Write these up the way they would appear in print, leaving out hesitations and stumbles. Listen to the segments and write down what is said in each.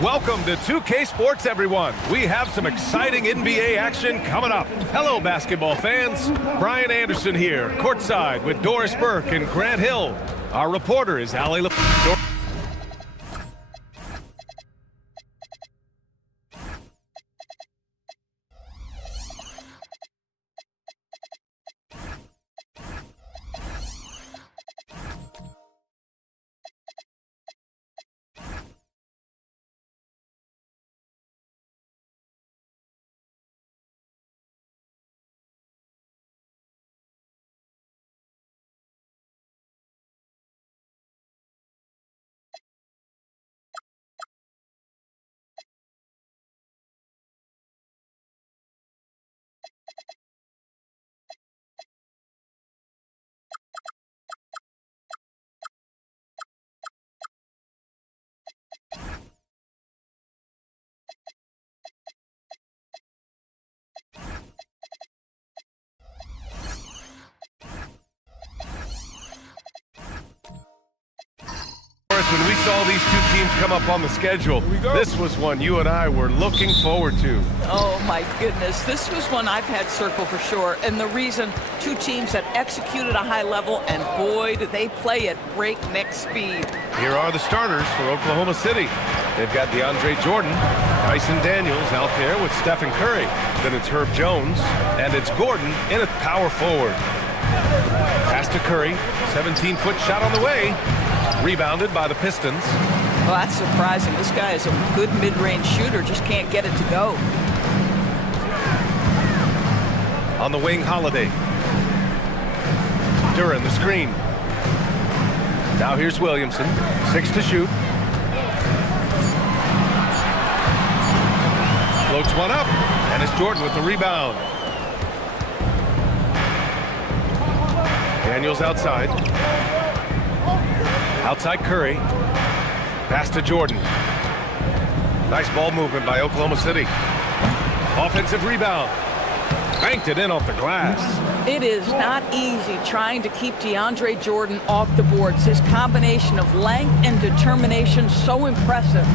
Welcome to 2K Sports, everyone. We have some exciting NBA action coming up. Hello, basketball fans. Brian Anderson here, courtside with Doris Burke and Grant Hill. Our reporter is Allie LaFleur. When we saw these two teams come up on the schedule, this was one you and I were looking forward to. Oh my goodness, this was one I've had circled for sure, and the reason, two teams that executed a high level, and boy did they play at breakneck speed. Here are the starters for Oklahoma City. They've got DeAndre Jordan, Dyson Daniels out there with Stephen Curry. Then it's Herb Jones, and it's Gordon in at power forward. Pass to Curry, 17-foot shot on the way. Rebounded by the Pistons. Well, that's surprising. This guy is a good mid-range shooter, just can't get it to go. On the wing, Holiday. Duran, the screen. Now here's Williamson. 6 to shoot. Floats one up, and it's Jordan with the rebound. Daniels outside. Outside Curry. Pass to Jordan. Nice ball movement by Oklahoma City. Offensive rebound. Banked it in off the glass. It is not easy trying to keep DeAndre Jordan off the boards. His combination of length and determination, so impressive.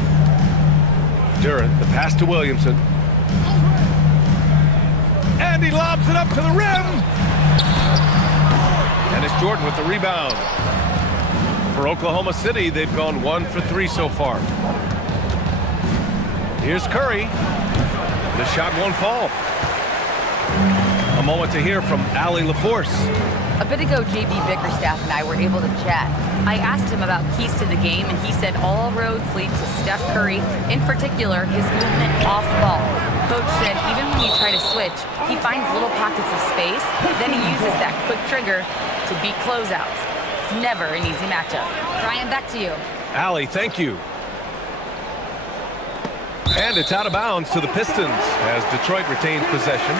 Duran, the pass to Williamson. And he lobs it up to the rim. And it's Jordan with the rebound. For Oklahoma City, they've gone 1 for 3 so far. Here's Curry. The shot won't fall. A moment to hear from Allie LaForce. A bit ago, JB Bickerstaff and I were able to chat. I asked him about keys to the game, and he said all roads lead to Steph Curry, in particular, his movement off ball. Coach said even when you try to switch, he finds little pockets of space, then he uses that quick trigger to beat closeouts. It's never an easy matchup. Brian, back to you. Allie, thank you. And it's out of bounds to the Pistons as Detroit retains possession.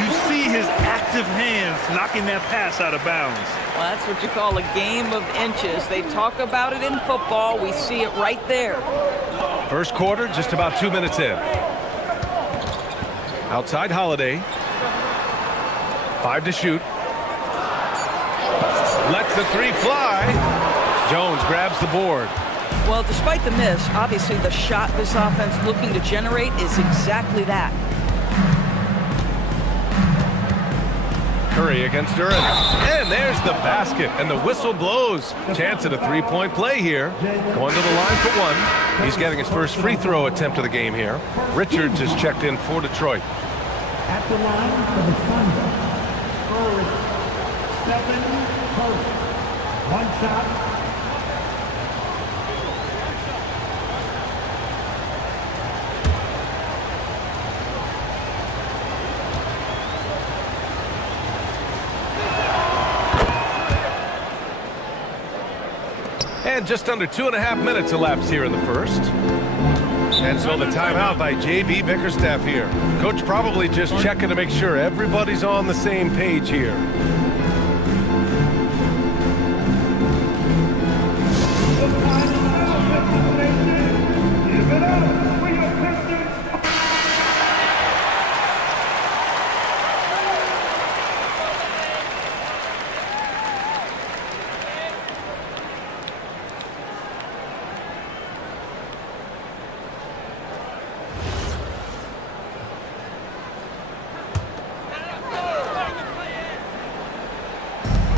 You see his active hands knocking that pass out of bounds. Well, that's what you call a game of inches. They talk about it in football. We see it right there. First quarter, just about 2 minutes in. Outside Holiday. 5 to shoot. Lets the three fly. Jones grabs the board. Well, despite the miss, obviously the shot this offense looking to generate is exactly that. Curry against Duran. And there's the basket, and the whistle blows. Chance at a three-point play here. Going to the line for one. He's getting his first free throw attempt of the game here. Richards is checked in for Detroit. At the line for the Thunder, Stephen Curry. One shot. And just under 2.5 minutes elapsed here in the first. And so the timeout by JB Bickerstaff here. Coach probably just checking to make sure everybody's on the same page here.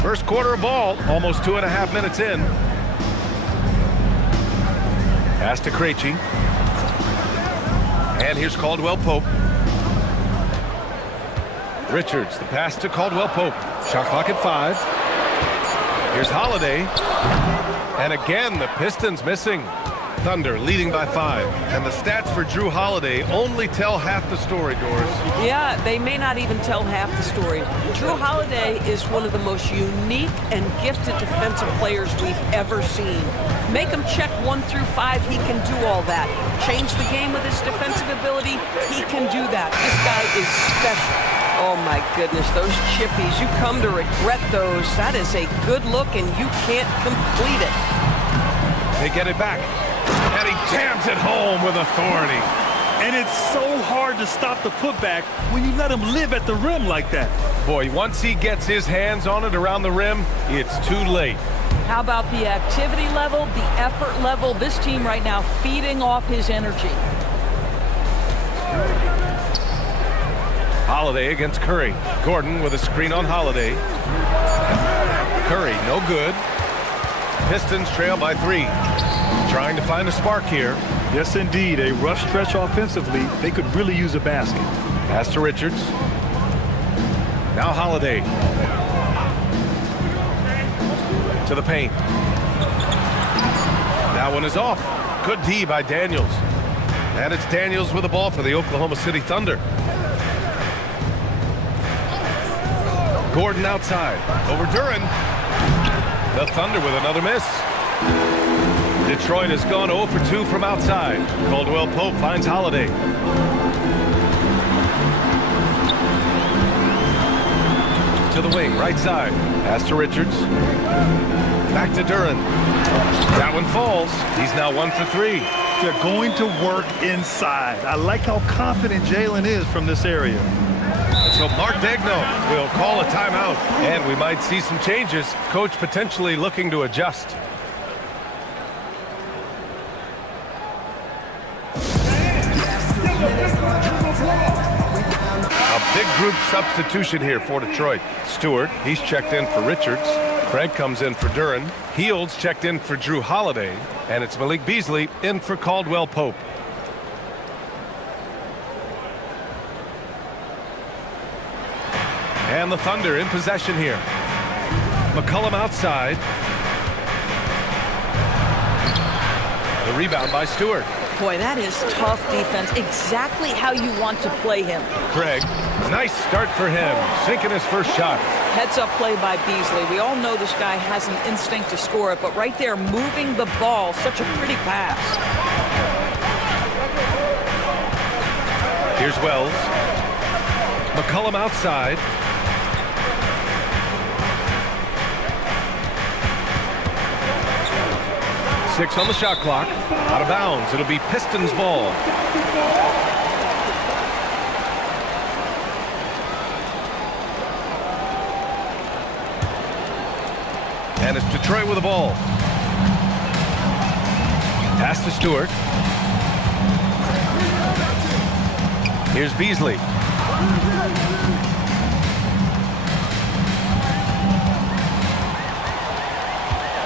First quarter of ball, almost 2.5 minutes in. Pass to Krejci. And here's Caldwell Pope. Richards, the pass to Caldwell Pope. Shot clock at 5. Here's Holiday. And again, the Pistons missing. Thunder leading by 5. And the stats for Jrue Holiday only tell half the story, Doris. Yeah, they may not even tell half the story. Jrue Holiday is one of the most unique and gifted defensive players we've ever seen. Make him check 1 through 5, he can do all that. Change the game with his defensive ability, he can do that. This guy is special. Oh my goodness, those chippies, you come to regret those. That is a good look and you can't complete it. They get it back. And he jams it home with authority. And it's so hard to stop the putback when you let him live at the rim like that. Boy, once he gets his hands on it around the rim, it's too late. How about the activity level, the effort level? This team right now feeding off his energy. Holiday against Curry. Gordon with a screen on Holiday. Curry, no good. Pistons trail by 3. Trying to find a spark here. Yes, indeed. A rough stretch offensively. They could really use a basket. Pass to Richards. Now Holiday. To the paint. That one is off. Good D by Daniels. And it's Daniels with the ball for the Oklahoma City Thunder. Gordon outside. Over Duren. The Thunder with another miss. Detroit has gone 0 for 2 from outside. Caldwell Pope finds Holiday. To the wing, right side. Pass to Richards. Back to Duren. That one falls. He's now 1 for 3. They're going to work inside. I like how confident Jalen is from this area. So Mark Daigneault will call a timeout, and we might see some changes. Coach potentially looking to adjust. A big group substitution here for Detroit. Stewart, he's checked in for Richards. Craig comes in for Duren. Heald's checked in for Jrue Holiday. And it's Malik Beasley in for Caldwell Pope. And the Thunder in possession here. McCollum outside. The rebound by Stewart. Boy, that is tough defense. Exactly how you want to play him. Craig, nice start for him. Sinking his first shot. Heads-up play by Beasley. We all know this guy has an instinct to score it, but right there, moving the ball, such a pretty pass. Here's Wells. McCollum outside. Six on the shot clock. Out of bounds. It'll be Pistons ball. And it's Detroit with the ball. Pass to Stewart. Here's Beasley.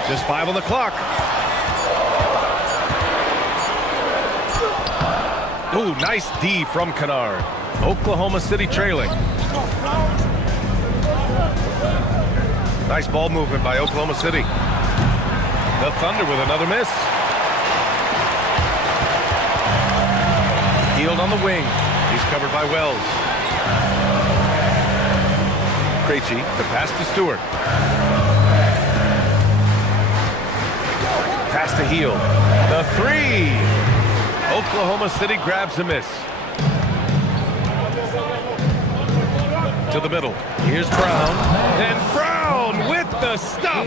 Just 5 on the clock. Ooh, nice D from Kennard. Oklahoma City trailing. Nice ball movement by Oklahoma City. The Thunder with another miss. Hield on the wing. He's covered by Wells. Krejci, the pass to Stewart. Pass to Hield. The 3. Oklahoma City grabs a miss. To the middle. Here's Brown. And Brown with the stuff.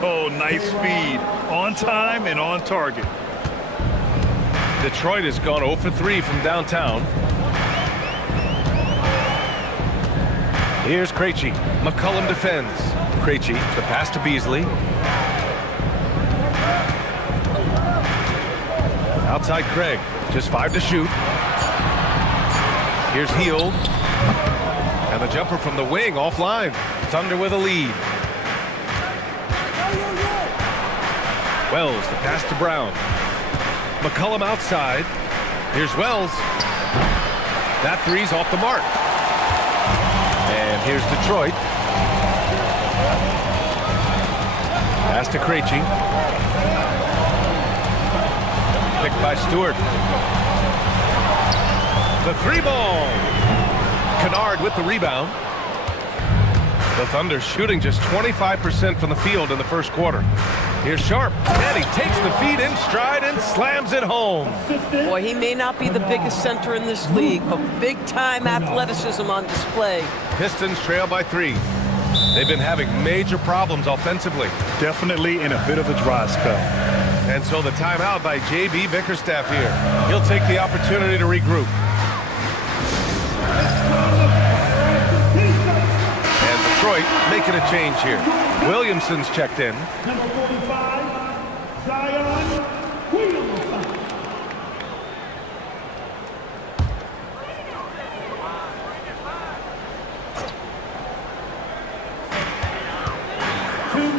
Oh, nice feed. On time and on target. Detroit has gone 0 for 3 from downtown. Here's Krejci. McCollum defends. Krejci, the pass to Beasley. Outside Craig. Just 5 to shoot. Here's Hield. And the jumper from the wing offline. Thunder with a lead. Wells, the pass to Brown. McCollum outside. Here's Wells. That three's off the mark. And here's Detroit. Pass to Krejci. Picked by Stewart. The three ball. Kennard with the rebound. The Thunder shooting just 25% from the field in the first quarter. Here's Sharp, and he takes the feed in stride and slams it home. Boy, he may not be the biggest center in this league, but big-time athleticism on display. Pistons trail by 3. They've been having major problems offensively. Definitely in a bit of a dry spell. And so the timeout by J.B. Bickerstaff here. He'll take the opportunity to regroup. And Detroit making a change here. Williamson's checked in. Number 45, Zion Williamson.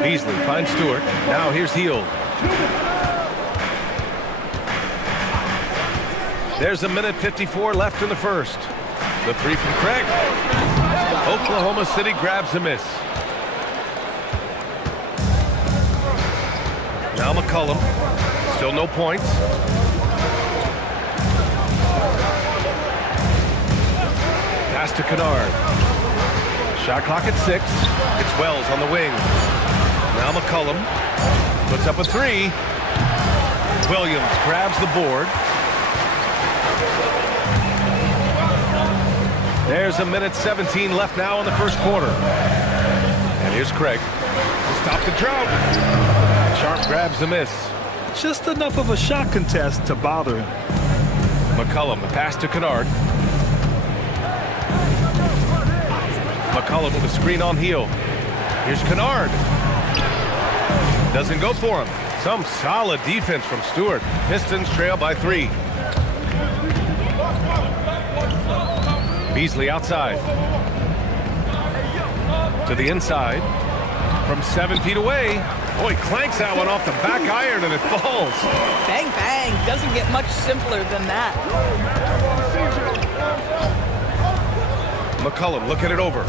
Beasley finds Stewart. Now here's Hield. There's a minute 54 left in the first. The three from Craig. Oklahoma City grabs a miss. Now McCollum. Still no points. Pass to Kennard. Shot clock at 6. It's Wells on the wing. Now McCollum puts up a three. Williams grabs the board. There's a minute 17 left now in the first quarter. And here's Craig to stop the drought. Sharp grabs the miss. Just enough of a shot contest to bother him. McCollum, the pass to Kennard. McCollum with a screen on Hield. Here's Kennard. Doesn't go for him. Some solid defense from Stewart. Pistons trail by 3. Beasley outside. To the inside. From 7 feet away. Boy, clanks that one off the back iron and it falls. Bang, bang. Doesn't get much simpler than that. McCollum looking it over.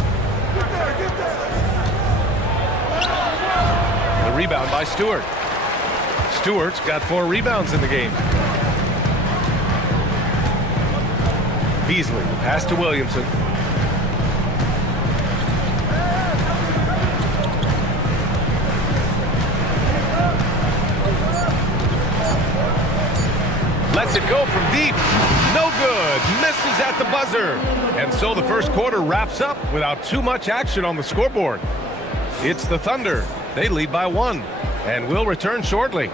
The rebound by Stewart. Stewart's got 4 rebounds in the game. Beasley, the pass to Williamson. Lets it go from deep. No good. Misses at the buzzer. And so the first quarter wraps up without too much action on the scoreboard. It's the Thunder. They lead by 1. And will return shortly.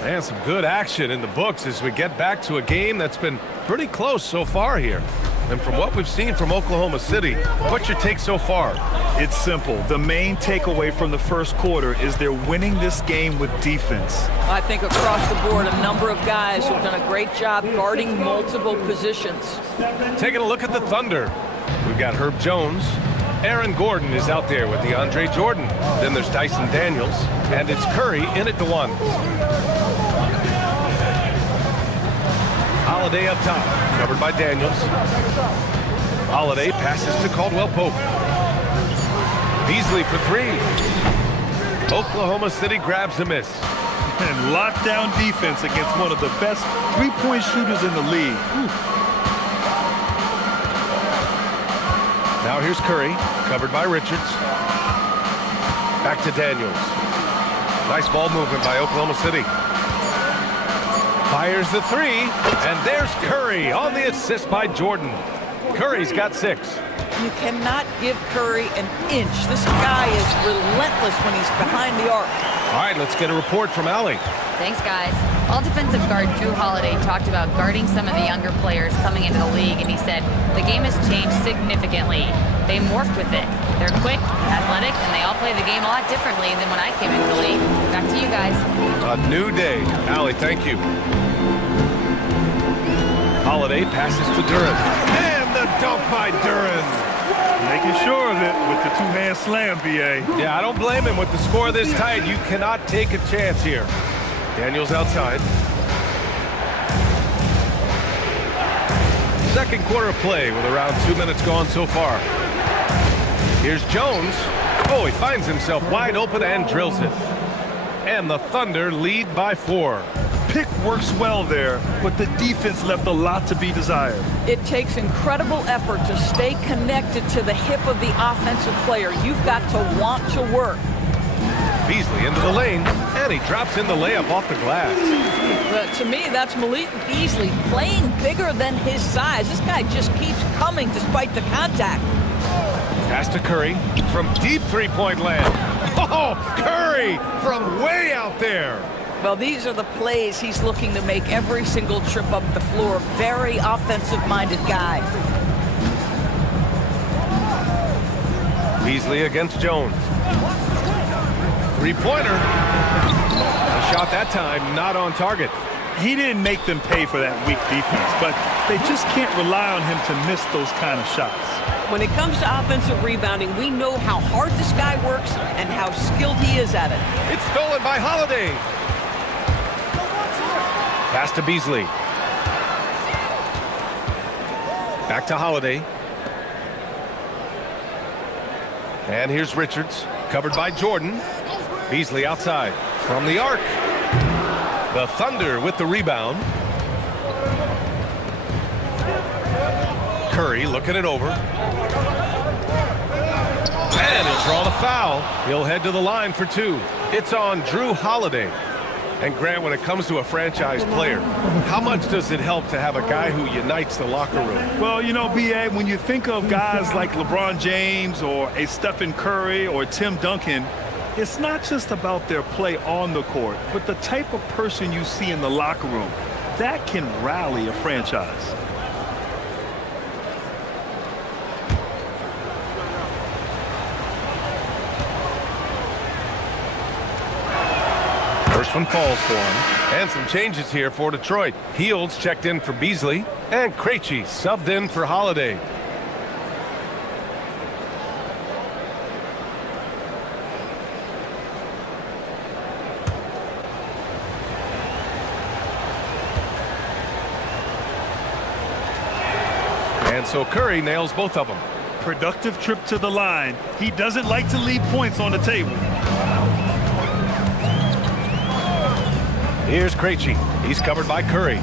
And some good action in the books as we get back to a game that's been pretty close so far here. And from what we've seen from Oklahoma City, what's your take so far? It's simple. The main takeaway from the first quarter is they're winning this game with defense. I think across the board, a number of guys have done a great job guarding multiple positions. Taking a look at the Thunder. We've got Herb Jones. Aaron Gordon is out there with DeAndre Jordan. Then there's Dyson Daniels. And it's Curry in at the 1. Holiday up top, covered by Daniels. Holiday passes to Caldwell Pope. Beasley for 3. Oklahoma City grabs a miss. And lockdown defense against one of the best three-point shooters in the league. Now here's Curry, covered by Richards. Back to Daniels. Nice ball movement by Oklahoma City. Fires the 3, and there's Curry on the assist by Jordan. Curry's got 6. You cannot give Curry an inch. This guy is relentless when he's behind the arc. All right, let's get a report from Allie. Thanks, guys. All defensive guard Drew Holiday talked about guarding some of the younger players coming into the league, and he said, the game has changed significantly. They morphed with it. They're quick, athletic, and they all play the game a lot differently than when I came into the league. Back to you guys. A new day. Allie, thank you. Holiday passes to Duren. And the dunk by Duren. Making sure of it with the two-hand slam, B.A. Yeah, I don't blame him. With the score this tight, you cannot take a chance here. Daniels outside. Second quarter of play with around 2 minutes gone so far. Here's Jones. Oh, he finds himself wide open and drills it. And the Thunder lead by 4. Pick works well there, but the defense left a lot to be desired. It takes incredible effort to stay connected to the hip of the offensive player. You've got to want to work. Beasley into the lane, and he drops in the layup off the glass. But to me, that's Malik Beasley playing bigger than his size. This guy just keeps coming despite the contact. Pass to Curry from deep three-point land. Oh, Curry from way out there. Well, these are the plays he's looking to make every single trip up the floor. Very offensive-minded guy. Beasley against Jones. Three-pointer. A shot that time not on target. He didn't make them pay for that weak defense, but they just can't rely on him to miss those kind of shots. When it comes to offensive rebounding, we know how hard this guy works and how skilled he is at it. It's stolen by Holiday. Pass to Beasley. Back to Holiday. And here's Richards, covered by Jordan. Beasley outside from the arc. The Thunder with the rebound. Curry looking it over. And he'll draw the foul. He'll head to the line for 2. It's on Drew Holiday. And Grant, when it comes to a franchise player, how much does it help to have a guy who unites the locker room? Well, you know, B.A., when you think of guys like LeBron James or a Stephen Curry or Tim Duncan, it's not just about their play on the court, but the type of person you see in the locker room. That can rally a franchise. First one falls for him. And some changes here for Detroit. Healds checked in for Beasley. And Krejci subbed in for Holiday. And so Curry nails both of them. Productive trip to the line. He doesn't like to leave points on the table. Here's Krejci. He's covered by Curry.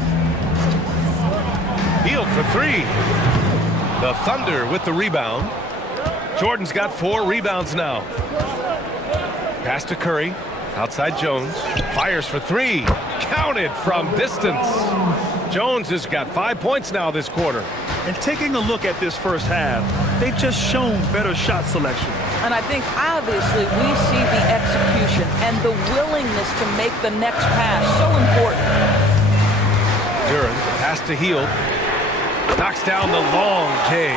Hield for 3. The Thunder with the rebound. Jordan's got 4 rebounds now. Pass to Curry. Outside Jones. Fires for 3. Counted from distance. Jones has got 5 points now this quarter. And taking a look at this first half, they've just shown better shot selection. And I think obviously we see the execution and the willingness to make the next pass so important. Duren, pass to Hield. Knocks down the long J.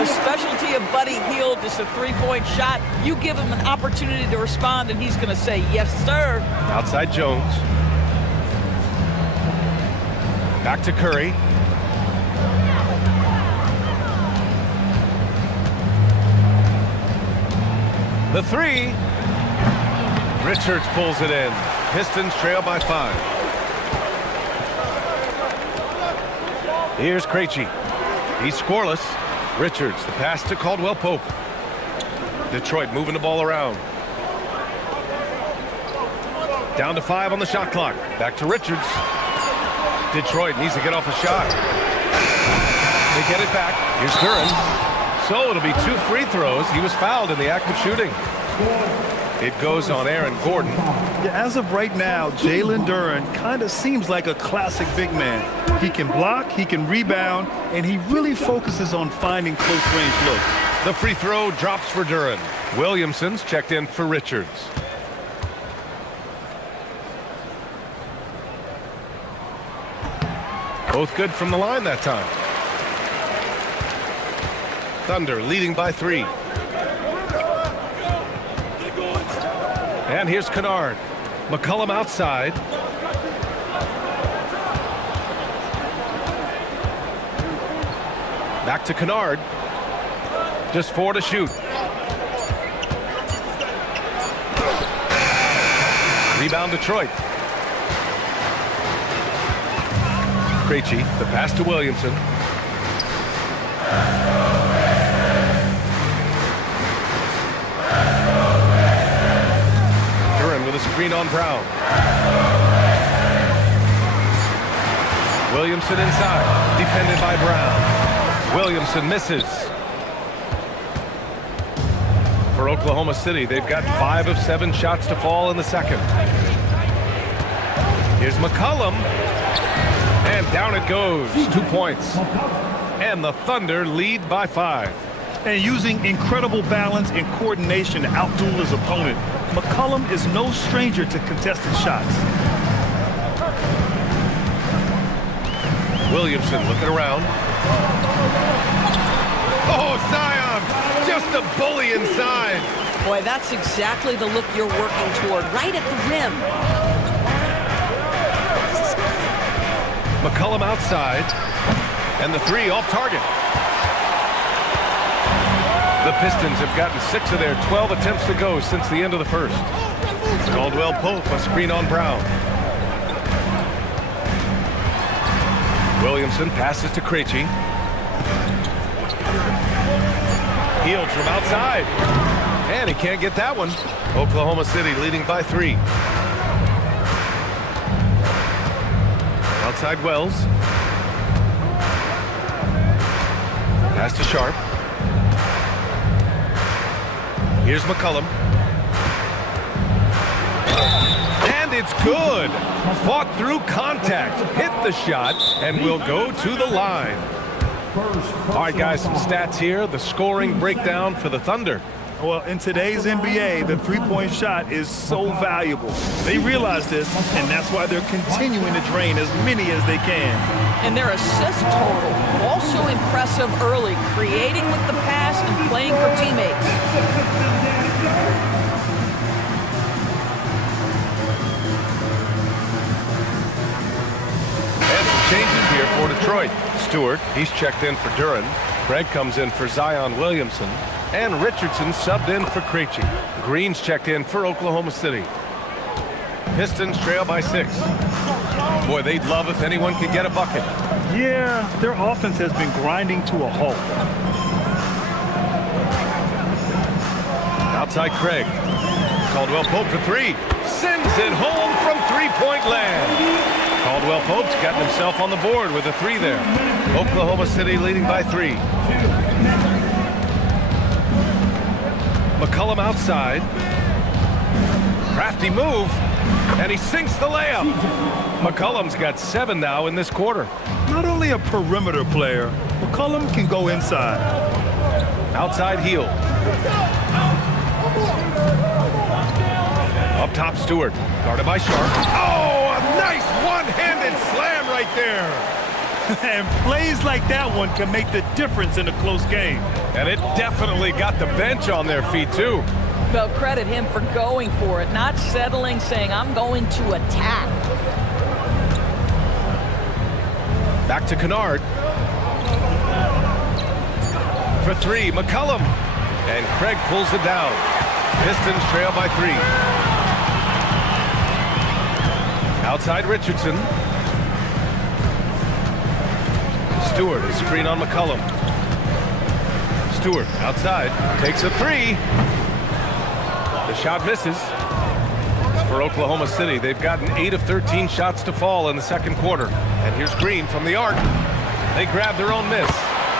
The specialty of Buddy Hield is a three-point shot. You give him an opportunity to respond, and he's going to say, yes, sir. Outside Jones. Back to Curry. The 3. Richards pulls it in. Pistons trail by 5. Here's Krejci. He's scoreless. Richards, the pass to Caldwell Pope. Detroit moving the ball around. Down to 5 on the shot clock. Back to Richards. Detroit needs to get off a shot. They get it back. Here's Duren. So it'll be 2 free throws. He was fouled in the act of shooting. It goes on Aaron Gordon. Yeah, as of right now, Jalen Duren kind of seems like a classic big man. He can block, he can rebound, and he really focuses on finding close-range looks. The free throw drops for Duren. Williamson's checked in for Richards. Both good from the line that time. Thunder leading by 3. And here's Kennard. McCollum outside. Back to Kennard. Just 4 to shoot. Rebound Detroit. Krejci, the pass to Williamson. Duren with a screen on Brown. Williamson inside, defended by Brown. Williamson misses. For Oklahoma City, they've got 5 of 7 shots to fall in the second. Here's McCollum. And down it goes. 2 points. And the Thunder lead by 5. And using incredible balance and coordination to outduel his opponent, McCollum is no stranger to contested shots. Williamson looking around. Oh, Zion! Just a bully inside. Boy, that's exactly the look you're working toward, right at the rim. McCollum outside. And the 3 off target. The Pistons have gotten 6 of their 12 attempts to go since the end of the first. Caldwell Pope, a screen on Brown. Williamson passes to Krejci. Hield from outside. And he can't get that one. Oklahoma City leading by 3. Outside Wells. Pass to Sharp. Here's McCollum. And it's good. Fought through contact, hit the shot, and will go to the line. All right, guys, some stats here. The scoring breakdown for the Thunder. Well, in today's NBA, the three-point shot is so valuable. They realize this, and that's why they're continuing to drain as many as they can. And their assist total, also impressive early, creating with the pass and playing for teammates. And some changes here for Detroit. Stewart, he's checked in for Duren. Craig comes in for Zion Williamson. And Richardson subbed in for Krejci. Green's checked in for Oklahoma City. Pistons trail by 6. Boy, they'd love if anyone could get a bucket. Yeah, their offense has been grinding to a halt. Outside Craig. Caldwell Pope for 3. Sends it home from three-point land. Caldwell Pope's gotten himself on the board with a 3 there. Oklahoma City leading by 3. McCollum outside. Crafty move. And he sinks the layup. McCollum's got 7 now in this quarter. Not only a perimeter player, McCollum can go inside. Outside heel. Up top, Stewart. Guarded by Sharp. Oh, a nice one-handed slam right there. And plays like that one can make the difference in a close game. And it definitely got the bench on their feet, too. Well, credit him for going for it, not settling, saying, I'm going to attack. Back to Kennard. For 3, McCollum. And Craig pulls it down. Pistons trail by 3. Outside Richardson. Stewart, a screen on McCollum. Stewart outside, takes a 3. The shot misses. For Oklahoma City, they've gotten 8 of 13 shots to fall in the second quarter. And here's Green from the arc. They grab their own miss.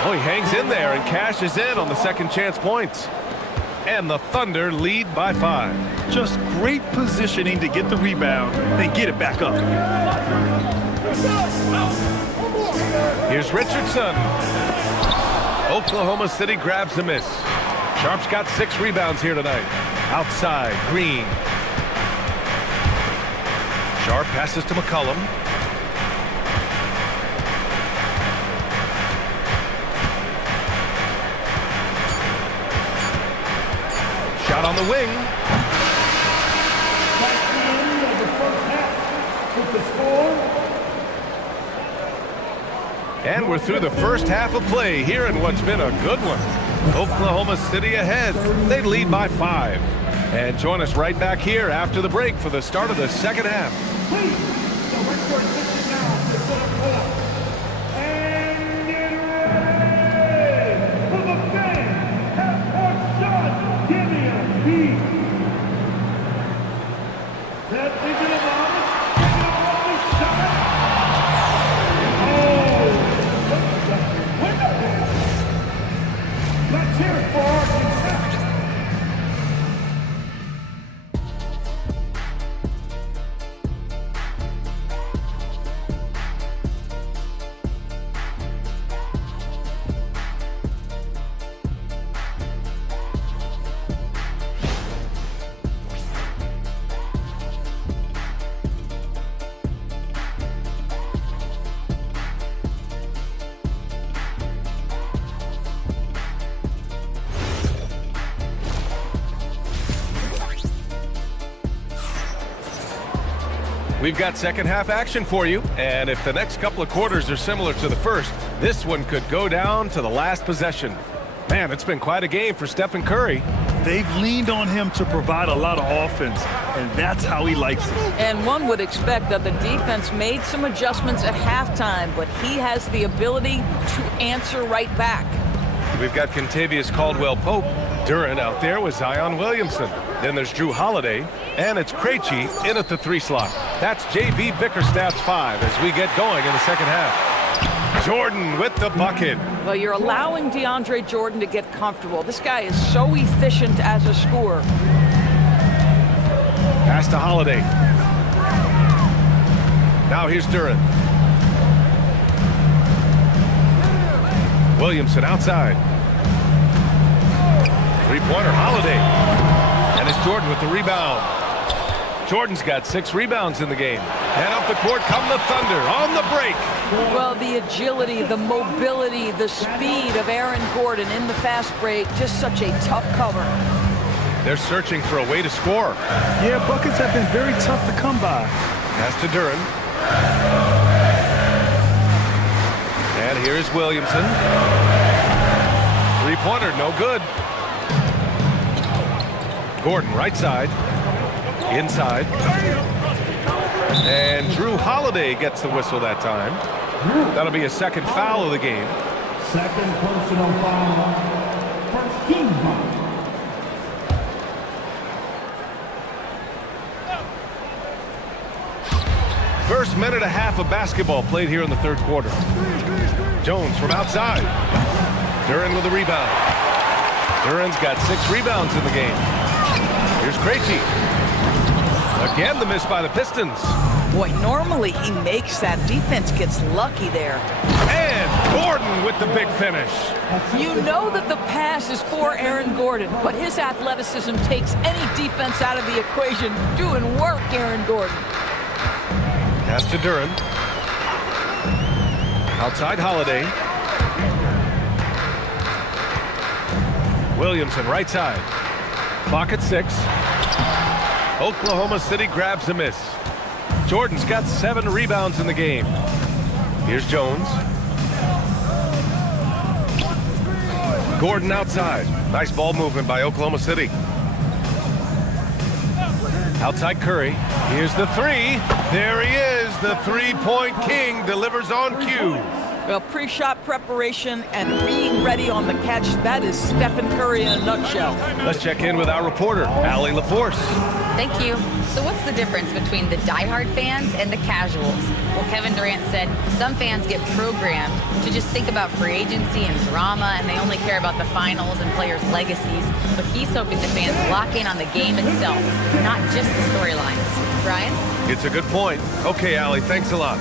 Oh, he hangs in there and cashes in on the second chance points. And the Thunder lead by 5. Just great positioning to get the rebound, then get it back up. Here's Richardson. Oklahoma City grabs the miss. Sharp's got 6 rebounds here tonight. Outside, Green. Sharp passes to McCollum. out on the wing. That's the end of the first half with the score. And we're through the first half of play here in what's been a good one. Oklahoma City ahead. They lead by 5. And join us right back here after the break for the start of the second half. Please, direct your attention now to center court. And get ready for the fan half-court shot. Give me a beat. They're thinking about it. Thinking about the shot. Oh, window. Let's hear it for Arkansas. We've got second half action for you, and if the next couple of quarters are similar to the first, this one could go down to the last possession. Man, it's been quite a game for Stephen Curry. They've leaned on him to provide a lot of offense, and that's how he likes it. And one would expect that the defense made some adjustments at halftime, but he has the ability to answer right back. We've got Kentavious Caldwell-Pope. Duran out there with Zion Williamson. Then there's Drew Holiday, and it's Krejci in at the 3 slot. That's J.B. Bickerstaff's 5 as we get going in the second half. Jordan with the bucket. Well, you're allowing DeAndre Jordan to get comfortable. This guy is so efficient as a scorer. Pass to Holiday. Now here's Duran. Williamson outside. Three-pointer, Holiday. And it's Jordan with the rebound. Jordan's got 6 rebounds in the game. And up the court come the Thunder on the break. Well, the agility, the mobility, the speed of Aaron Gordon in the fast break, just such a tough cover. They're searching for a way to score. Yeah, buckets have been very tough to come by. Pass to Duran. And here's Williamson. Three-pointer, no good. Gordon, right side. Inside. And Drew Holiday gets the whistle that time. That'll be a second foul of the game. Second personal foul. First team foul. First minute and a half of basketball played here in the third quarter. Jones from outside. Duran with the rebound. Duran's got 6 rebounds in the game. Here's Krejci. Again, the miss by the Pistons. Boy, normally he makes that. Defense gets lucky there. And Gordon with the big finish. You know that the pass is for Aaron Gordon, but his athleticism takes any defense out of the equation. Doing work, Aaron Gordon. Pass to Duran. Outside Holiday. Williamson right side. Clock at 6. Oklahoma City grabs a miss. Jordan's got 7 rebounds in the game. Here's Jones. Gordon outside. Nice ball movement by Oklahoma City. Outside Curry. Here's the 3. There he is. The three-point king delivers on cue. Well, pre-shot preparation and being ready on the catch, that is Stephen Curry in a nutshell. Let's check in with our reporter, Allie LaForce. Thank you. So what's the difference between the diehard fans and the casuals? Well, Kevin Durant said some fans get programmed to just think about free agency and drama, and they only care about the finals and players' legacies. But he's hoping the fans lock in on the game itself, not just the storylines. Brian? It's a good point. Okay, Allie, thanks a lot.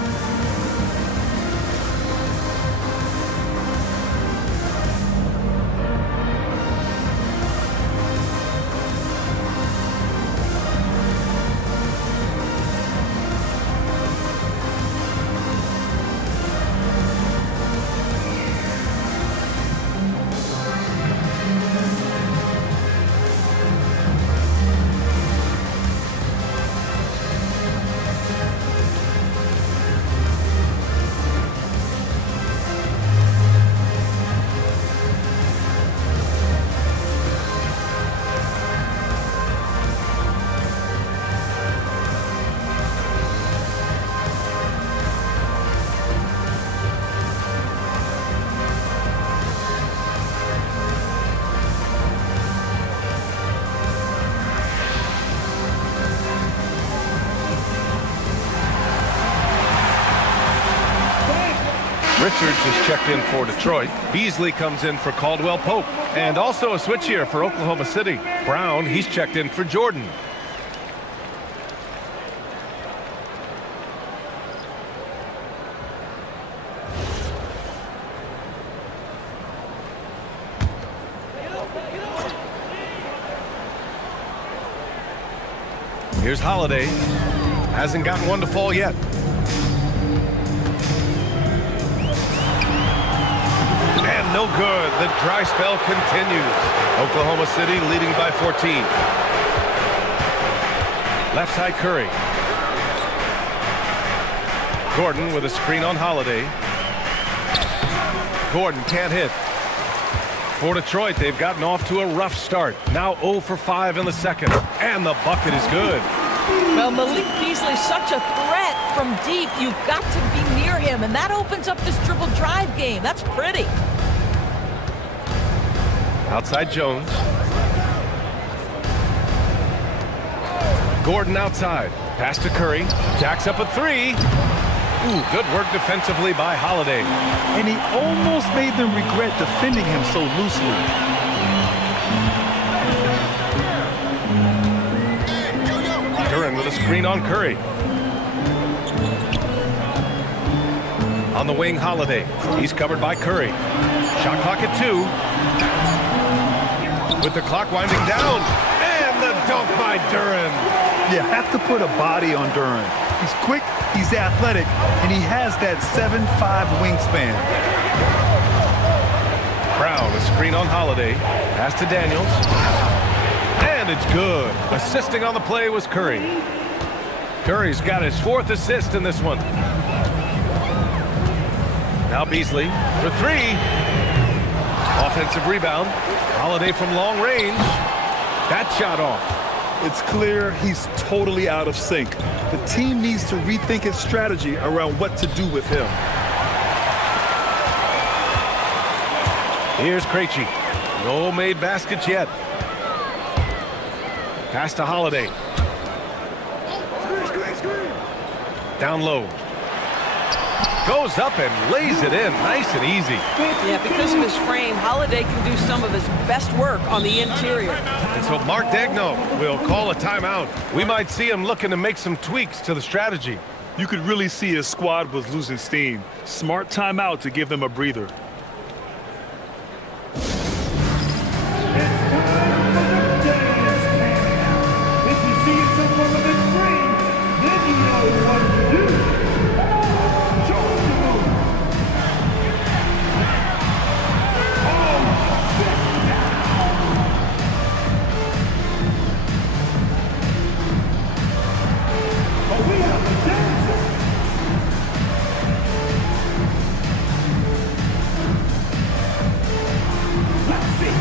Richards is checked in for Detroit. Beasley comes in for Caldwell Pope. And also a switch here for Oklahoma City. Brown, he's checked in for Jordan. Here's Holiday. Hasn't gotten one to fall yet. And no good. The dry spell continues. Oklahoma City leading by 14. Left side Curry. Gordon with a screen on Holiday. Gordon can't hit. For Detroit, they've gotten off to a rough start. Now 0 for 5 in the second. And the bucket is good. Well, Malik Beasley's such a threat from deep. You've got to be near him, and that opens up this dribble drive game. That's pretty. Outside Jones. Gordon outside. Pass to Curry. Jacks up a three. Ooh, good work defensively by Holiday. And he almost made them regret defending him so loosely. Duren with a screen on Curry. On the wing, Holiday. He's covered by Curry. Shot clock at 2. With the clock winding down. And the dunk by Duren. You have to put a body on Duren. He's quick, he's athletic, and he has that 7'5" wingspan. Brown, a screen on Holiday. Pass to Daniels. And it's good. Assisting on the play was Curry. Curry's got his 4th assist in this one. Now Beasley for 3. Offensive rebound. Holiday from long range. That shot off. It's clear he's totally out of sync. The team needs to rethink its strategy around what to do with him. Here's Krejci. No made baskets yet. Pass to Holiday. Down low. Goes up and lays it in. Nice and easy. Yeah, because of his frame, Holiday can do some of his best work on the interior. And so Mark Daigneault will call a timeout. We might see him looking to make some tweaks to the strategy. You could really see his squad was losing steam. Smart timeout to give them a breather. If you see someone on the screen, then you know what to do. Come on, show us the moves. Oh, sit down. But we have a dancer. Let's see.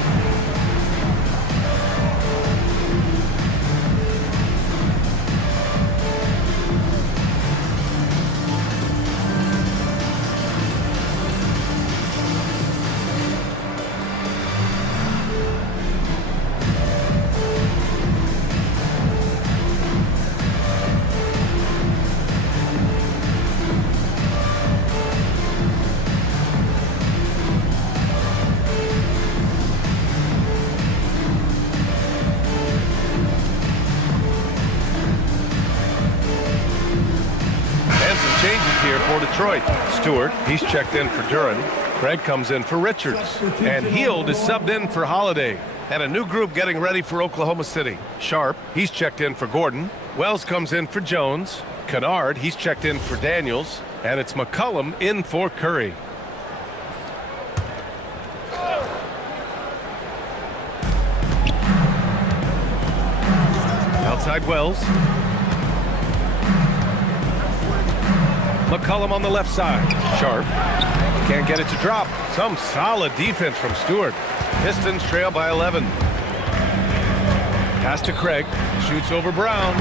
Changes here for Detroit. Stewart, he's checked in for Duren. Craig comes in for Richards. And Hield is subbed in for Holiday. And a new group getting ready for Oklahoma City. Sharp, he's checked in for Gordon. Wells comes in for Jones. Kennard, he's checked in for Daniels. And it's McCollum in for Curry. Outside Wells. McCollum on the left side. Sharp. Can't get it to drop. Some solid defense from Stewart. Pistons trail by 11. Pass to Craig. Shoots over Brown.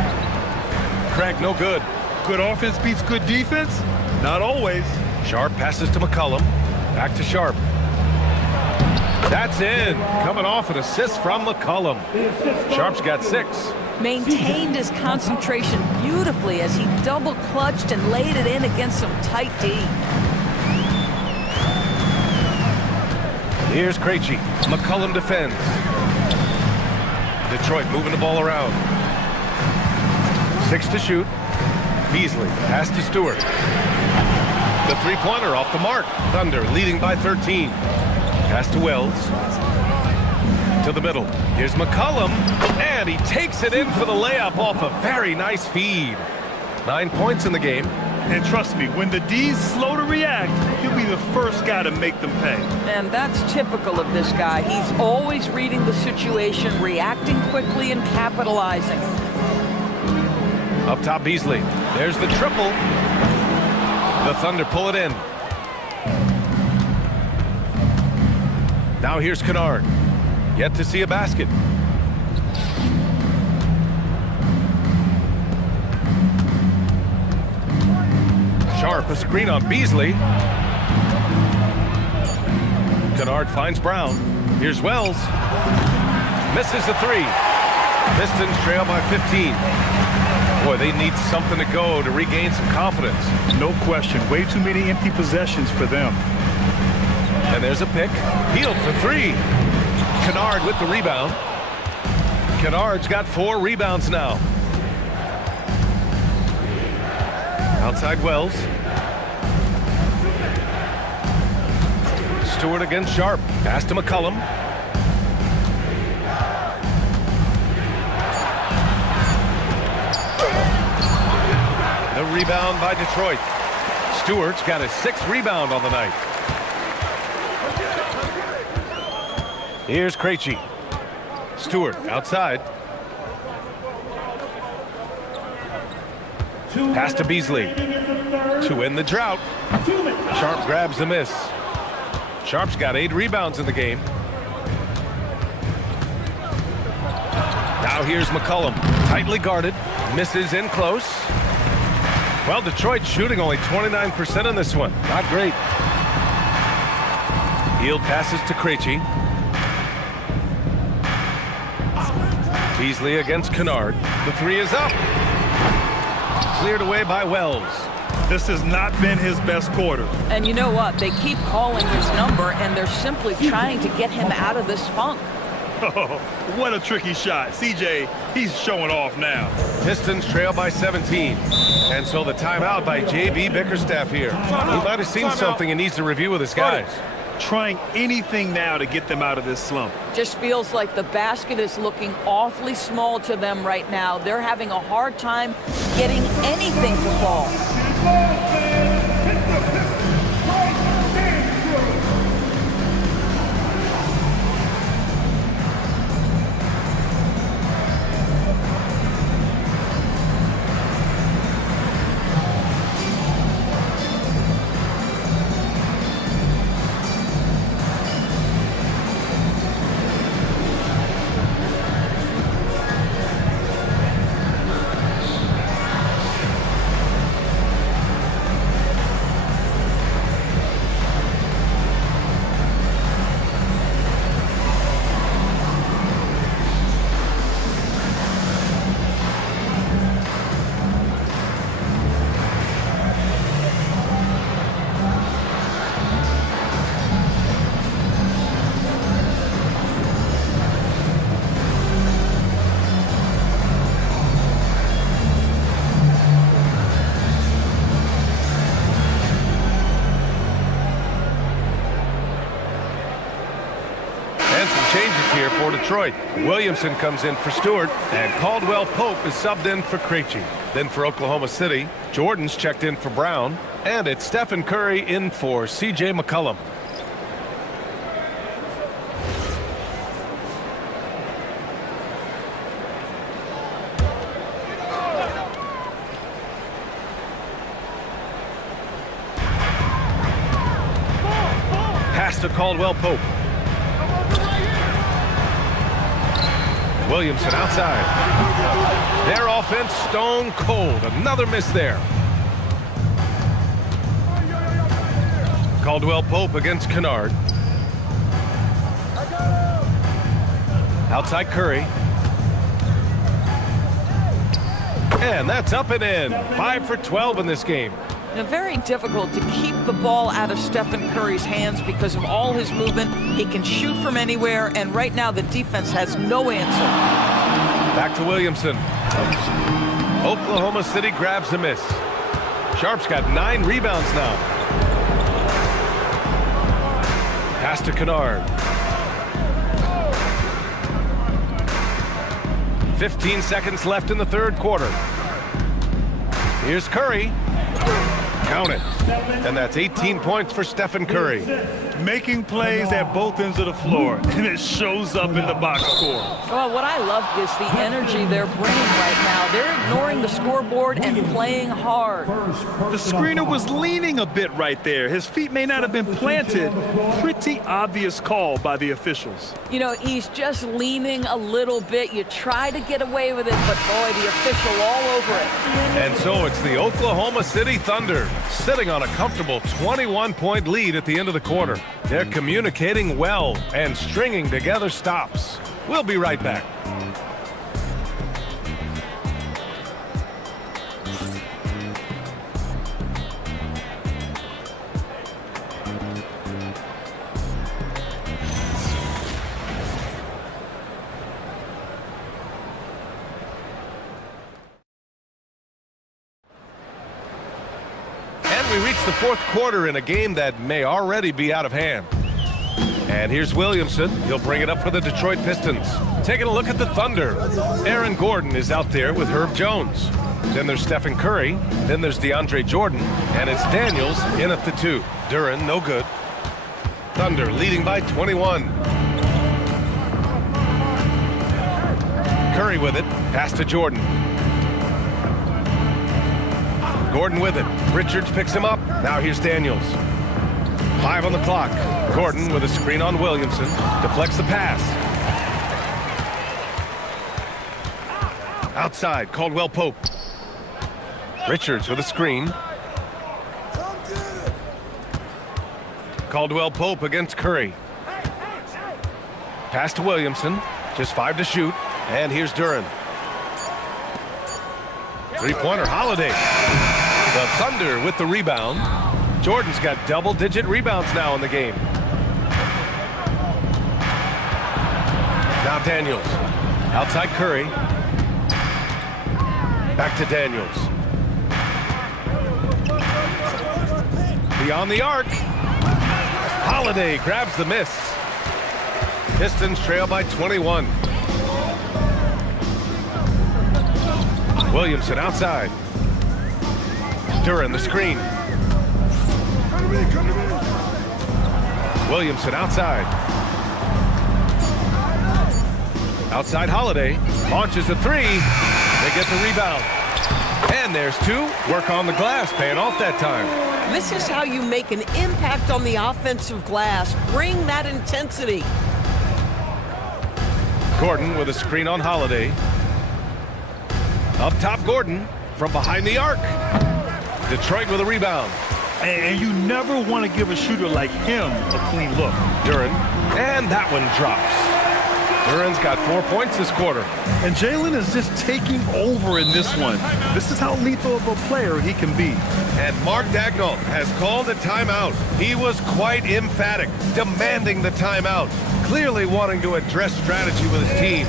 Craig no good. Good offense beats good defense? Not always. Sharp passes to McCollum. Back to Sharp. That's in. Coming off an assist from McCollum. Sharp's got 6. Maintained his concentration beautifully as he double clutched and laid it in against some tight D. Here's Krejci. McCollum defends. Detroit moving the ball around. 6 to shoot. Beasley, pass to Stewart. The three-pointer off the mark. Thunder leading by 13. Pass to Wells. To the middle. Here's McCollum, and he takes it in for the layup off a very nice feed. 9 points in the game. And trust me, when the D's slow to react, he'll be the first guy to make them pay. And that's typical of this guy. He's always reading the situation, reacting quickly, and capitalizing. Up top, Beasley. There's the triple. The Thunder pull it in. Now here's Kennard. Yet to see a basket. Sharp, a screen on Beasley. Kennard finds Brown. Here's Wells. Misses the three. Pistons trail by 15. Boy, they need something to go to regain some confidence. No question. Way too many empty possessions for them. And there's a pick. Hield for three. Kennard with the rebound. Kennard's got 4 rebounds now. Outside Wells. Stewart against Sharp. Pass to McCollum. The rebound by Detroit. Stewart's got his 6th rebound on the night. Here's Krejci. Stewart outside. Pass to Beasley. To end the drought. Sharp grabs the miss. Sharp's got 8 rebounds in the game. Now here's McCollum. Tightly guarded. Misses in close. Well, Detroit shooting only 29% in this one. Not great. Hield passes to Krejci. Beasley against Kennard. The three is up. Cleared away by Wells. This has not been his best quarter. And you know what? They keep calling his number, and they're simply trying to get him out of this funk. Oh, what a tricky shot. CJ, he's showing off now. Pistons trail by 17. And so the timeout by J.B. Bickerstaff here. He might have seen something and needs to review with his guys. Trying anything now to get them out of this slump. Just feels like the basket is looking awfully small to them right now. They're having a hard time getting anything to fall. Changes here for Detroit. Williamson comes in for Stewart, and Caldwell Pope is subbed in for Krejci. Then for Oklahoma City, Jordan's checked in for Brown, and it's Stephen Curry in for C.J. McCollum. Pass to Caldwell Pope. Williamson outside. Their offense stone cold. Another miss there. Caldwell Pope against Kennard. Outside Curry. And that's up and in. 5 for 12 in this game. Now, very difficult to keep the ball out of Stephen Curry's hands because of all his movement. He can shoot from anywhere, and right now the defense has no answer. Back to Williamson. Oklahoma City grabs the miss. Sharp's got 9 rebounds now. Pass to Kennard. 15 seconds left in the third quarter. Here's Curry. Count it. And that's 18 points for Stephen Curry. Making plays at both ends of the floor, and it shows up in the box score. Well, what I love is the energy they're bringing right now. They're ignoring the scoreboard and playing hard. The screener was leaning a bit right there. His feet may not have been planted. Pretty obvious call by the officials. You know, he's just leaning a little bit. You try to get away with it, but boy, the official all over it. And so it's the Oklahoma City Thunder sitting on a comfortable 21-point lead at the end of the quarter. They're communicating well and stringing together stops. We'll be right back. We reach the fourth quarter in a game that may already be out of hand. And here's Williamson. He'll bring it up for the Detroit Pistons. Taking a look at the Thunder. Aaron Gordon is out there with Herb Jones. Then there's Stephen Curry. Then there's DeAndre Jordan. And it's Daniels in at the 2. Duren, no good. Thunder leading by 21. Curry with it. Pass to Jordan. Gordon with it. Richards picks him up. Now here's Daniels. 5 on the clock. Gordon with a screen on Williamson. Deflects the pass. Outside, Caldwell Pope. Richards with a screen. Caldwell Pope against Curry. Pass to Williamson. Just 5 to shoot. And here's Duren. Three-pointer, Holiday. The Thunder with the rebound. Jordan's got double-digit rebounds now in the game. Now Daniels. Outside Curry. Back to Daniels. Beyond the arc. Holiday grabs the miss. Pistons trail by 21. Williamson outside. Duren the screen. Williamson outside. Outside Holiday. Launches a 3. They get the rebound. And there's 2. Work on the glass, paying off that time. This is how you make an impact on the offensive glass. Bring that intensity. Gordon with a screen on Holiday. Up top, Gordon from behind the arc. Detroit with a rebound. And you never want to give a shooter like him a clean look. Duren, and that one drops. Duren's got 4 points this quarter. And Jalen is just taking over in this one. This is how lethal of a player he can be. And Mark Daigneault has called a timeout. He was quite emphatic, demanding the timeout, clearly wanting to address strategy with his team.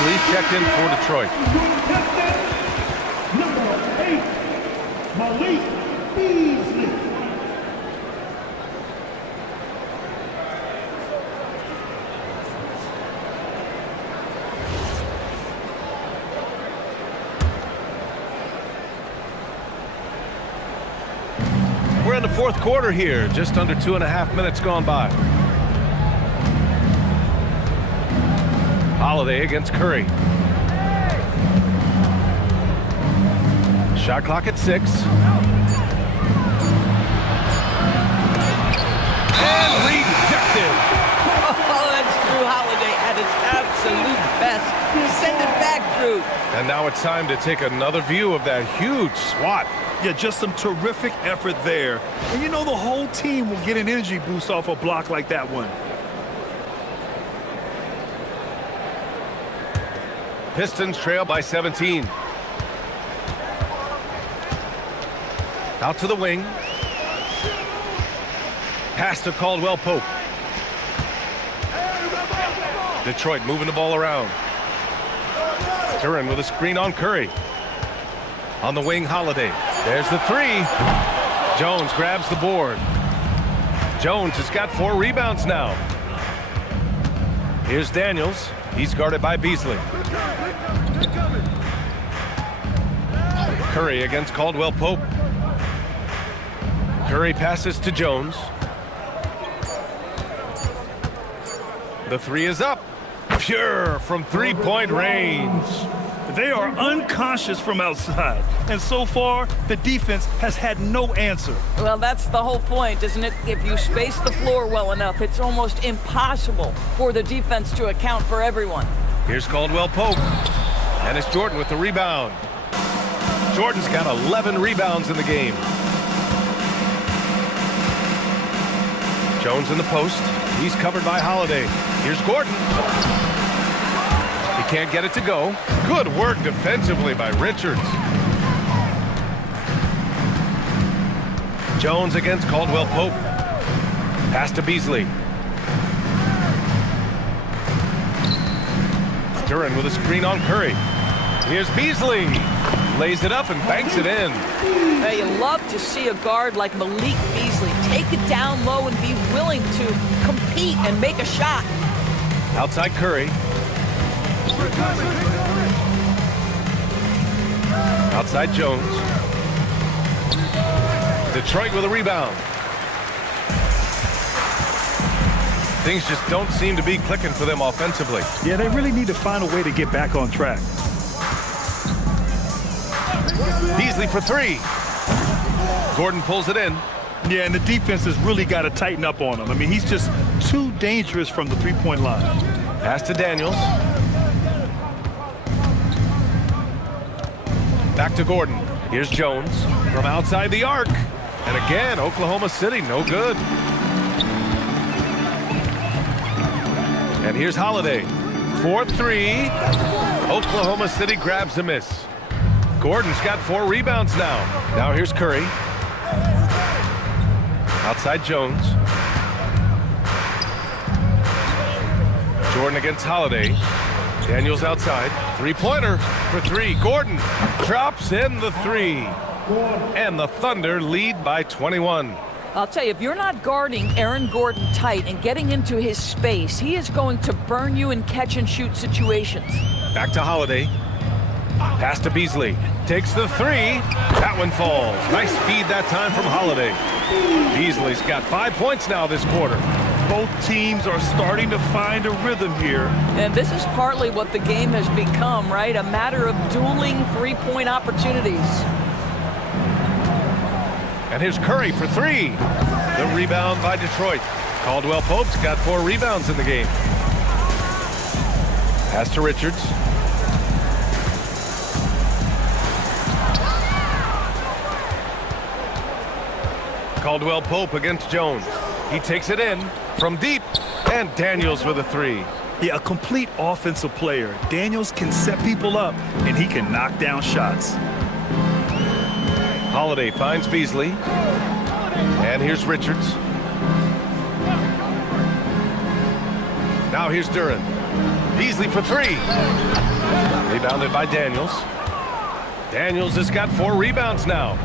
Beasley's checked in for Detroit. Number 8, Malik Beasley. We're in the fourth quarter here, just under 2.5 minutes gone by. Holiday against Curry. Shot clock at 6. And rejected. Oh, that's Drew Holiday at his absolute best. Send it back, Drew. And now it's time to take another view of that huge swat. Yeah, just some terrific effort there. And you know the whole team will get an energy boost off a block like that one. Pistons trail by 17. Out to the wing. Pass to Caldwell Pope. Detroit moving the ball around. Duren with a screen on Curry. On the wing, Holiday. There's the 3. Jones grabs the board. Jones has got 4 rebounds now. Here's Daniels. He's guarded by Beasley. Curry against Caldwell Pope. Curry passes to Jones. The 3 is up. Pure from three-point range. They are unconscious from outside. And so far, the defense has had no answer. Well, that's the whole point, isn't it? If you space the floor well enough, it's almost impossible for the defense to account for everyone. Here's Caldwell Pope. And it's Jordan with the rebound. Jordan's got 11 rebounds in the game. Jones in the post. He's covered by Holiday. Here's Gordon. He can't get it to go. Good work defensively by Richards. Jones against Caldwell Pope. Pass to Beasley. Duren with a screen on Curry. Here's Beasley. Lays it up and banks it in. Now, you love to see a guard like Malik Beasley take it down low and be willing to compete and make a shot. Outside Curry. Outside Jones. Detroit with a rebound. Things just don't seem to be clicking for them offensively. Yeah, they really need to find a way to get back on track. Beasley for 3. Gordon pulls it in. Yeah, and the defense has really got to tighten up on him. I mean, he's just too dangerous from the three-point line. Pass to Daniels. Back to Gordon. Here's Jones from outside the arc. And again, Oklahoma City, no good. And here's Holiday. 4-3. Oklahoma City grabs a miss. Gordon's got 4 rebounds now. Now here's Curry. Outside Jones. Jordan against Holiday. Daniels outside. Three-pointer for 3. Gordon drops in the 3. And the Thunder lead by 21. I'll tell you, if you're not guarding Aaron Gordon tight and getting into his space, he is going to burn you in catch-and-shoot situations. Back to Holiday. Pass to Beasley. Takes the 3. That one falls. Nice feed that time from Holiday. Beasley's got 5 points now this quarter. Both teams are starting to find a rhythm here. And this is partly what the game has become, right? A matter of dueling three-point opportunities. And here's Curry for 3. The rebound by Detroit. Caldwell Pope's got 4 rebounds in the game. Pass to Richards. Caldwell Pope against Jones. He takes it in from deep. And Daniels with a 3. Yeah, a complete offensive player. Daniels can set people up, and he can knock down shots. Holiday finds Beasley. And here's Richards. Now here's Duren. Beasley for 3. Rebounded by Daniels. Daniels has got 4 rebounds now.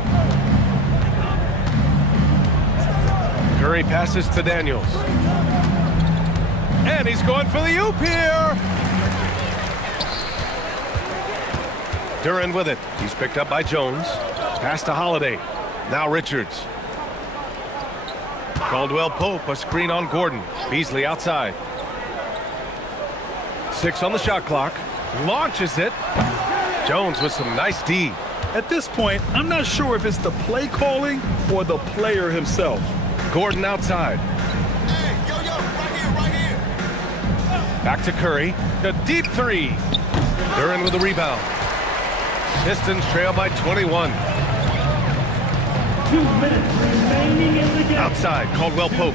Curry passes to Daniels. And he's going for the oop here. Duren with it. He's picked up by Jones. Pass to Holiday. Now Richards. Caldwell Pope, a screen on Gordon. Beasley outside. 6 on the shot clock. Launches it. Jones with some nice D. At this point, I'm not sure if it's the play calling or the player himself. Gordon outside. Back to Curry. A deep 3. Duren with the rebound. Pistons trail by 21. 2 minutes remaining in the game. Outside, Caldwell Pope.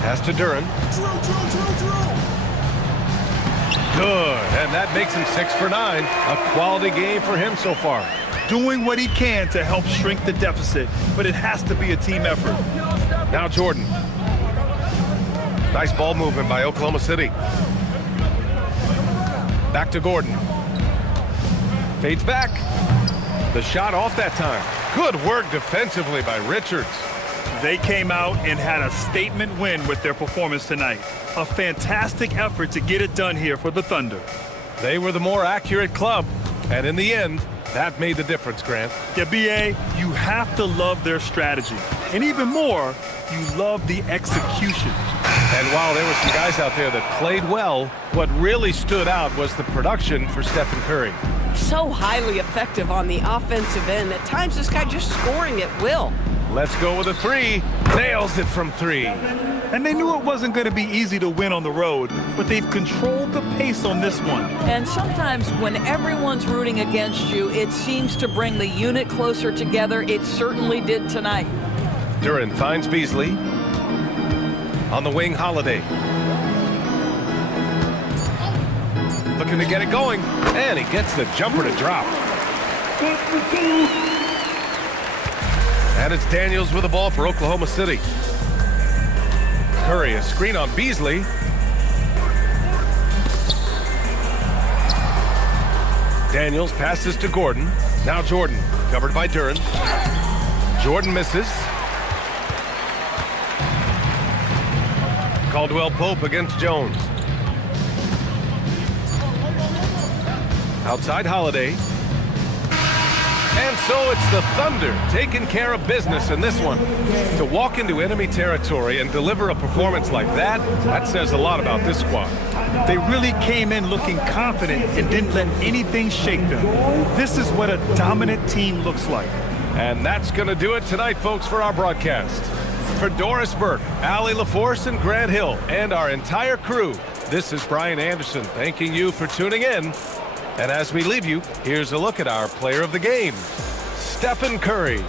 Pass to Duren. Good, and that makes him 6 for 9. A quality game for him so far. Doing what he can to help shrink the deficit, but it has to be a team effort. Now Jordan. Nice ball movement by Oklahoma City. Back to Gordon. Fades back. The shot off that time. Good work defensively by Richards. They came out and had a statement win with their performance tonight. A fantastic effort to get it done here for the Thunder. They were the more accurate club, and in the end, that made the difference, Grant. Yeah, B.A., you have to love their strategy. And even more, you love the execution. And while there were some guys out there that played well, what really stood out was the production for Stephen Curry. So highly effective on the offensive end. At times, this guy just scoring at will. Let's go with a 3. Nails it from 3. And they knew it wasn't going to be easy to win on the road, but they've controlled the pace on this one. And sometimes when everyone's rooting against you, it seems to bring the unit closer together. It certainly did tonight. Duren finds Beasley. On the wing, Holiday. Looking to get it going. And he gets the jumper to drop. And it's Daniels with the ball for Oklahoma City. Curry, a screen on Beasley. Daniels passes to Gordon. Now Jordan, covered by Duren. Jordan misses. Caldwell Pope against Jones. Outside Holiday. And so it's the Thunder taking care of business in this one. To walk into enemy territory and deliver a performance like that, that says a lot about this squad. They really came in looking confident and didn't let anything shake them. This is what a dominant team looks like. And that's going to do it tonight, folks, for our broadcast. For Doris Burke, Allie LaForce, and Grant Hill, and our entire crew, this is Brian Anderson thanking you for tuning in. And as we leave you, here's a look at our player of the game, Stephen Curry.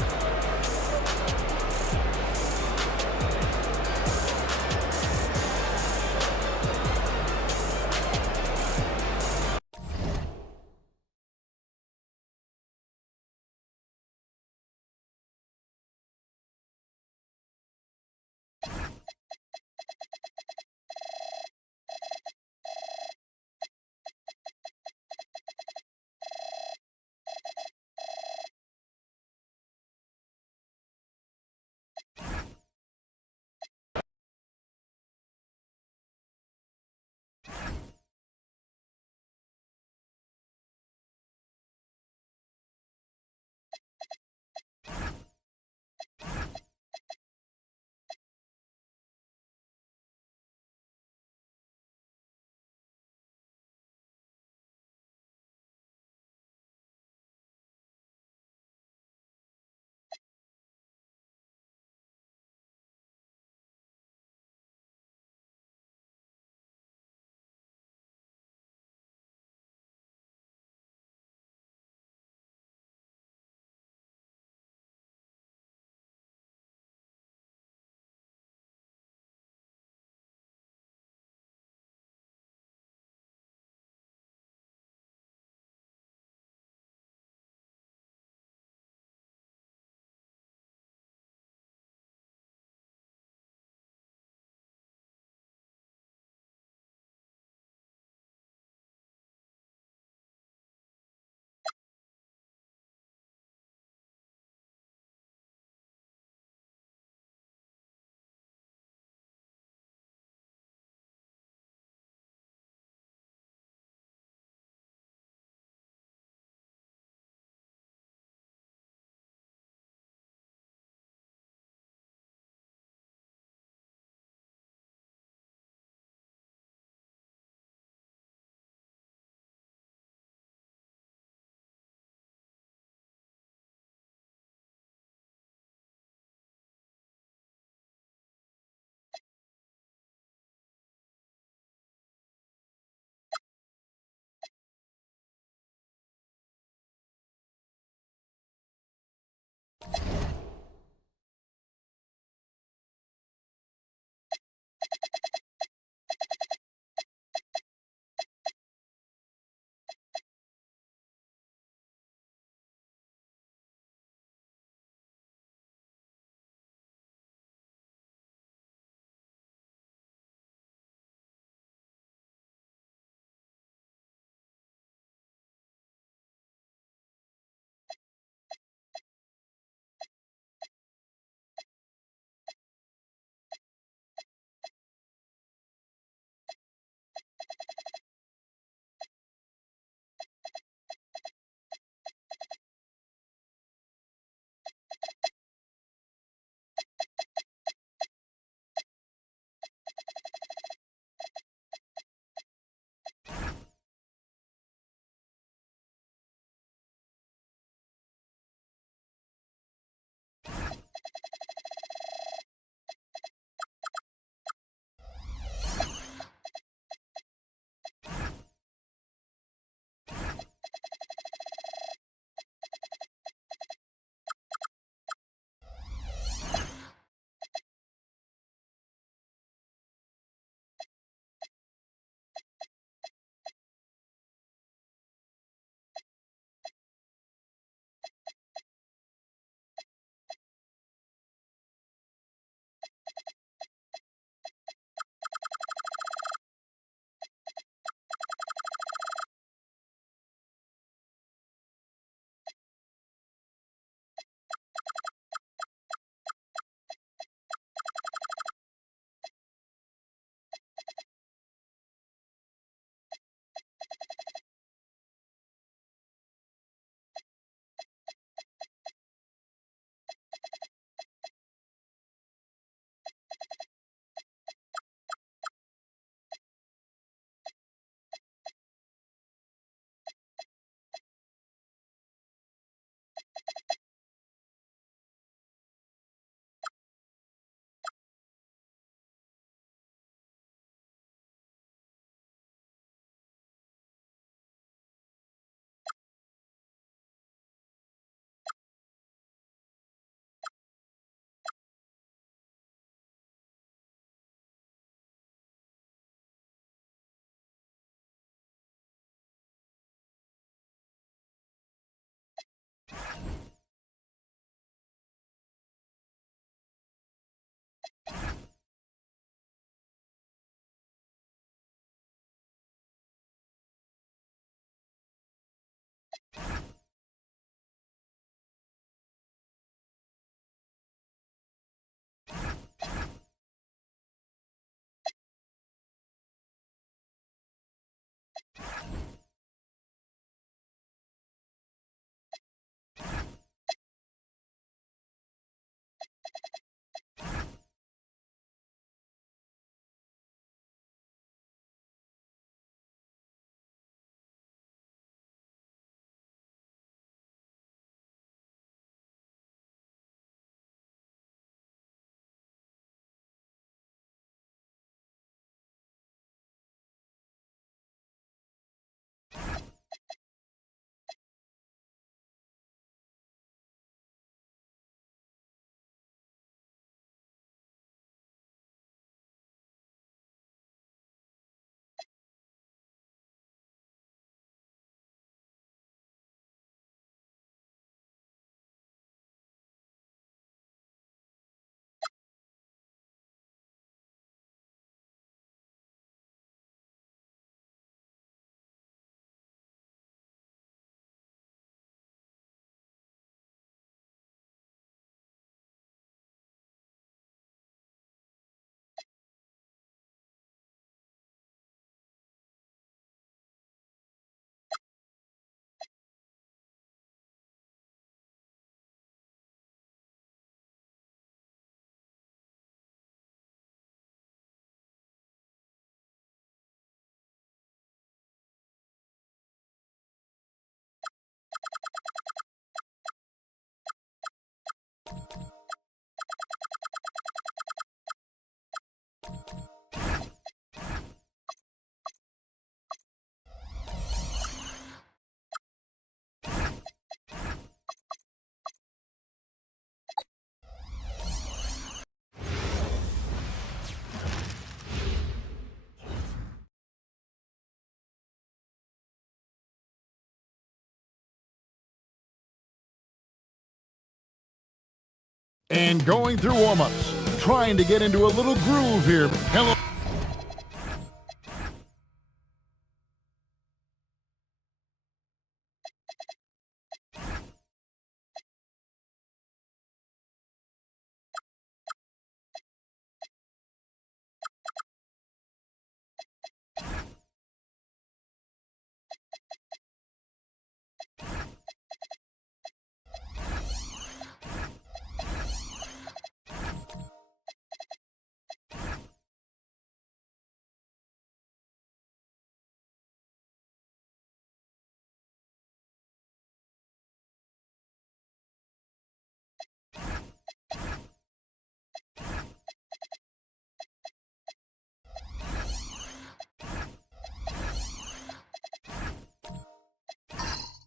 And going through warm-ups, trying to get into a little groove here. Hello.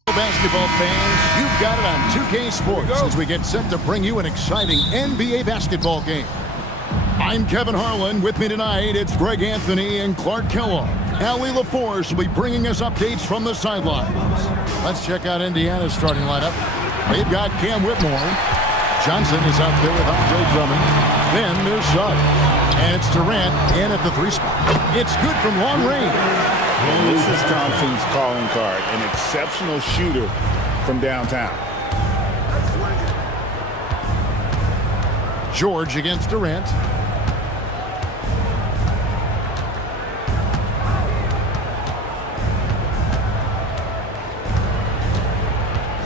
Basketball fans, you've got it on 2K Sports as we get set to bring you an exciting NBA basketball game. I'm Kevin Harlan. With me tonight, it's Greg Anthony and Clark Kellogg. Allie LaForce will be bringing us updates from the sidelines. Let's check out Indiana's starting lineup. They've got Cam Whitmore. Johnson is out there with Andre Drummond. Then there's Suggs. And it's Durant in at the 3 spot. It's good from long range. And this is Thompson's calling card, an exceptional shooter from downtown. George against Durant.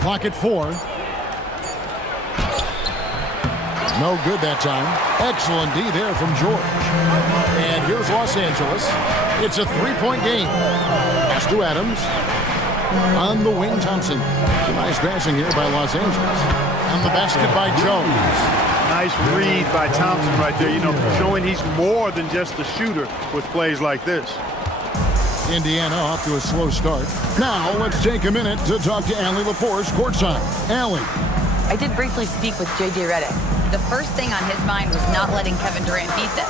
Clock at 4. No good that time. Excellent D there from George. And here's Los Angeles. It's a 3-point game. Pass to Adams. On the wing, Thompson. Nice passing here by Los Angeles. And the basket by Jones. Nice read by Thompson right there. You know, showing he's more than just a shooter with plays like this. Indiana off to a slow start. Now let's take a minute to talk to Allie LaForce courtside. Allie. I did briefly speak with J.J. Redick. the first thing on his mind was not letting Kevin Durant beat them.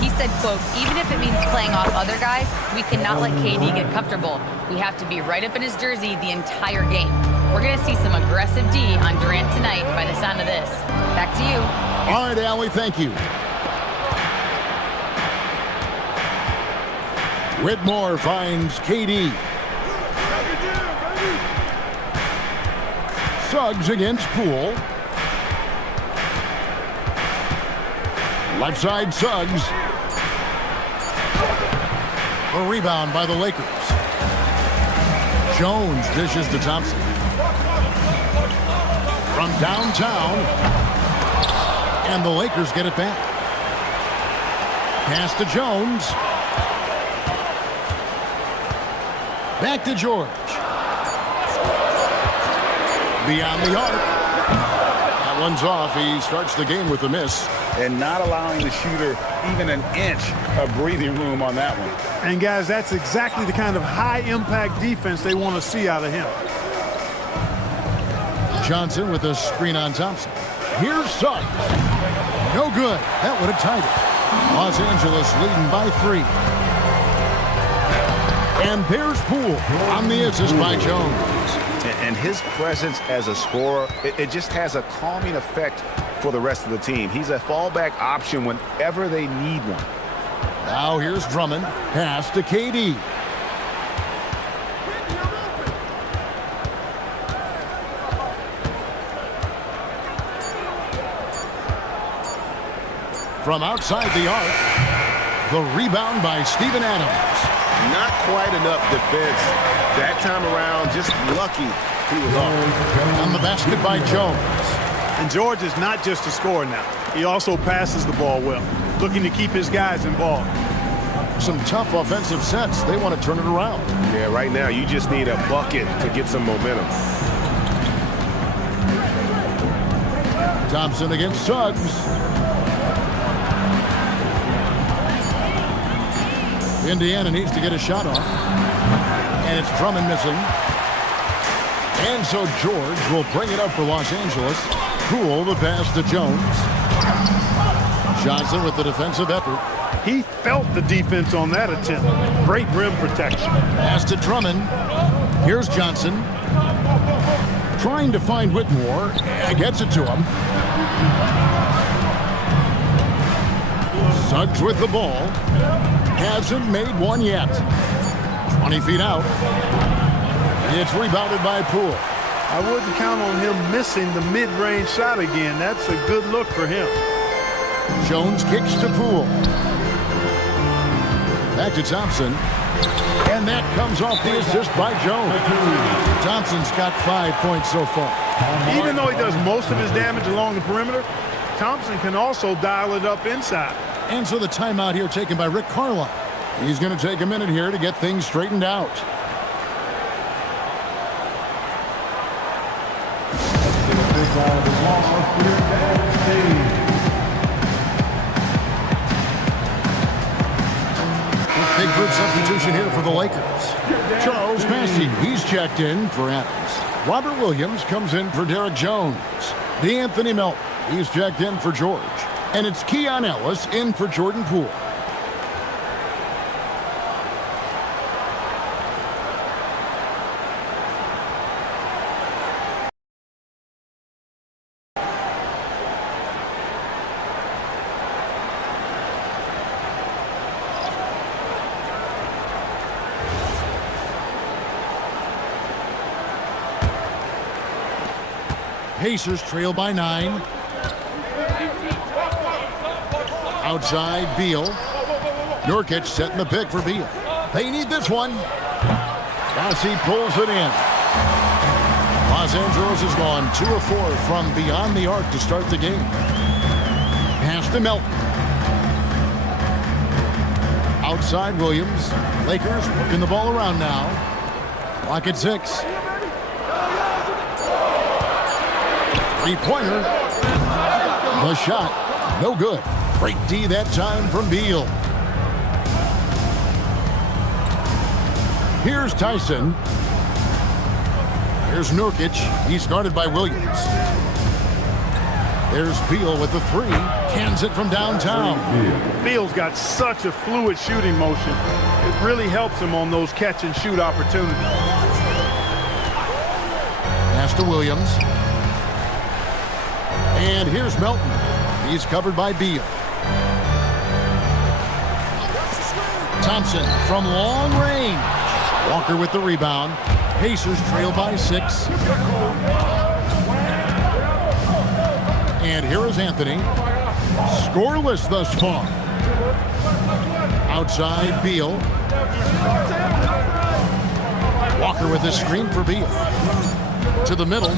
He said, quote, even if it means playing off other guys, we cannot let KD get comfortable. We have to be right up in his jersey the entire game. We're going to see some aggressive D on Durant tonight by the sound of this. Back to you. All right, Allie, thank you. Whitmore finds KD. Suggs against Poole. Left side Suggs. A rebound by the Lakers. Jones dishes to Thompson. From downtown. And the Lakers get it back. Pass to Jones. Back to George. Beyond the arc. That one's off. He starts the game with a miss. And not allowing the shooter even an inch of breathing room on that one. And, guys, that's exactly the kind of high-impact defense they want to see out of him. Johnson with a screen on Thompson. Here's Suggs. No good. That would have tied it. Los Angeles leading by 3. And there's Poole on the assist by Jones. And his presence as a scorer, it just has a calming effect for the rest of the team. He's a fallback option whenever they need one. Now here's Drummond. Pass to KD. From outside the arc, the rebound by Steven Adams. Not quite enough defense that time around. Just lucky he was off. On the basket by Jones. And George is not just a scorer now. He also passes the ball well, looking to keep his guys involved. Some tough offensive sets. They want to turn it around. Yeah, right now you just need a bucket to get some momentum. Thompson against Suggs. Indiana needs to get a shot off. And it's Drummond missing. And so George will bring it up for Los Angeles. Poole the pass to Jones. Johnson with the defensive effort. He felt the defense on that attempt. Great rim protection. Pass to Drummond. Here's Johnson. Trying to find Whitmore. Gets it to him. Suggs with the ball. Hasn't made one yet. 20 feet out. It's rebounded by Poole. I wouldn't count on him missing the mid-range shot again. That's a good look for him. Jones kicks to Poole. Back to Thompson. And that comes off the assist by Jones. Thompson's got 5 points so far. Even though he does most of his damage along the perimeter, Thompson can also dial it up inside. And so the timeout here taken by Rick Carlisle. He's going to take a minute here to get things straightened out. Big group substitution here for the Lakers. Charles Massey, he's checked in for Adams. Robert Williams comes in for Derek Jones. DeAnthony Melton, he's checked in for George. And it's Keon Ellis in for Jordan Poole. Pacers trail by 9. Outside, Beal. Nurkic setting the pick for Beal. They need this one. Massey pulls it in. Los Angeles has gone 2 of 4 from beyond the arc to start the game. Pass to Melton. Outside, Williams. Lakers working the ball around now. Clock at 6. Three-pointer. The shot. No good. Great D that time from Beal. Here's Tyson. Here's Nurkic. He's guarded by Williams. There's Beal with the three. Cans it from downtown. Beal's got such a fluid shooting motion. It really helps him on those catch-and-shoot opportunities. Pass to Williams. And here's Melton. He's covered by Beal. Thompson from long range. Walker with the rebound. Pacers trail by 6. And here is Anthony. Scoreless thus far. Outside, Beal. Walker with the screen for Beal. To the middle.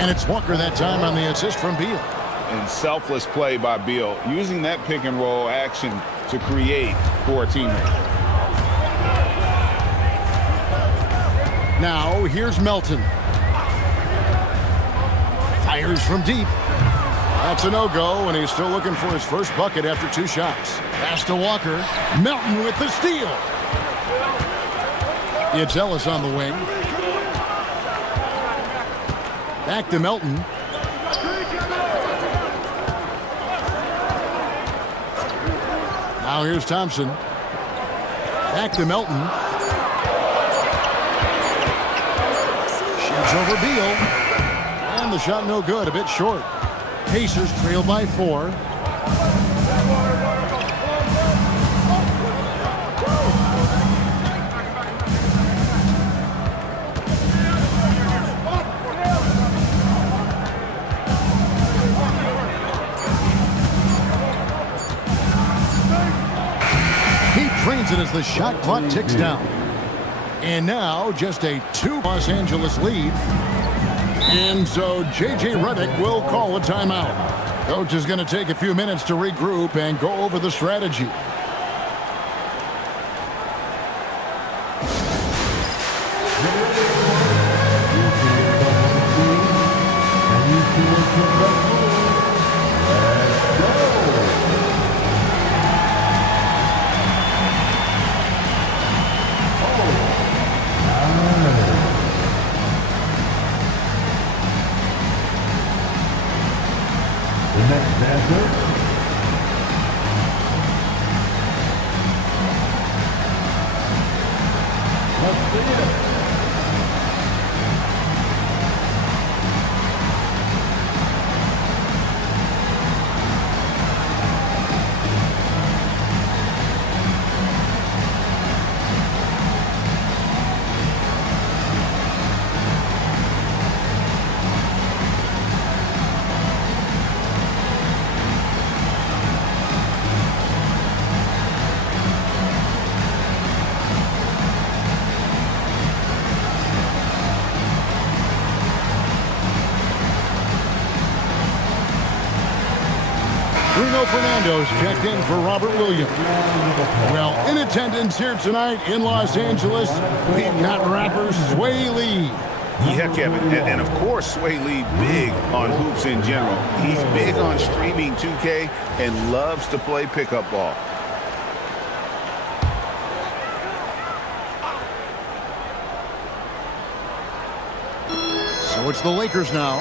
And it's Walker that time on the assist from Beal. And selfless play by Beal, using that pick and roll action to create for a teammate. Now here's Melton. Fires from deep. That's a no-go, and he's still looking for his first bucket after 2 shots. Pass to Walker. Melton with the steal. It's Ellis on the wing. Back to Melton. Now here's Thompson. Back to Melton. Shoots over Beal. And the shot no good, a bit short. Pacers trail by 4. He trains it as the shot clock ticks down. And now just a 2 Los Angeles lead. And so J.J. Redick will call a timeout. Coach is going to take a few minutes to regroup and go over the strategy. Bruno Fernando's checked in for Robert Williams. Well, in attendance here tonight in Los Angeles, we've got rapper Sway Lee. Yeah, Kevin, and of course Sway Lee big on hoops in general. He's big on streaming 2K and loves to play pickup ball. So it's the Lakers now.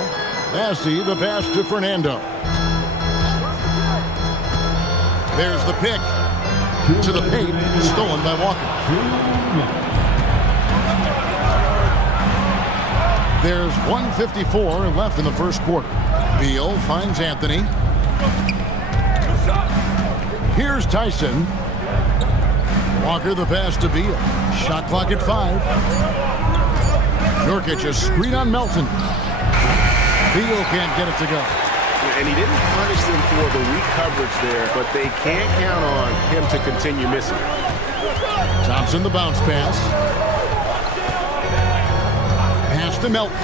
Bassey, the pass to Fernando. There's the pick to the paint, stolen by Walker. There's 1:54 left in the first quarter. Beal finds Anthony. Here's Tyson. Walker the pass to Beal. Shot clock at 5. Nurkic a screen on Melton. Beal can't get it to go. And he didn't punish them for the weak coverage there, but they can't count on him to continue missing. Thompson the bounce pass. Pass to Melton.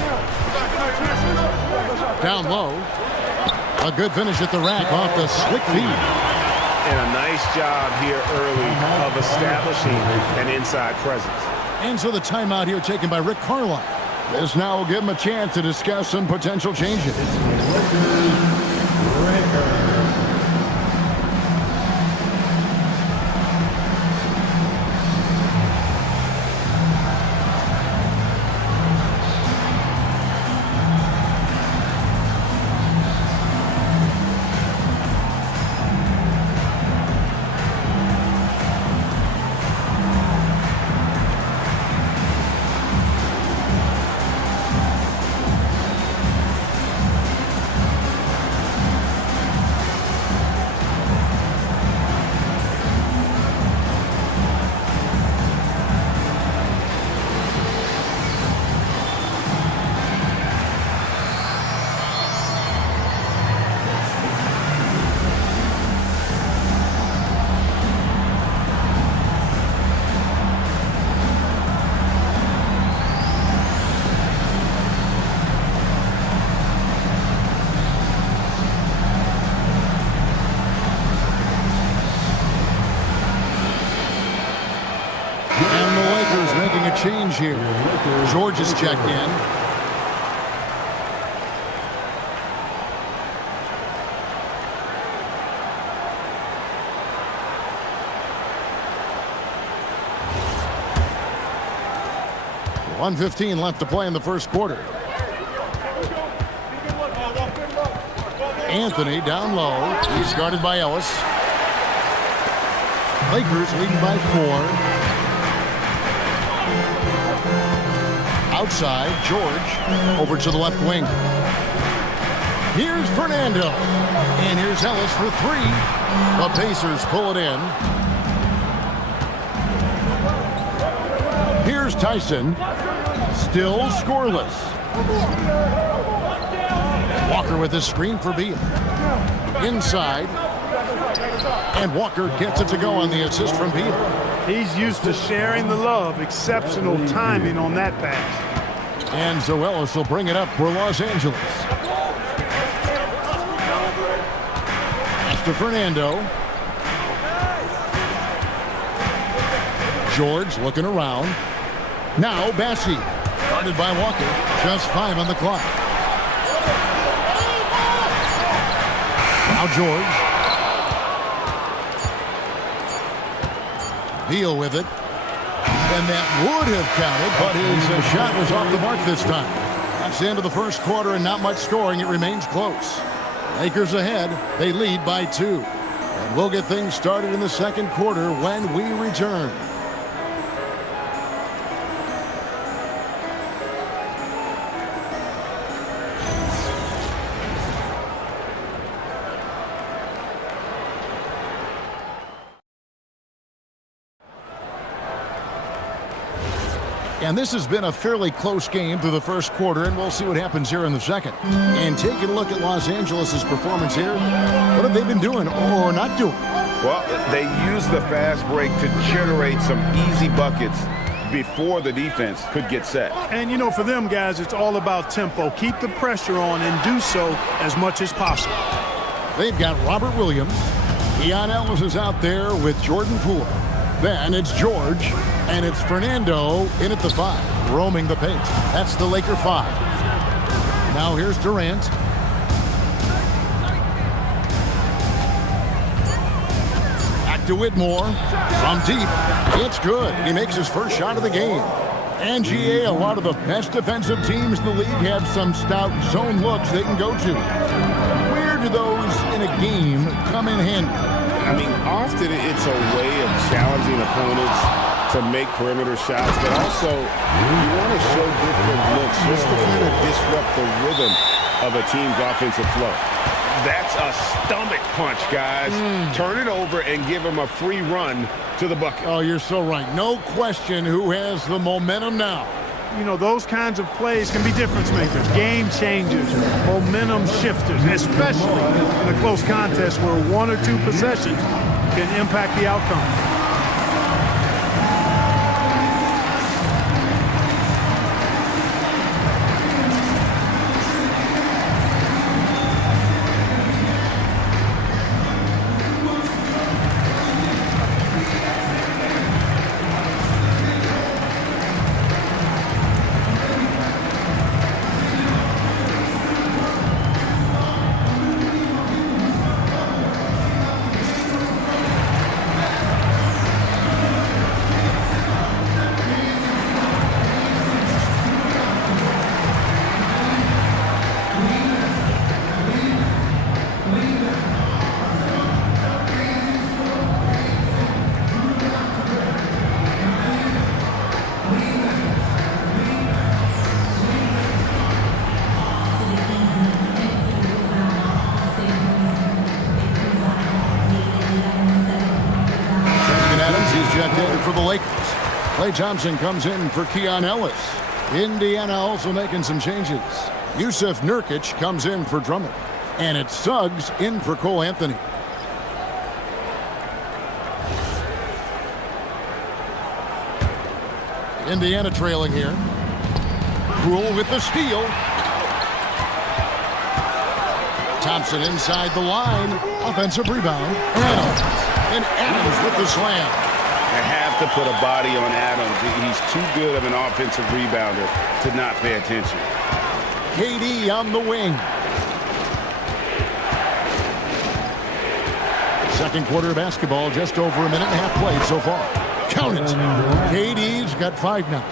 Down low. A good finish at the rack off the slick feed. And a nice job here early of establishing an inside presence. And so the timeout here taken by Rick Carlisle. This now will give him a chance to discuss some potential changes. making a change here. George is checked in. .1:15 left to play in the first quarter. Anthony down low. He's guarded by Ellis. Lakers leading by 4. Outside, George over to the left wing. Here's Fernando. And here's Ellis for 3. The Pacers pull it in. Here's Tyson. Still scoreless. Walker with his screen for Beal. Inside. And Walker gets it to go on the assist from Beal. He's used to sharing the love. Exceptional timing on that pass. And Zoelis will bring it up for Los Angeles. Pass to Fernando. George looking around. Now Bassi. Guarded by Walker. Just 5 on the clock. Now George. Beal with it. And that would have counted, but his shot was off the mark this time. That's the end of the first quarter and not much scoring. It remains close. Lakers ahead. They lead by 2. And we'll get things started in the second quarter when we return. And this has been a fairly close game through the first quarter, and we'll see what happens here in the second. And taking a look at Los Angeles' performance here, what have they been doing or not doing? Well, they use the fast break to generate some easy buckets before the defense could get set. And, you know, for them guys, it's all about tempo. Keep the pressure on and do so as much as possible. They've got Robert Williams. Keon Ellis is out there with Jordan Poole. Then it's George, and it's Fernando in at the 5, roaming the paint. That's the Laker 5. Now here's Durant. Back to Whitmore. From deep. It's good. He makes his first shot of the game. And GA, a lot of the best defensive teams in the league have some stout zone looks they can go to. Where do those in a game come in handy? I mean, often it's a way of challenging opponents to make perimeter shots, but also you want to show different looks just to kind of disrupt the rhythm of a team's offensive flow. That's a stomach punch, guys. Turn it over and give them a free run to the bucket. Oh, you're so right. No question who has the momentum now. You know, those kinds of plays can be difference makers, game changers, momentum shifters, especially in a close contest where 1 or 2 possessions can impact the outcome. For the Lakers. Klay Thompson comes in for Keon Ellis. Indiana also making some changes. Yusuf Nurkic comes in for Drummond. And it's Suggs in for Cole Anthony. Indiana trailing here. Poole with the steal. Thompson inside the line. Offensive rebound. And Adams with the slam. They have to put a body on Adams. He's too good of an offensive rebounder to not pay attention. KD on the wing. Second quarter of basketball, just over a minute and a half played so far. Count it. KD's got 5 now.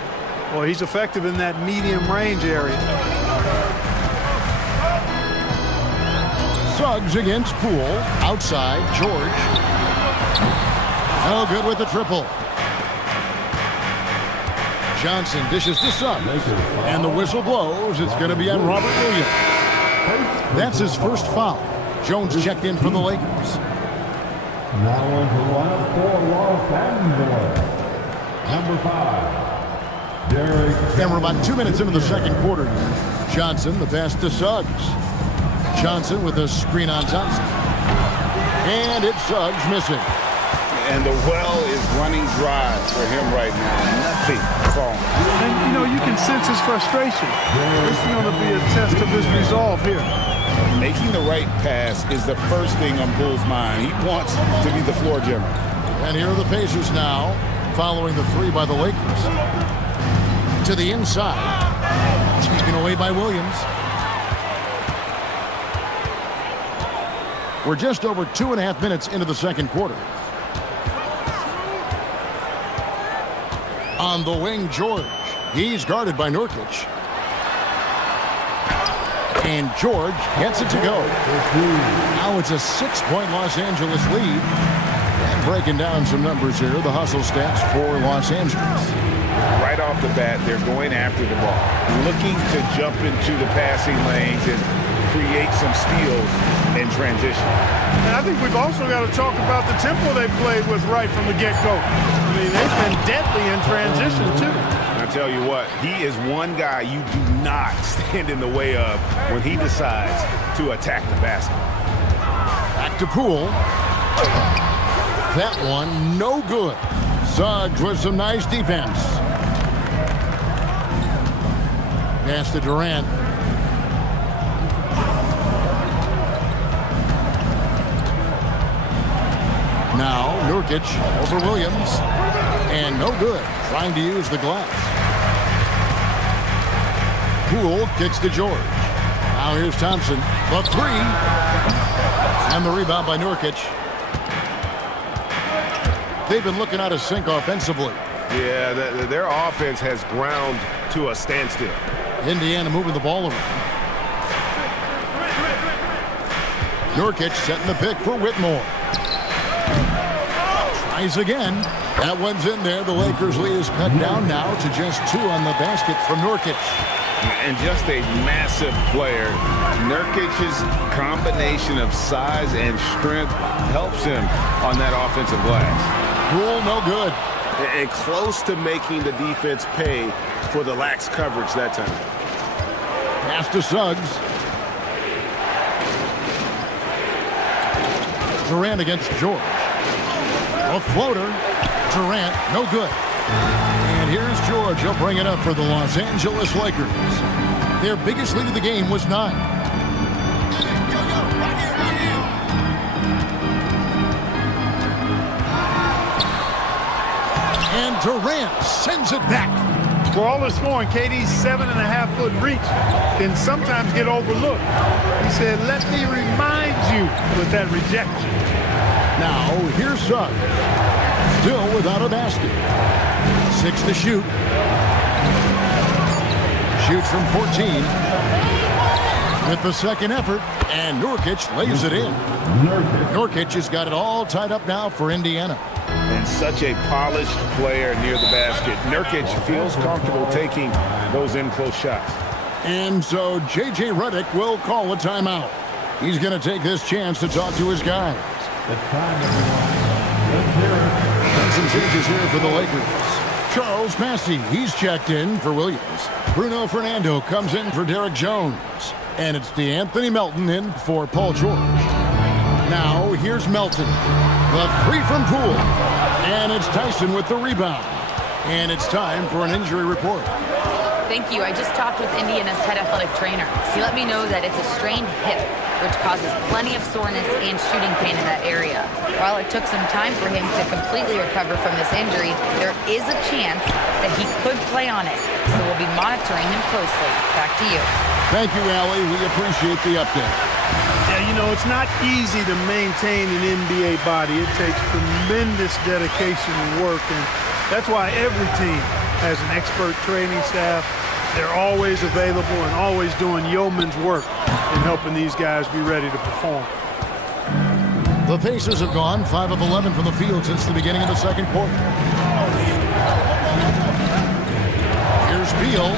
Well, he's effective in that medium range area. Suggs against Poole. Outside, George. No good with the triple. Johnson dishes to Suggs. And the whistle blows. It's going to be on Robert Williams. That's his first foul. Jones checked in for the Lakers. Now into the lineup for Los Angeles. Number 5, Derek. And we're about 2 minutes into the second quarter here. Johnson, the pass to Suggs. Johnson with a screen on Thompson. And it's Suggs missing. And the well is running dry for him right now. Nothing falling. And, you know, you can sense his frustration. This is going to be a test of his resolve here. Making the right pass is the first thing on Poole's mind. He wants to be the floor general. And here are the Pacers now, following the 3 by the Lakers. To the inside. Taken away by Williams. We're just over 2.5 minutes into the second quarter. On the wing, George. He's guarded by Nurkic. And George gets it to go. Now it's a 6-point Los Angeles lead. And breaking down some numbers here, the hustle stats for Los Angeles. Right off the bat, they're going after the ball, looking to jump into the passing lanes and create some steals in transition. And I think we've also got to talk about the tempo they played with right from the get-go. I mean, they've been deadly in transition, too. I tell you what, he is one guy you do not stand in the way of when he decides to attack the basket. Back to Poole. That one, no good. Suggs with some nice defense. Pass to Durant. Now, Nurkic over Williams. And no good. Trying to use the glass. Poole kicks to George. Now here's Thompson. The 3. And the rebound by Nurkic. They've been looking out of sync offensively. Yeah, their offense has ground to a standstill. Indiana moving the ball around. Nurkic setting the pick for Whitmore. Tries again. That one's in there. The Lakers lead is cut down now to just 2 on the basket from Nurkic. And just a massive player. Nurkic's combination of size and strength helps him on that offensive glass. Poole, no good. And close to making the defense pay for the lax coverage that time. Pass to Suggs. Durant against George. A floater. Durant, no good. And here's George. He'll bring it up for the Los Angeles Lakers. Their biggest lead of the game was 9. And Durant sends it back. For all the scoring, KD's 7.5-foot reach can sometimes get overlooked. He said, let me remind you with that rejection. Now, here's Suggs. Still without a basket. 6 to shoot. Shoots from 14. With the second effort, and Nurkic lays it in. Nurkic has got it all tied up now for Indiana. And such a polished player near the basket. Nurkic feels comfortable taking those in-close shots. And so J.J. Redick will call a timeout. He's going to take this chance to talk to his guys. And some changes here for the Lakers. Charles Massey, he's checked in for Williams. Bruno Fernando comes in for Derek Jones. And it's DeAnthony Melton in for Paul George. Now, here's Melton. The 3 from Poole. And it's Tyson with the rebound. And it's time for an injury report. Thank you. I just talked with Indiana's head athletic trainer. He let me know that it's a strained hip. which causes plenty of soreness and shooting pain in that area. While it took some time for him to completely recover from this injury, there is a chance that he could play on it. So we'll be monitoring him closely. Back to you. Thank you, Allie. We appreciate the update. Yeah, you know, it's not easy to maintain an NBA body. It takes tremendous dedication and work, and that's why every team has an expert training staff. They're always available and always doing yeoman's work in helping these guys be ready to perform. The Pacers have gone 5 of 11 from the field since the beginning of the second quarter. Here's Beal.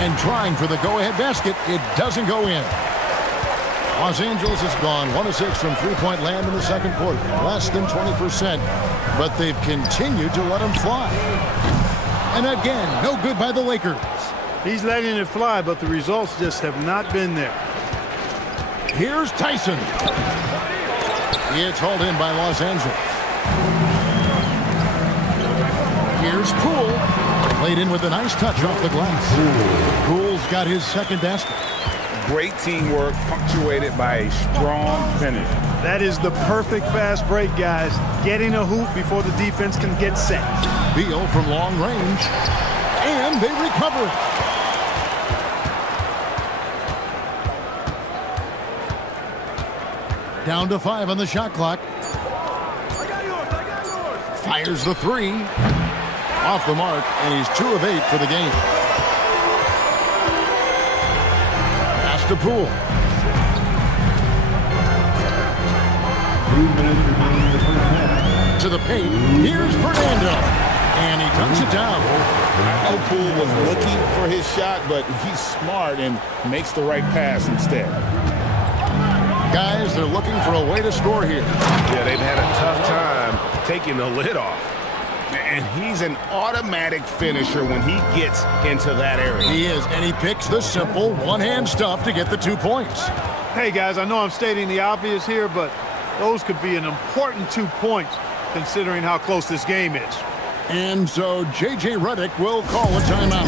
And trying for the go-ahead basket. It doesn't go in. Los Angeles has gone 1 of 6 from three-point land in the second quarter. Less than 20%. But they've continued to let them fly. And again, no good by the Lakers. He's letting it fly, but the results just have not been there. Here's Tyson. It's hauled in by Los Angeles. Here's Poole. Played in with a nice touch off the glass. Poole's got his second basket. Great teamwork punctuated by a strong finish. That is the perfect fast break, guys. Getting a hoop before the defense can get set. Beal from long range. And they recover it. Down to 5 on the shot clock. Fires the three. Off the mark, and he's 2 of 8 for the game. Pass to Poole. 3 minutes remaining in the first half. To the paint. Here's Fernando. And he dunks it down. I know Poole was looking for his shot, but he's smart and makes the right pass instead. Guys, they're looking for a way to score here. Yeah, they've had a tough time taking the lid off. And he's an automatic finisher when he gets into that area. He is, and he picks the simple one-hand stuff to get the 2 points. Hey, guys, I know I'm stating the obvious here, but those could be an important 2 points considering how close this game is. And so J.J. Redick will call a timeout.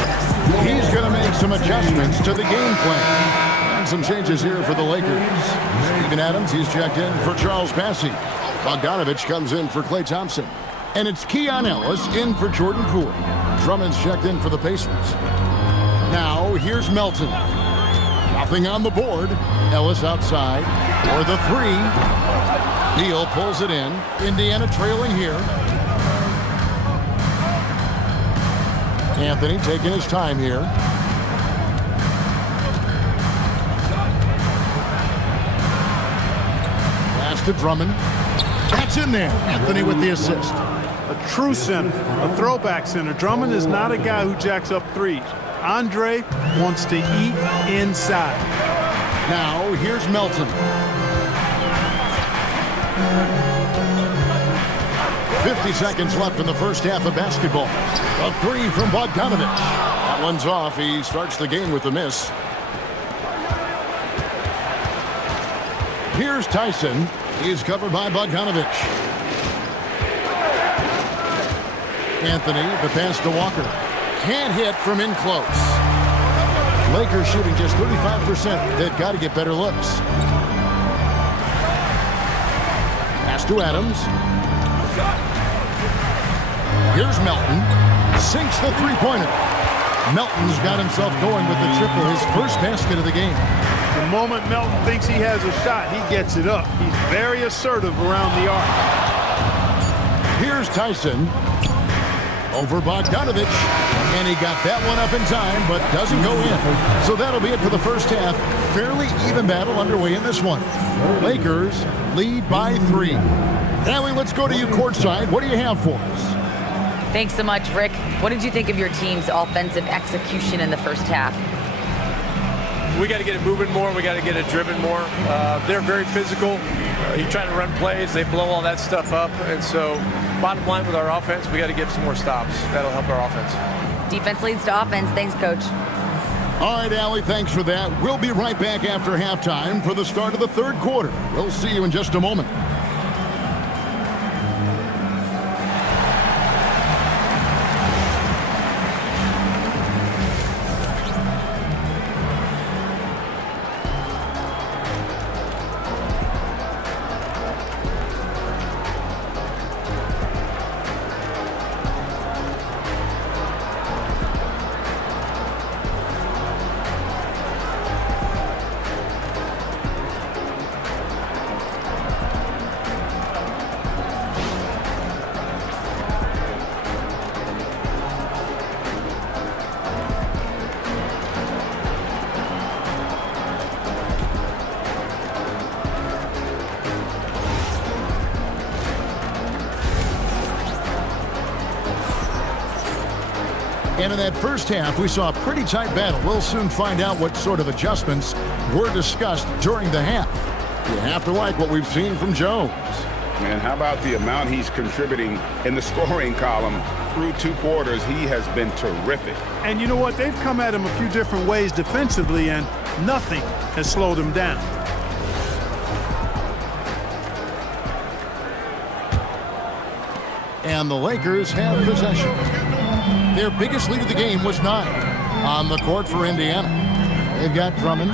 He's going to make some adjustments to the game plan. And some changes here for the Lakers. Steven Adams, he's checked in for Charles Bassey. Bogdanovich comes in for Klay Thompson. And it's Keon Ellis in for Jordan Poole. Drummond's checked in for the Pacers. Now, here's Melton. Nothing on the board. Ellis outside for the three. Beal pulls it in. Indiana trailing here. Anthony taking his time here. Pass to Drummond. That's in there. Anthony with the assist. A true center, a throwback center. Drummond is not a guy who jacks up threes. Andre wants to eat inside. Now, here's Melton. 50 seconds left in the first half of basketball. A three from Bogdanovich. That one's off. He starts the game with a miss. Here's Tyson. He's covered by Bogdanovich. Anthony, the pass to Walker. Can't hit from in close. Lakers shooting just 35%. They've got to get better looks. Pass to Adams. Here's Melton. Sinks the three-pointer. Melton's got himself going with the triple, his first basket of the game. The moment Melton thinks he has a shot, he gets it up. He's very assertive around the arc. Here's Tyson. Over Bogdanovich. And he got that one up in time, but doesn't go in. So that'll be it for the first half. Fairly even battle underway in this one. Lakers lead by 3. Allie, let's go to you courtside. What do you have for us? Thanks so much, Rick. What did you think of your team's offensive execution in the first half? We got to get it moving more. We got to get it driven more. They're very physical. You try to run plays, they blow all that stuff up. And so, bottom line with our offense, we got to get some more stops. That'll help our offense. Defense leads to offense. Thanks, Coach. All right, Allie, thanks for that. We'll be right back after halftime for the start of the third quarter. We'll see you in just a moment. And in that first half, we saw a pretty tight battle. We'll soon find out what sort of adjustments were discussed during the half. You have to like what we've seen from Jones. Man, how about the amount he's contributing in the scoring column through 2 quarters? He has been terrific. And you know what? They've come at him a few different ways defensively, and nothing has slowed him down. And the Lakers have possession. Their biggest lead of the game was 9 on the court for Indiana. They've got Drummond.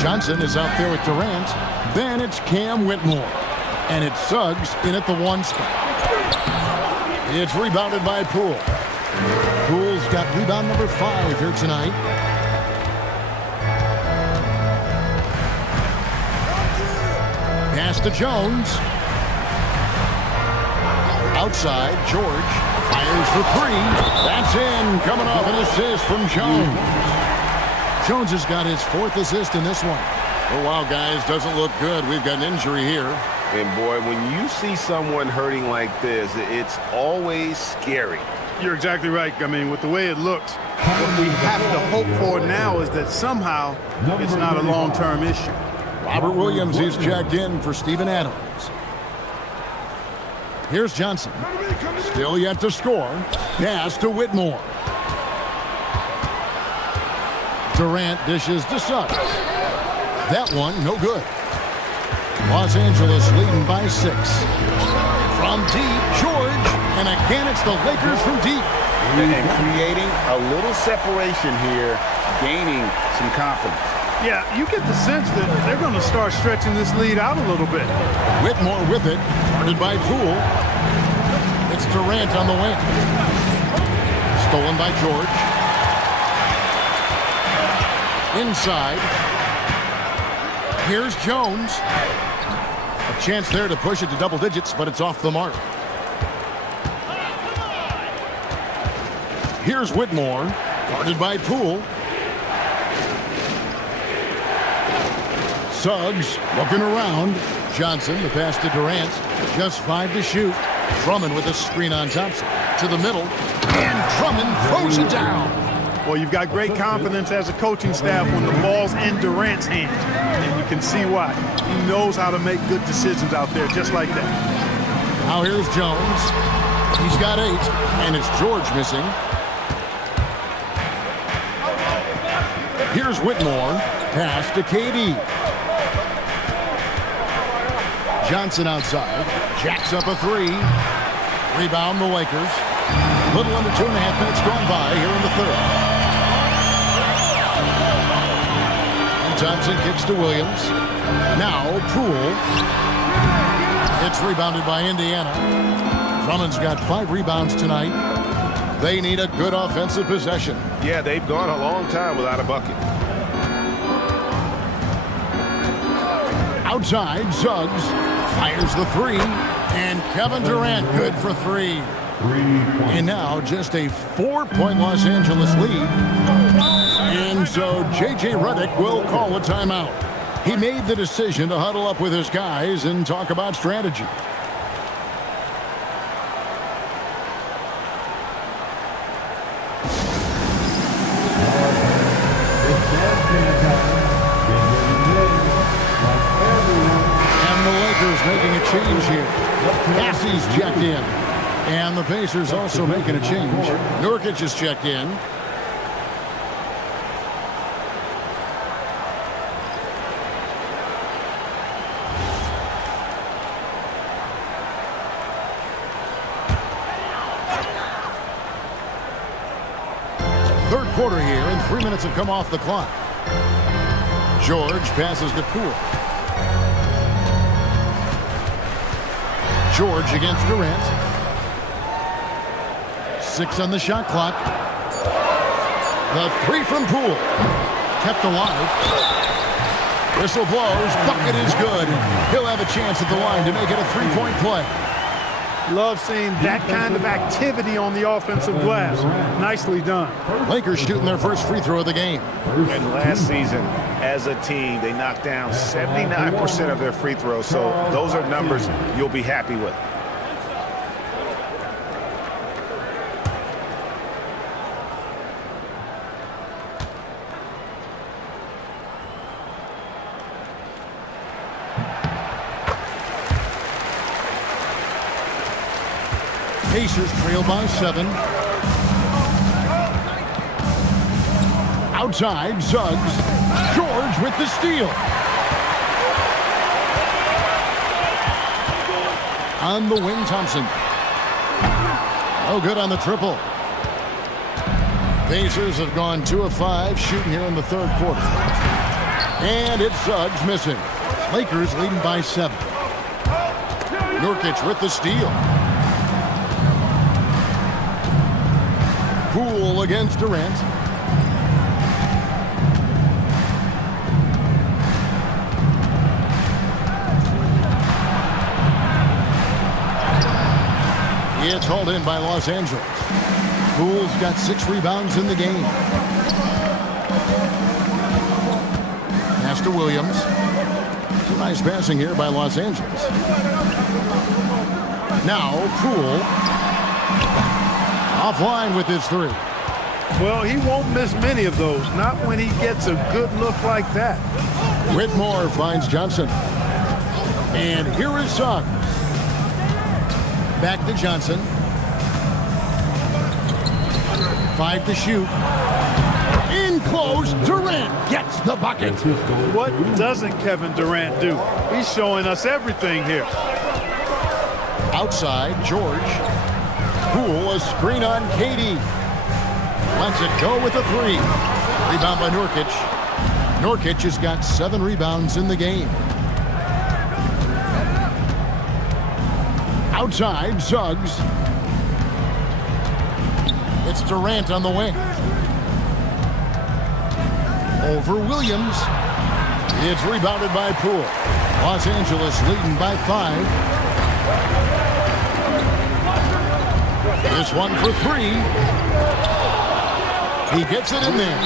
Johnson is out there with Durant. Then it's Cam Whitmore. And it's Suggs in at the 1 spot. It's rebounded by Poole. Poole's got rebound number 5 here tonight. Pass to Jones. Outside, George fires for 3. That's in, coming off an assist from Jones. Jones has got his 4th assist in this one. Oh, wow, guys, doesn't look good. We've got an injury here. And, boy, when you see someone hurting like this, it's always scary. You're exactly right. I mean, with the way it looks, what we have to hope for now is that somehow it's not a long-term issue. Robert Williams is checked in for Steven Adams. Here's Johnson. Still yet to score. Pass to Whitmore. Durant dishes to Suggs. That one, no good. Los Angeles leading by 6. From deep, George. And again, it's the Lakers from deep. And creating a little separation here, gaining some confidence. Yeah, you get the sense that they're going to start stretching this lead out a little bit. Whitmore with it, guarded by Poole. It's Durant on the wing. Stolen by George. Inside. Here's Jones. A chance there to push it to double digits, but it's off the mark. Here's Whitmore, guarded by Poole. Suggs looking around. Johnson, the pass to Durant. Just 5 to shoot. Drummond with a screen on Thompson. To the middle. And Drummond throws it down. Well, you've got great confidence as a coaching staff when the ball's in Durant's hands. And you can see why. He knows how to make good decisions out there just like that. Now here's Jones. He's got 8. And it's George missing. Here's Whitmore. Pass to KD. Johnson outside. Jacks up a 3. Rebound the Lakers. Little under 2.5 minutes gone by here in the 3rd. And Thompson kicks to Williams. Now Poole. It's rebounded by Indiana. Drummond's got 5 rebounds tonight. They need a good offensive possession. Yeah, they've gone a long time without a bucket. Outside, Suggs fires the 3, and Kevin Durant good for 3. And now just a 4-point Los Angeles lead. And so J.J. Redick will call a timeout. He made the decision to huddle up with his guys and talk about strategy. Making a change here. Cassie's checked in. And the Pacers also making a change. Nurkic is checked in. Third quarter here, and 3 minutes have come off the clock. George passes to Poole. George against Durant. 6 on the shot clock. The 3 from Poole. Kept alive. Whistle blows. Bucket is good. He'll have a chance at the line to make it a 3-point play. Love seeing that kind of activity on the offensive glass. Nicely done. Lakers shooting their first free throw of the game. And last season, as a team, they knocked down 79% of their free throws. So those are numbers you'll be happy with. Pacers trail by 7. Outside, Suggs. George with the steal. On the wing, Thompson. Oh, good on the triple. Pacers have gone 2 of 5 shooting here in the third quarter. And it's Suggs missing. Lakers leading by 7. Nurkic with the steal. Poole against Durant. It's hauled in by Los Angeles. Poole's got 6 rebounds in the game. Pass to Williams. Some nice passing here by Los Angeles. Now Poole. Offline with his 3. Well, he won't miss many of those. Not when he gets a good look like that. Whitmore finds Johnson. And here is Suggs. Back to Johnson. 5 to shoot. In close, Durant gets the bucket. What doesn't Kevin Durant do? He's showing us everything here. Outside, George. Poole, a screen on KD. Lets it go with a 3. Rebound by Nurkic. Nurkic has got 7 rebounds in the game. Outside, Suggs. It's Durant on the wing. Over Williams. It's rebounded by Poole. Los Angeles leading by 5. This one for 3. He gets it in there.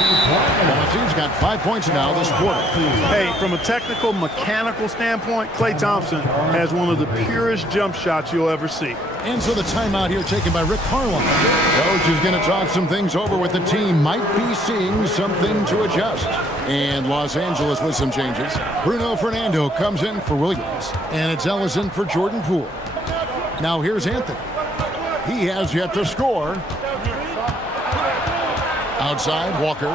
He's got 5 points now this quarter. Hey, from a technical, mechanical standpoint, Klay Thompson has one of the purest jump shots you'll ever see. And so the timeout here taken by Rick Carlisle. Coach is going to talk some things over with the team. Might be seeing something to adjust. And Los Angeles with some changes. Bruno Fernando comes in for Williams. And it's Ellison for Jordan Poole. Now here's Anthony. He has yet to score. Outside, Walker.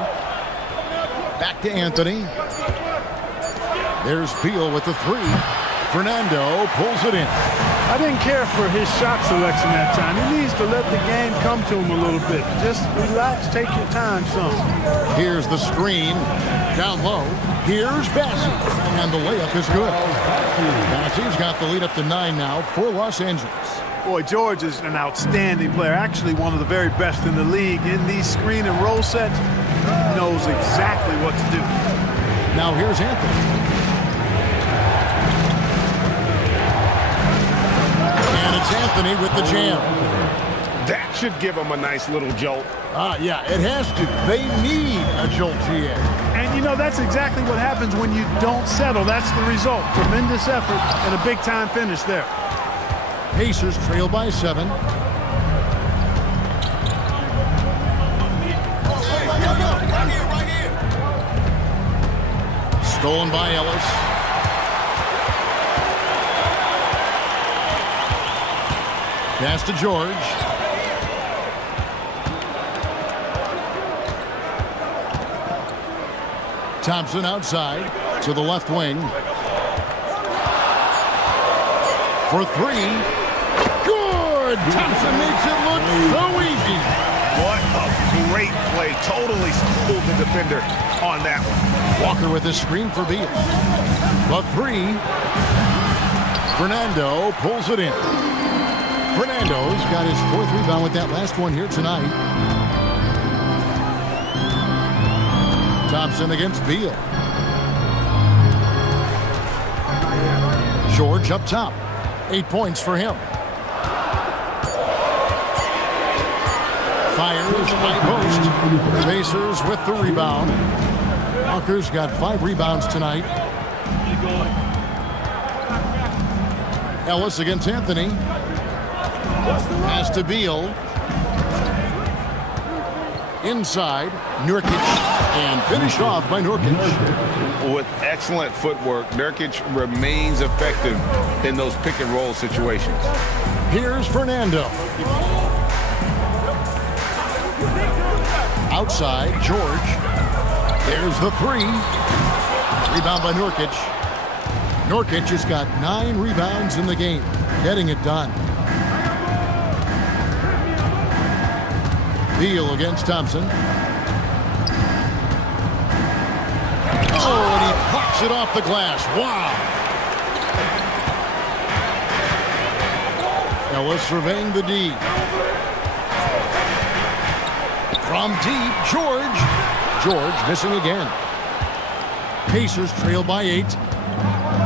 Back to Anthony. There's Beal with the 3. Fernando pulls it in. I didn't care for his shot selection that time. He needs to let the game come to him a little bit. Just relax, take your time, son. Here's the screen. Down low. Here's Bassey. And the layup is good. Bassey's got the lead up to 9 now for Los Angeles. Boy, George is an outstanding player. Actually, one of the very best in the league. In these screen and roll sets, he knows exactly what to do. Now here's Anthony. And it's Anthony with the jam. That should give him a nice little jolt. Yeah, it has to. They need a jolt, GA. And, you know, that's exactly what happens when you don't settle. That's the result. Tremendous effort and a big-time finish there. Pacers trail by 7. Stolen by Ellis. Pass to George. Thompson outside to the left wing. For 3. Good! Thompson makes it look so easy. What a great play. Totally schooled the defender on that one. Walker with a screen for Beal. The 3. Fernando pulls it in. Fernando's got his 4th rebound with that last one here tonight. Thompson against Beal. George up top. 8 points for him. Fires high post. Pacers with the rebound. Walker's got 5 rebounds tonight. Ellis against Anthony. Pass to Beal. Inside, Nurkic, and finished off by Nurkic. With excellent footwork, Nurkic remains effective in those pick and roll situations. Here's Fernando. Outside, George. There's the three. Rebound by Nurkic. Nurkic has got 9 rebounds in the game, getting it done. Beal against Thompson. Oh, and he pops it off the glass. Wow. Ellis surveying the D. From deep, George. George missing again. Pacers trail by 8.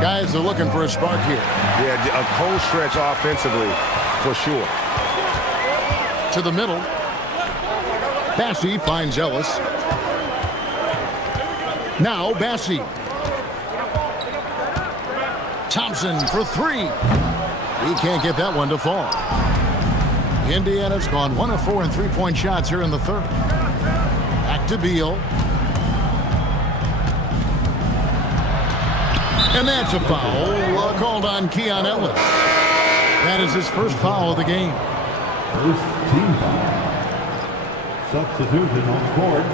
Guys are looking for a spark here. Yeah, a cold stretch offensively, for sure. To the middle. Bassey finds Ellis. Now Bassey. Thompson for 3. He can't get that one to fall. Indiana's gone 1 of 4 in three-point shots here in the third. Back to Beal. And that's a foul called on Keon Ellis. That is his first foul of the game. First team foul. Substitution on the court.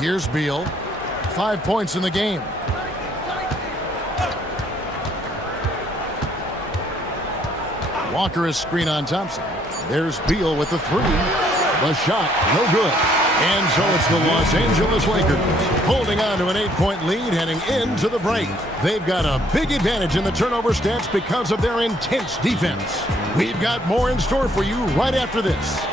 Here's Beal. 5 points in the game. Walker is screen on Thompson. There's Beal with the 3. The shot, no good. And so it's the Los Angeles Lakers holding on to an 8-point lead heading into the break. They've got a big advantage in the turnover stats because of their intense defense. We've got more in store for you right after this.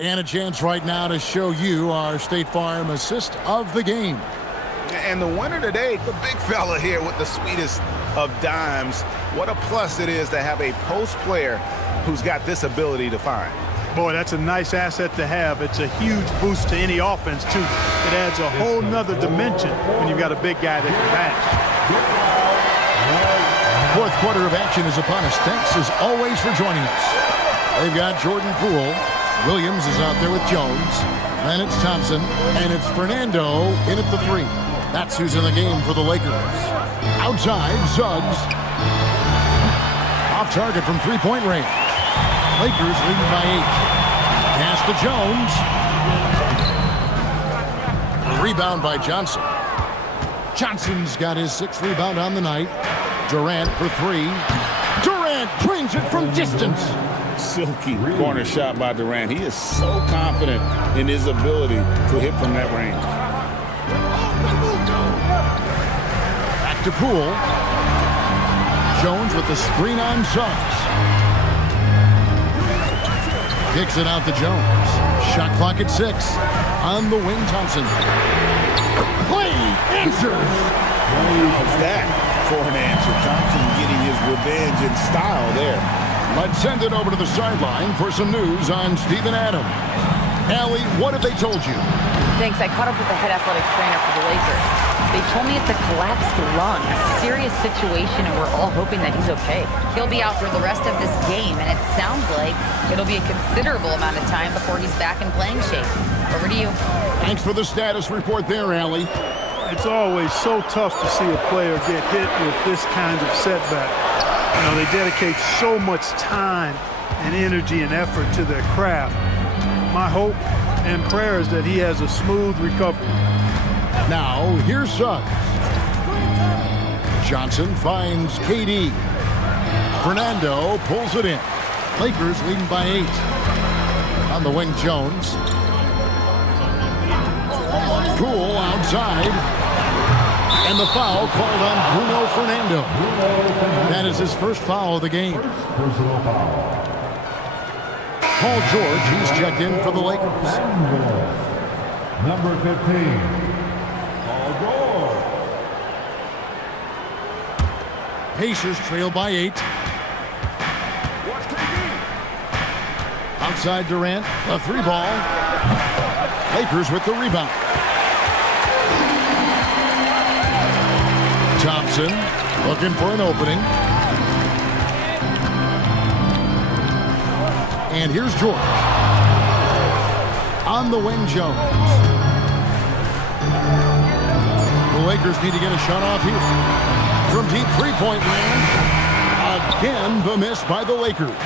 And a chance right now to show you our State Farm assist of the game. And the winner today, the big fella here with the sweetest of dimes. What a plus it is to have a post player who's got this ability to find. Boy, that's a nice asset to have. It's a huge boost to any offense, too. It adds a whole nother dimension when you've got a big guy that can match. Fourth quarter of action is upon us. Thanks, as always, for joining us. They've got Jordan Poole. Williams is out there with Jones. Then it's Thompson. And it's Fernando in at the 3. That's who's in the game for the Lakers. Outside, Suggs. Off target from three-point range. Lakers leading by 8. Pass to Jones. A rebound by Johnson. Johnson's got his 6th rebound on the night. Durant for 3. Durant brings it from distance. Silky corner shot by Durant. He is so confident in his ability to hit from that range. Back to Poole. Jones with the screen on Suggs. Kicks it out to Jones. Shot clock at 6. On the wing, Thompson. Play answers. How's that for an answer? Thompson getting his revenge in style there. Let's send it over to the sideline for some news on Steven Adams. Allie, what have they told you? Thanks. I caught up with the head athletic trainer for the Lakers. They told me it's a collapsed lung, a serious situation, and we're all hoping that he's okay. He'll be out for the rest of this game, and it sounds like it'll be a considerable amount of time before he's back in playing shape. Over to you. Thanks for the status report there, Allie. It's always so tough to see a player get hit with this kind of setback. You know, they dedicate so much time and energy and effort to their craft. My hope and prayer is that he has a smooth recovery. Now, here's Suggs. Johnson finds KD. Fernando pulls it in. Lakers leading by 8. On the wing, Jones. Poole outside. And the foul called on Bruno Fernando. That is his first foul of the game. Personal foul. Paul George, he's checked in for the Lakers. Number 15. Paul George. Pacers trail by 8. Outside Durant, a 3-ball. Lakers with the rebound. Thompson Looking for an opening. And here's George. On the wing, Jones. The Lakers need to get a shot off here. From deep three-point land. Again, the miss by the Lakers.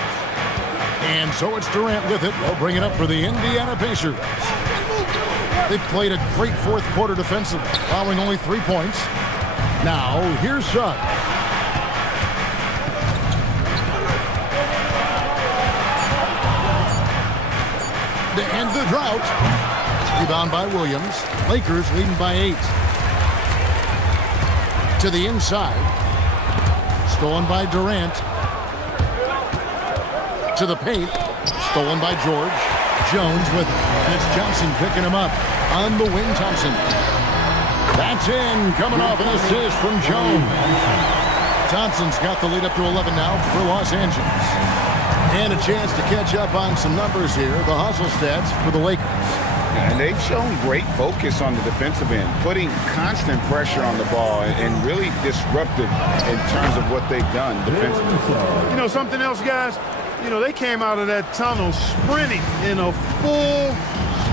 And so it's Durant with it. They'll bring it up for the Indiana Pacers. They've played a great fourth quarter defensively, allowing only 3 points. Now, here's Suggs. To end the drought. Rebound by Williams. Lakers leading by 8. To the inside. Stolen by Durant. To the paint. Stolen by George. Jones with it. And it's Johnson picking him up. On the wing, Thompson. That's in. Coming off an assist from Jones. Thompson's got the lead up to 11 now for Los Angeles. And a chance to catch up on some numbers here. The hustle stats for the Lakers. And they've shown great focus on the defensive end, putting constant pressure on the ball and really disruptive in terms of what they've done defensively. You know, something else, guys? You know, they came out of that tunnel sprinting in a full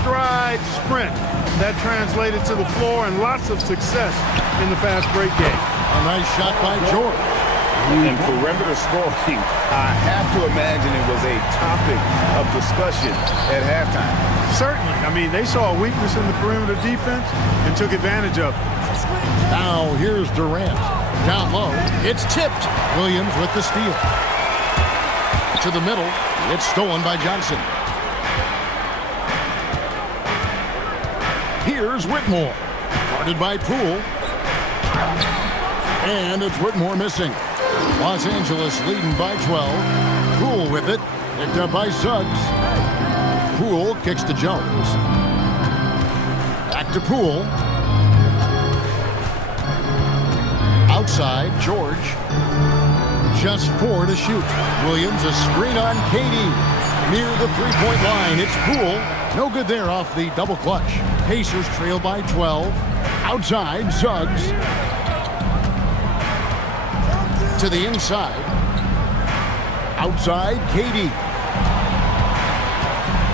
stride sprint. That translated to the floor and lots of success in the fast break game. A nice shot by George. And perimeter scoring, I have to imagine it was a topic of discussion at halftime. Certainly. I mean, they saw a weakness in the perimeter defense and took advantage of it. Now here's Durant. Down low. It's tipped. Williams with the steal. To the middle. It's stolen by Johnson. Here's Whitmore. Guarded by Poole. And it's Whitmore missing. Los Angeles leading by 12. Poole with it. Picked up by Suggs. Poole kicks to Jones. Back to Poole. Outside, George. Just 4 to shoot. Williams, a screen on Katie. Near the three-point line, it's Poole. No good there off the double clutch. Pacers trail by 12. Outside, Suggs. To the inside. Outside, Katie.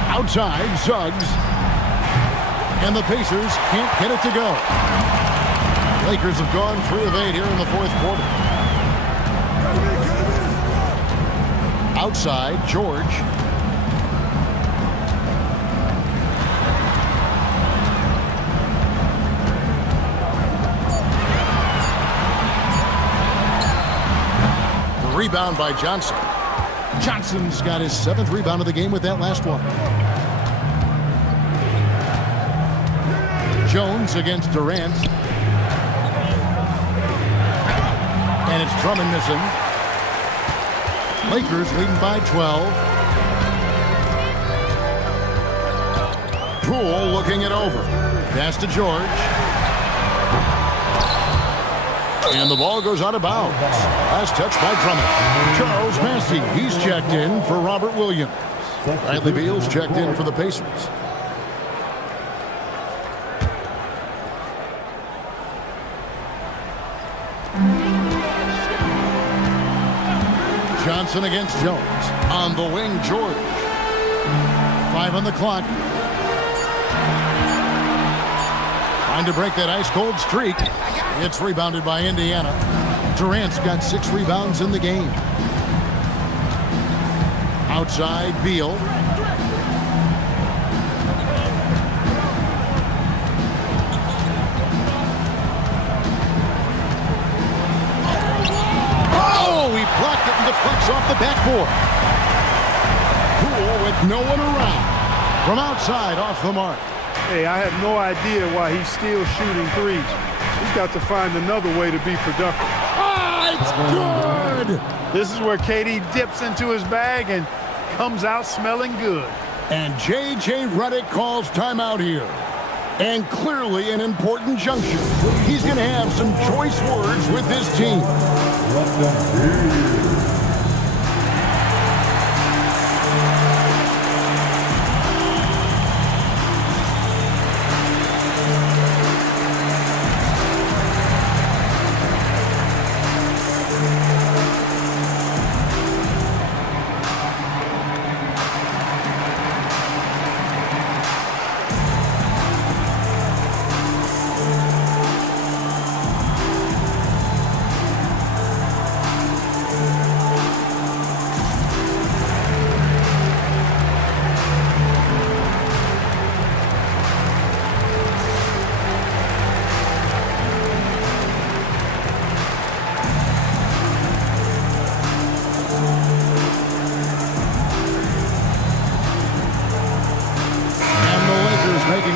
Outside, Suggs. And the Pacers can't get it to go. Lakers have gone 3 of 8 here in the fourth quarter. Outside, George. Rebound by Johnson. Johnson's got his 7th rebound of the game with that last one. Jones against Durant. And it's Drummond missing. Lakers leading by 12. Poole looking it over. Pass to George. And the ball goes out of bounds. Last touch by Drummond. Charles Massey, he's checked in for Robert Williams. Bradley Beal's checked in for the Pacers. Johnson against Jones. On the wing, George. 5 on the clock. Trying to break that ice-cold streak. It's rebounded by Indiana. Durant's got 6 rebounds in the game. Outside, Beal. Oh, he blocked it and deflects off the backboard. Poole with no one around. From outside, off the mark. Hey, I have no idea why he's still shooting threes. He's got to find another way to be productive. Ah, it's good! This is where KD dips into his bag and comes out smelling good. And J.J. Redick calls timeout here. And clearly an important juncture. He's going to have some choice words with his team.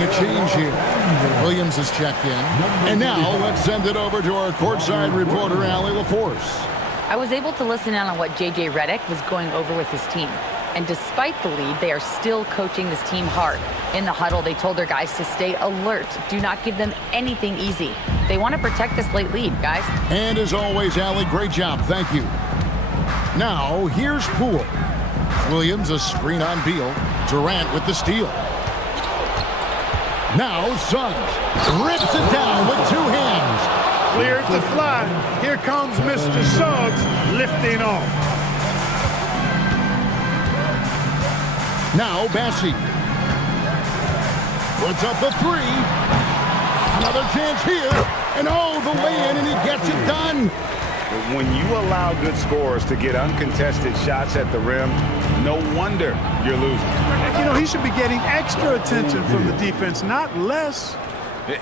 a change here. Williams has checked in. And now let's send it over to our courtside reporter, Allie LaForce. I was able to listen in on what J.J. Redick was going over with his team. And despite the lead, they are still coaching this team hard. In the huddle, they told their guys to stay alert. Do not give them anything easy. They want to protect this late lead, guys. And as always, Allie, great job. Thank you. Now, here's Poole. Williams, a screen on Beal. Durant with the steal. Now, Suggs rips it down with two hands. Cleared to fly. Here comes Mr. Suggs lifting off. Now Bassi puts up the three. Another chance here. And oh, the lay-in, and he gets it done. When you allow good scorers to get uncontested shots at the rim, no wonder you're losing. You know, he should be getting extra attention from the defense, not less.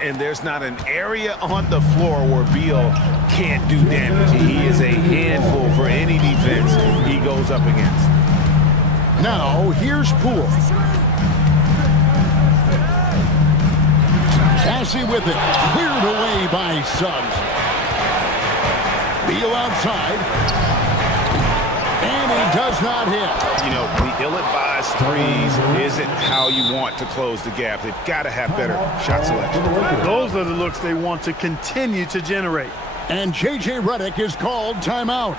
And there's not an area on the floor where Beal can't do damage. He is a handful for any defense he goes up against. Now, here's Poole. Bassi with it. Cleared away by Suggs. Beal outside. And he does not hit. You know, the ill-advised threes isn't how you want to close the gap. They've got to have better shot selection. Those are the looks they want to continue to generate. And J.J. Redick is called timeout.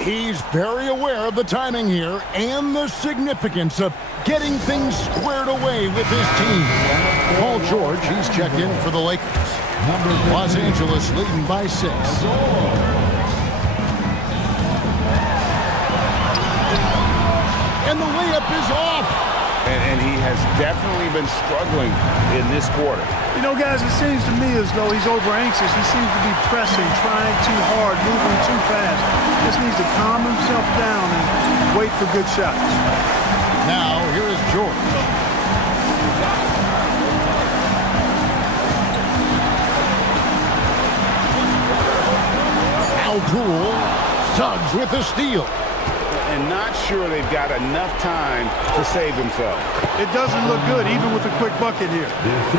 He's very aware of the timing here and the significance of getting things squared away with his team. Paul George, he's checked in for the Lakers. Los Angeles leading by 6. And the layup is off. And he has definitely been struggling in this quarter. You know, guys, it seems to me as though he's over-anxious. He seems to be pressing, trying too hard, moving too fast. Just needs to calm himself down and wait for good shots. Now, here is George. Al Poole, Suggs with the steal. And not sure they've got enough time to save themselves. It doesn't look good, even with a quick bucket here.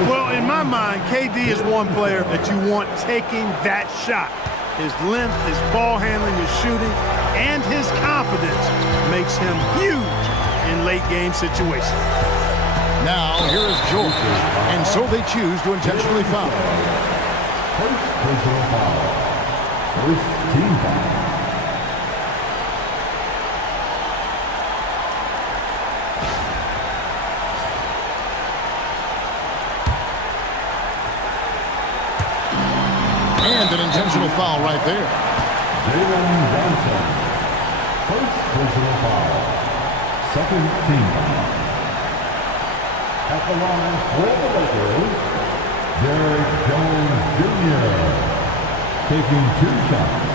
Well, in my mind, KD is one player that you want taking that shot. His length, his ball handling, his shooting, and his confidence makes him huge in late-game situations. Now, here is George. And so they choose to intentionally foul. First personal foul. First team foul. And an intentional foul right there. Jalen Johnson. First personal foul. Second team foul. At the line for the Lakers, Derrick Jones Jr. taking 2 shots.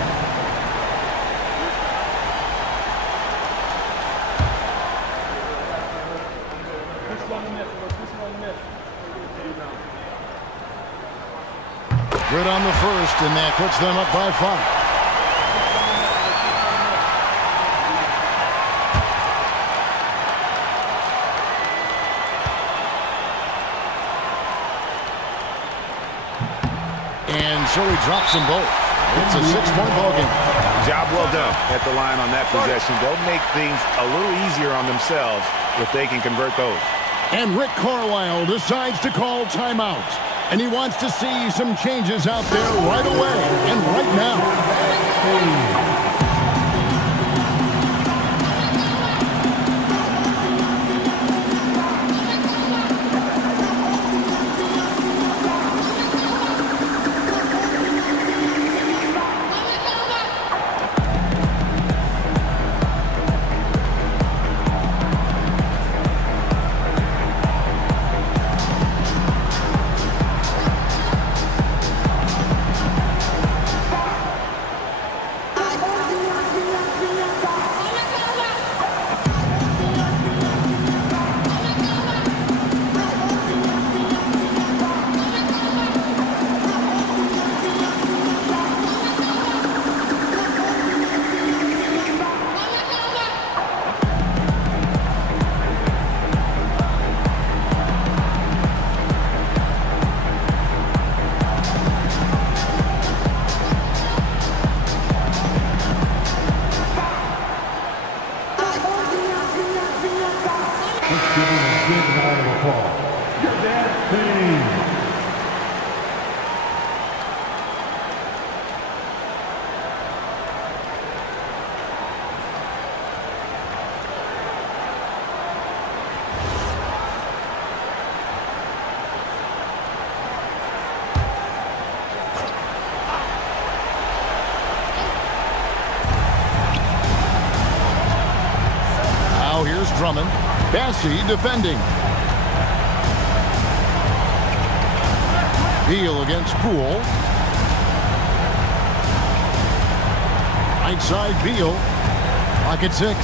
Good on the first, and that puts them up by 5. And so he drops them both. It's a 6-point ball game. Job well done at the line on that possession. They'll make things a little easier on themselves if they can convert those. And Rick Carlisle decides to call timeout. And he wants to see some changes out there right away and right now. Let's give him a big round of applause. Your dad, Fame. Now here's Drummond. Bassey defending. Beal against Poole. Right side Beal. Pocket 6.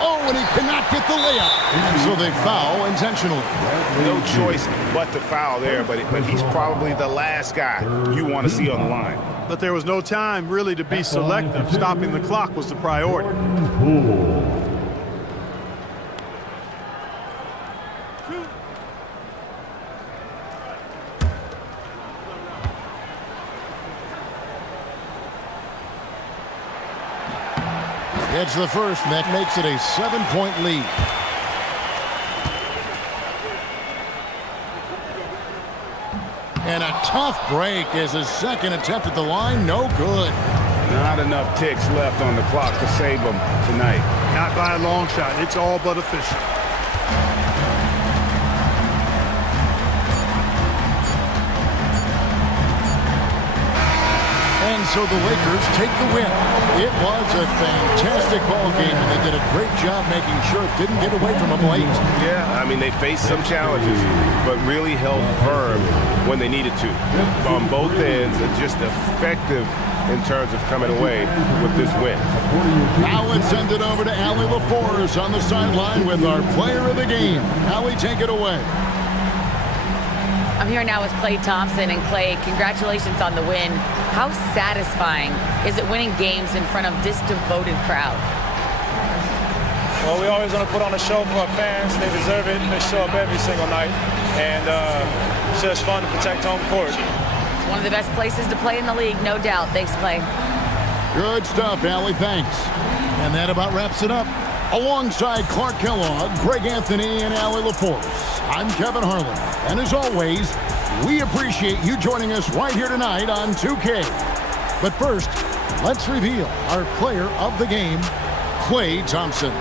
Oh, and he cannot get the layup. And so they foul intentionally. No choice but to foul there, but he's probably the last guy you want to see on the line. But there was no time really to be selective. Stopping the clock was the priority. It's the first, and that makes it a 7-point lead. And a tough break as his second attempt at the line, no good. Not enough ticks left on the clock to save him tonight. Not by a long shot. It's all but official. And so the Lakers take the win. It was a fantastic ball game, and they did a great job making sure it didn't get away from them late. Yeah, I mean, they faced some challenges, but really held firm when they needed to. On both ends, and just effective in terms of coming away with this win. Now let's send it over to Allie LaForce on the sideline with our player of the game. Allie, take it away. I'm here now with Klay Thompson. And Klay, congratulations on the win. How satisfying is it winning games in front of this devoted crowd? Well, we always want to put on a show for our fans. They deserve it. They show up every single night. And it's just fun to protect home court. It's one of the best places to play in the league, no doubt. Thanks, Klay. Good stuff, Allie. Thanks. And that about wraps it up. Alongside Clark Kellogg, Greg Anthony, and Allie LaForce, I'm Kevin Harlan. And as always, we appreciate you joining us right here tonight on 2K. But first, let's reveal our player of the game, Klay Thompson.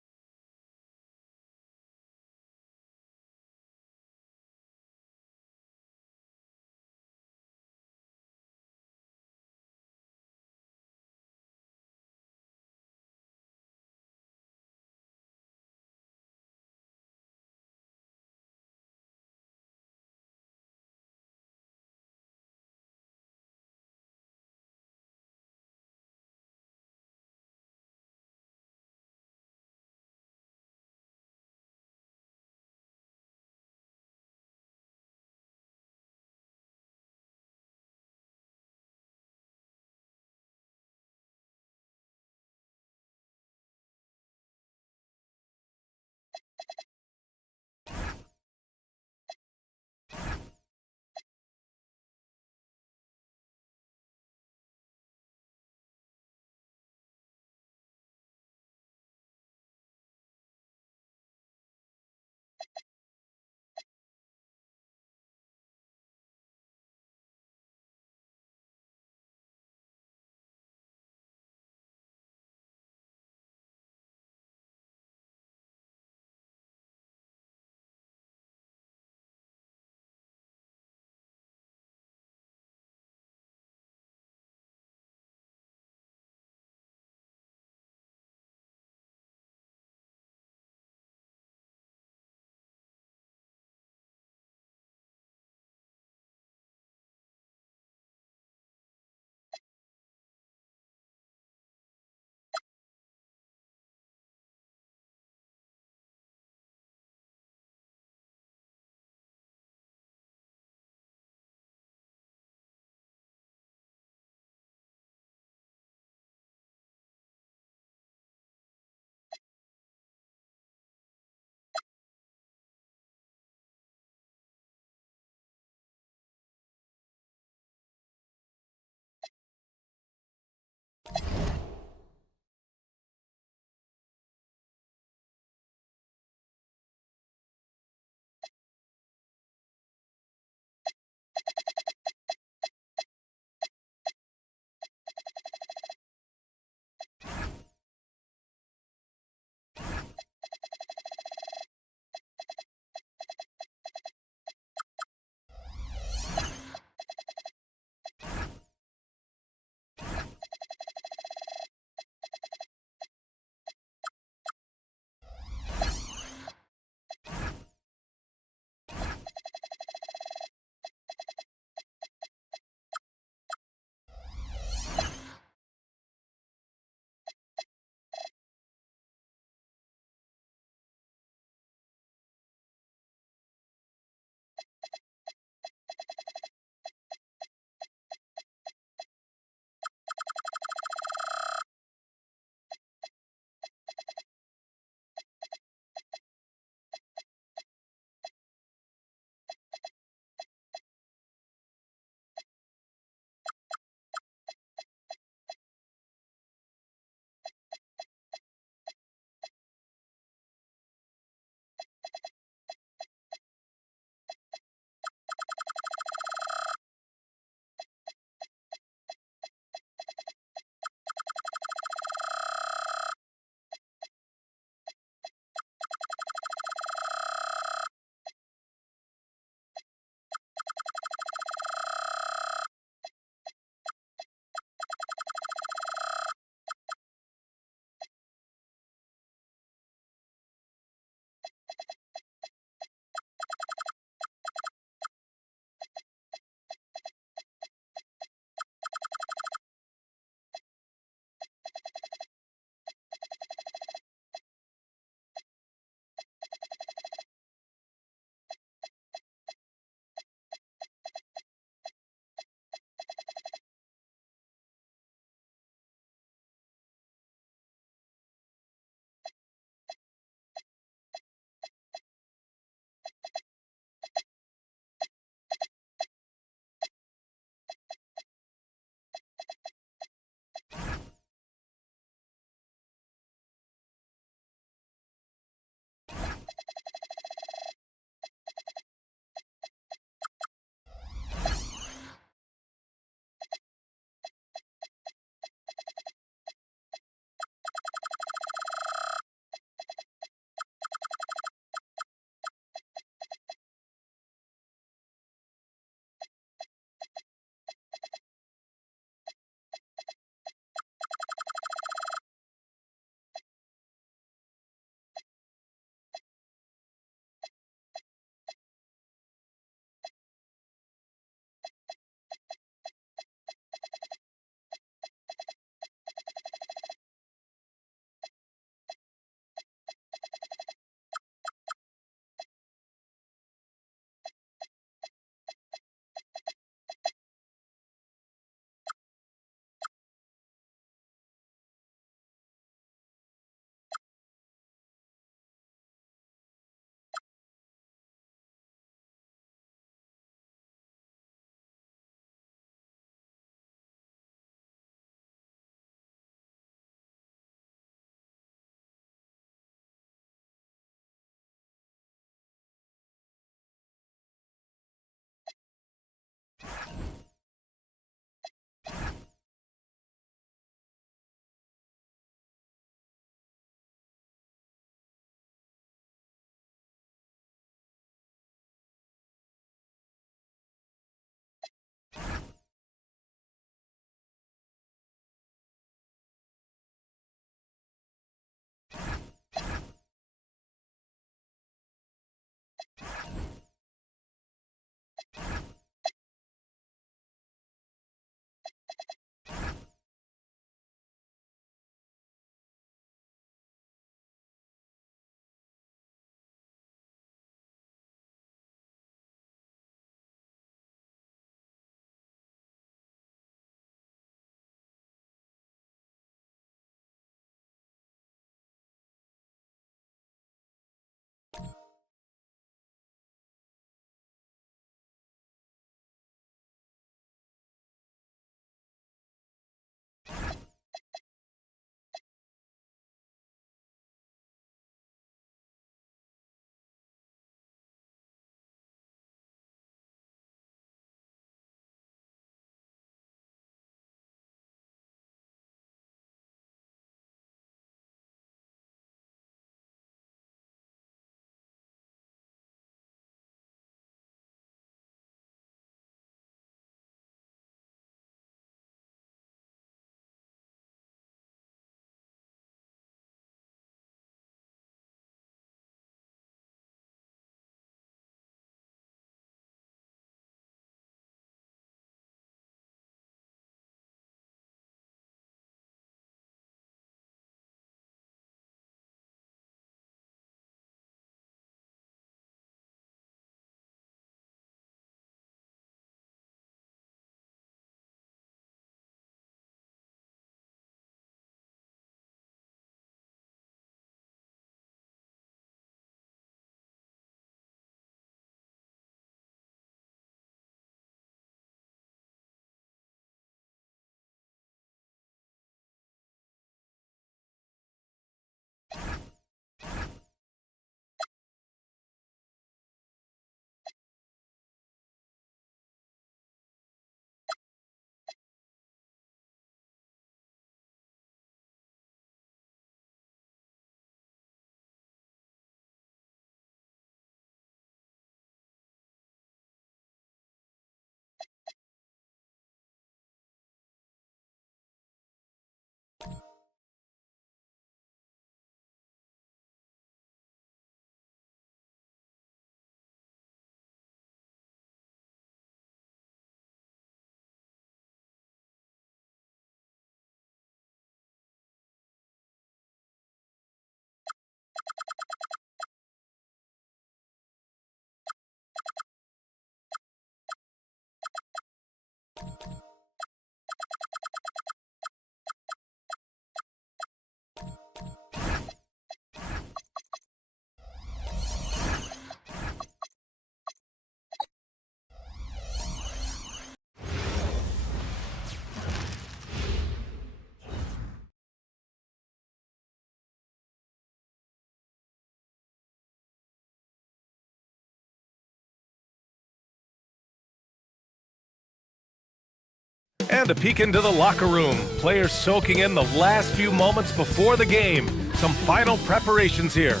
And a peek into the locker room. Players soaking in the last few moments before the game. Some final preparations here.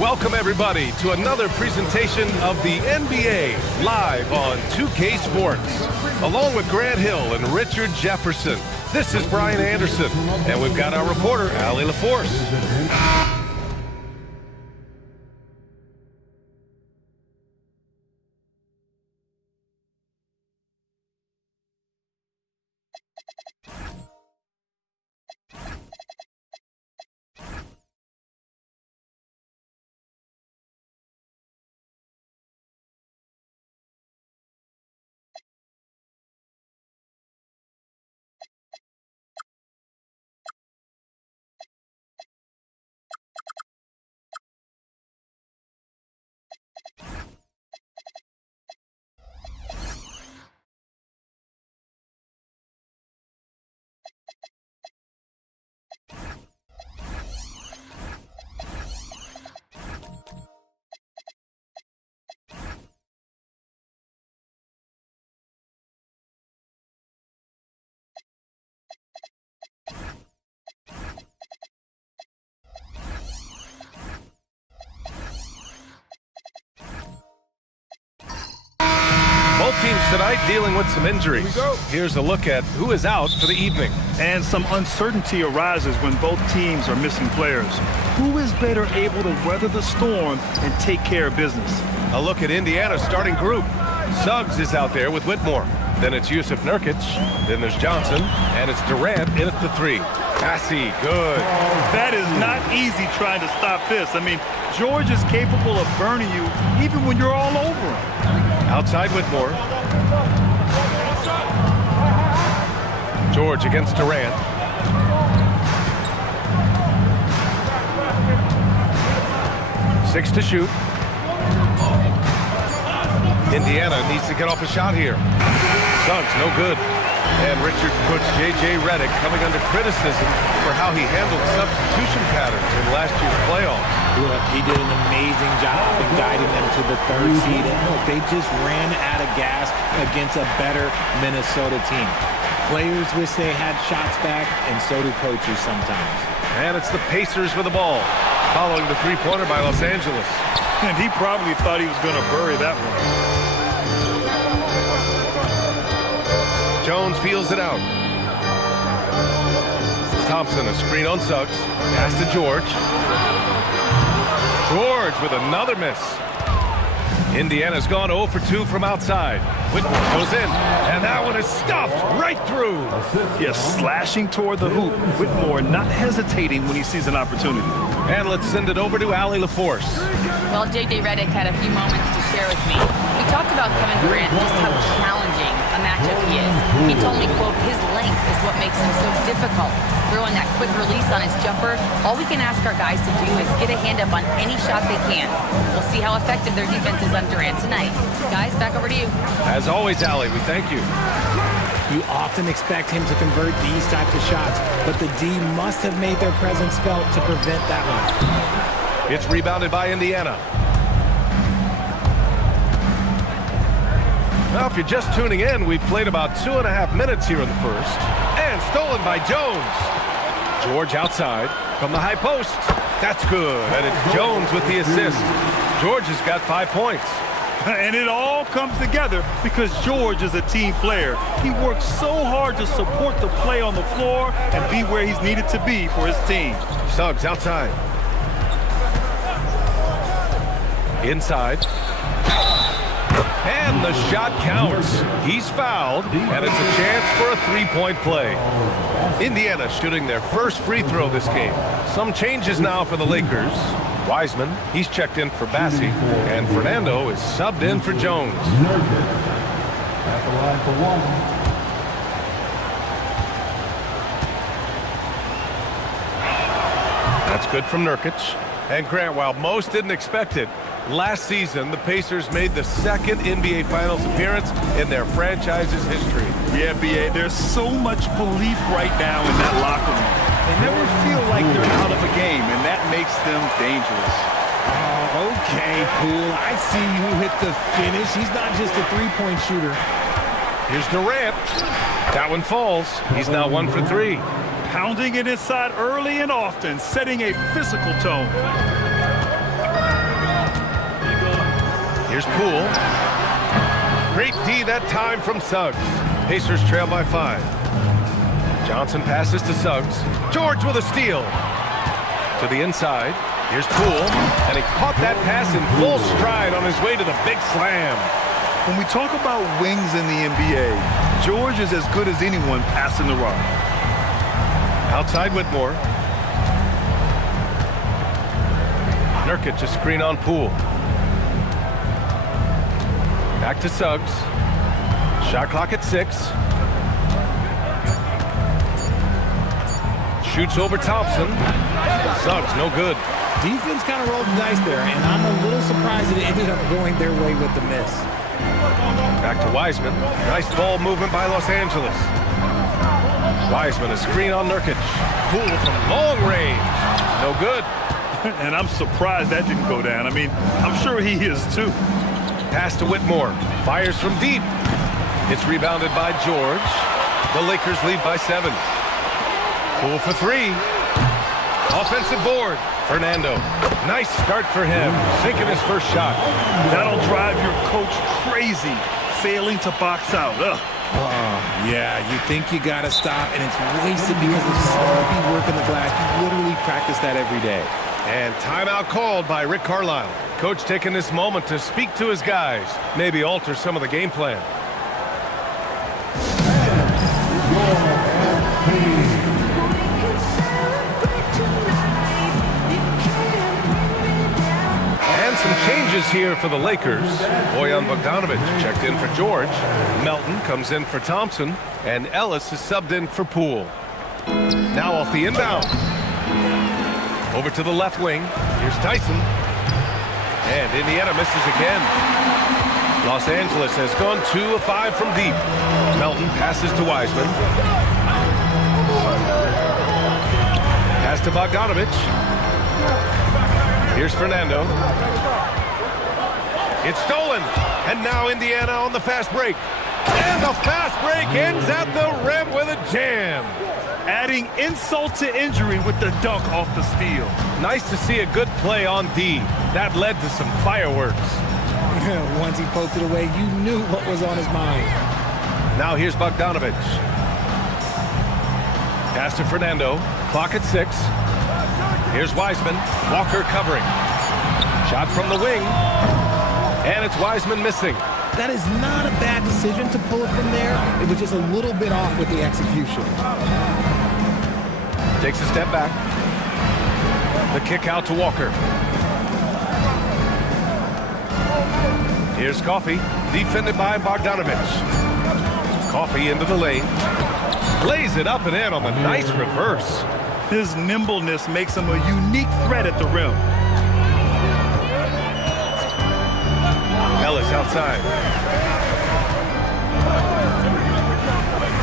Welcome, everybody, to another presentation of the NBA live on 2K Sports. Along with Grant Hill and Richard Jefferson, this is Brian Anderson, and we've got our reporter, Allie LaForce. Both teams tonight dealing with some injuries. Here's a look at who is out for the evening. And some uncertainty arises when both teams are missing players. Who is better able to weather the storm and take care of business? A look at Indiana's starting group. Suggs is out there with Whitmore. Then it's Yusuf Nurkic. Then there's Johnson. And it's Durant in at the 3. Passy, good. That is not easy trying to stop this. I mean, George is capable of burning you even when you're all over him. Outside Whitmore. George against Durant. Six to shoot. Indiana needs to get off a shot here. Suggs, no good. And Richard puts J.J. Redick coming under criticism for how he handled substitution patterns in last year's playoffs. Look, he did an amazing job in guiding them to the 3rd seed. And look, they just ran out of gas against a better Minnesota team. Players wish they had shots back, and so do coaches sometimes. And it's the Pacers with the ball, following the three-pointer by Los Angeles. And he probably thought he was going to bury that one. Jones feels it out. Thompson, a screen on Suggs. Pass to George. George with another miss. Indiana's gone 0 for 2 from outside. Whitmore goes in, and that one is stuffed right through. Yes, slashing toward the hoop. Whitmore not hesitating when he sees an opportunity. And let's send it over to Allie LaForce. Well, J.J. Redick had a few moments to share with me. We talked about Kevin Durant, just how challenging a matchup he is. He told me, quote, his length is what makes him so difficult. Throwing that quick release on his jumper, all we can ask our guys to do is get a hand up on any shot they can. We'll see how effective their defense is on Durant tonight. Guys, back over to you. As always, Allie, we thank you. You often expect him to convert these types of shots, but the D must have made their presence felt to prevent that one. It's rebounded by Indiana. Now, if you're just tuning in, we've played about 2.5 minutes here in the first. And stolen by Jones. George outside from the high post. That's good. And it's Jones with the assist. George has got 5 points. And it all comes together because George is a team player. He works so hard to support the play on the floor and be where he's needed to be for his team. Suggs outside. Inside. And the shot counts. He's fouled, and it's a chance for a three-point play. Indiana shooting their first free throw this game. Some changes now for the Lakers. Wiseman, he's checked in for Bassi, and Fernando is subbed in for Jones. At the line for one. That's good from Nurkic. And Grant, while most didn't expect it, last season the Pacers made the second NBA Finals appearance in their franchise's history. Yeah, B.A., there's so much belief right now in that locker room. They never feel like they're out of a game, and that makes them dangerous. Oh, okay, Poole. I see you hit the finish. He's not just a three-point shooter. Here's Durant. That one falls. He's now 1 for 3. Pounding it inside early and often, setting a physical tone. Here's Poole. Great D that time from Suggs. Pacers trail by 5. Johnson passes to Suggs. George with a steal. To the inside. Here's Poole. And he caught that pass in full stride on his way to the big slam. When we talk about wings in the NBA, George is as good as anyone passing the rock. Outside Whitmore. Nurkic a screen on Poole. Back to Suggs. Shot clock at 6. Shoots over Thompson. Suggs, no good. Defense kind of rolled the dice there, and I'm a little surprised that it ended up going their way with the miss. Back to Wiseman. Nice ball movement by Los Angeles. Wiseman, a screen on Nurkic. Poole from long range. No good. And I'm surprised that didn't go down. I mean, I'm sure he is too. Pass to Whitmore. Fires from deep. It's rebounded by George. The Lakers lead by 7. Poole for 3. Offensive board. Fernando. Nice start for him. Sinking his first shot. That'll drive your coach crazy. failing to box out. Ugh. Oh, yeah, you think you got to stop, and it's wasted because of sloppy work in the glass. You literally practice that every day. And timeout called by Rick Carlisle. Coach taking this moment to speak to his guys, maybe alter some of the game plan. And some changes here for the Lakers. Bojan Bogdanovic checked in for George. Melton comes in for Thompson. And Ellis is subbed in for Poole. Now off the inbound. Over to the left wing. Here's Tyson. And Indiana misses again. Los Angeles has gone 2 of 5 from deep. Melton passes to Wiseman. Pass to Bogdanovic. Here's Fernando. It's stolen. And now Indiana on the fast break. And the fast break ends at the rim with a jam. Adding insult to injury with the dunk off the steal. Nice to see a good play on D. That led to some fireworks. Once he poked it away, you knew what was on his mind. Now here's Bogdanovic. Pass to Fernando. Clock at 6. Here's Wiseman. Walker covering. Shot from the wing. And it's Wiseman missing. That is not a bad decision to pull it from there. It was just a little bit off with the execution. Takes a step back. The kick out to Walker. Here's Coffey, defended by Bogdanovic. Coffey into the lane. Lays it up and in on the nice reverse. His nimbleness makes him a unique threat at the rim. Ellis outside.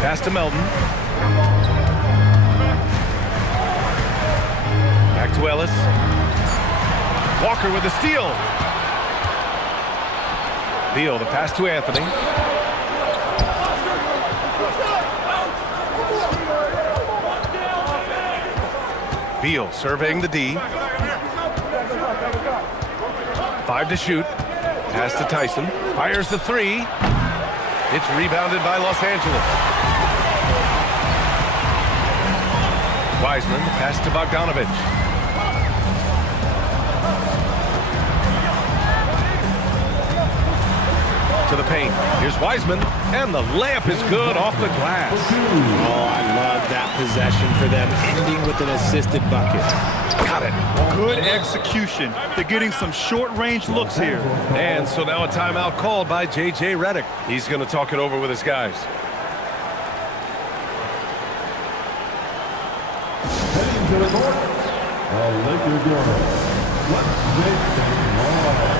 Pass to Melton. Back to Ellis. Walker with the steal. Beal, the pass to Anthony. Beal surveying the D. 5 to shoot. Pass to Tyson. Fires the 3. It's rebounded by Los Angeles. Wiseman, pass to Bogdanovic. To the paint. Here's Wiseman, and the layup is good off the glass. Oh, I love that possession for them, ending with an assisted bucket. Got it. Good execution. They're getting some short-range looks here. And so now a timeout called by J.J. Redick. He's going to talk it over with his guys. Heading to the court, Laker Jordan. Let's make things all.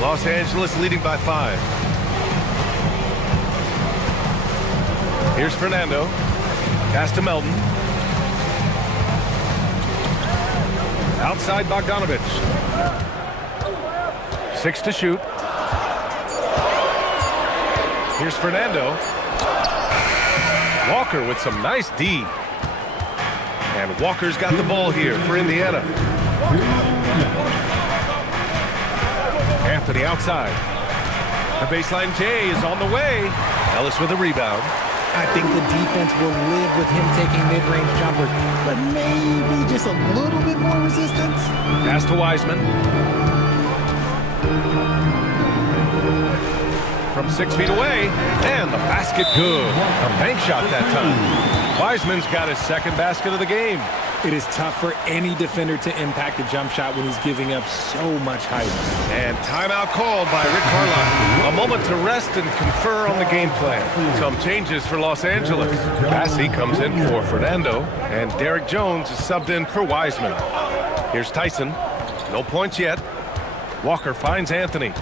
Los Angeles leading by 5. Here's Fernando. Pass to Melton. Outside Bogdanovic. 6 to shoot. Here's Fernando. Walker with some nice D. And Walker's got the ball here for Indiana. Anthony outside. The baseline J is on the way. Ellis with a rebound. I think the defense will live with him taking mid-range jumpers, but maybe just a little bit more resistance. Pass to Wiseman. From 6 feet away, and the basket good. A bank shot that time. Wiseman's got his second basket of the game. It is tough for any defender to impact a jump shot when he's giving up so much height. And timeout called by Rick Carlisle. A moment to rest and confer on the game plan. Some changes for Los Angeles. Bassey comes in for Fernando, and Derek Jones is subbed in for Wiseman. Here's Tyson. No points yet. Walker finds Anthony.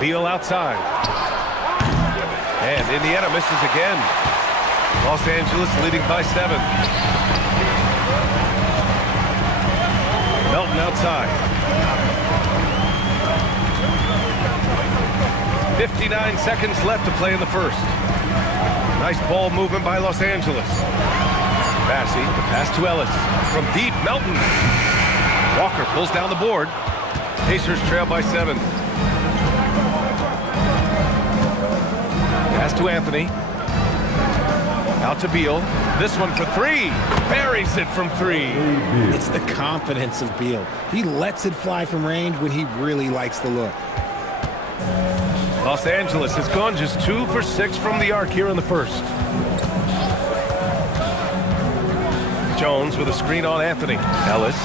Beal outside. And Indiana misses again. Los Angeles leading by 7. Melton outside. 59 seconds left to play in the first. Nice ball movement by Los Angeles. Bassey, the pass to Ellis. From deep, Melton. Walker pulls down the board. Pacers trail by 7. Pass to Anthony. Out to Beal. This one for 3. Buries it from 3. It's the confidence of Beal. He lets it fly from range when he really likes the look. Los Angeles has gone just 2 for 6 from the arc here in the first. Jones with a screen on Anthony. Ellis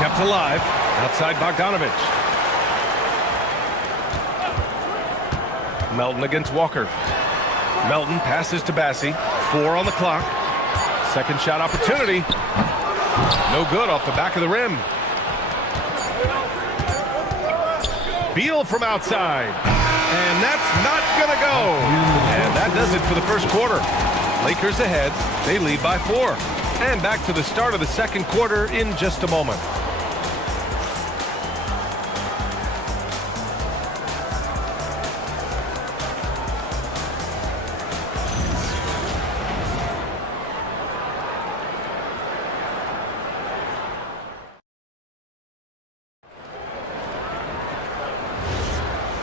kept alive outside Bogdanovich. Melton against Walker. Melton passes to Bassey. 4 on the clock. Second shot opportunity. No good off the back of the rim. Beal from outside. And that's not going to go. And that does it for the first quarter. Lakers ahead. They lead by 4. And back to the start of the second quarter in just a moment.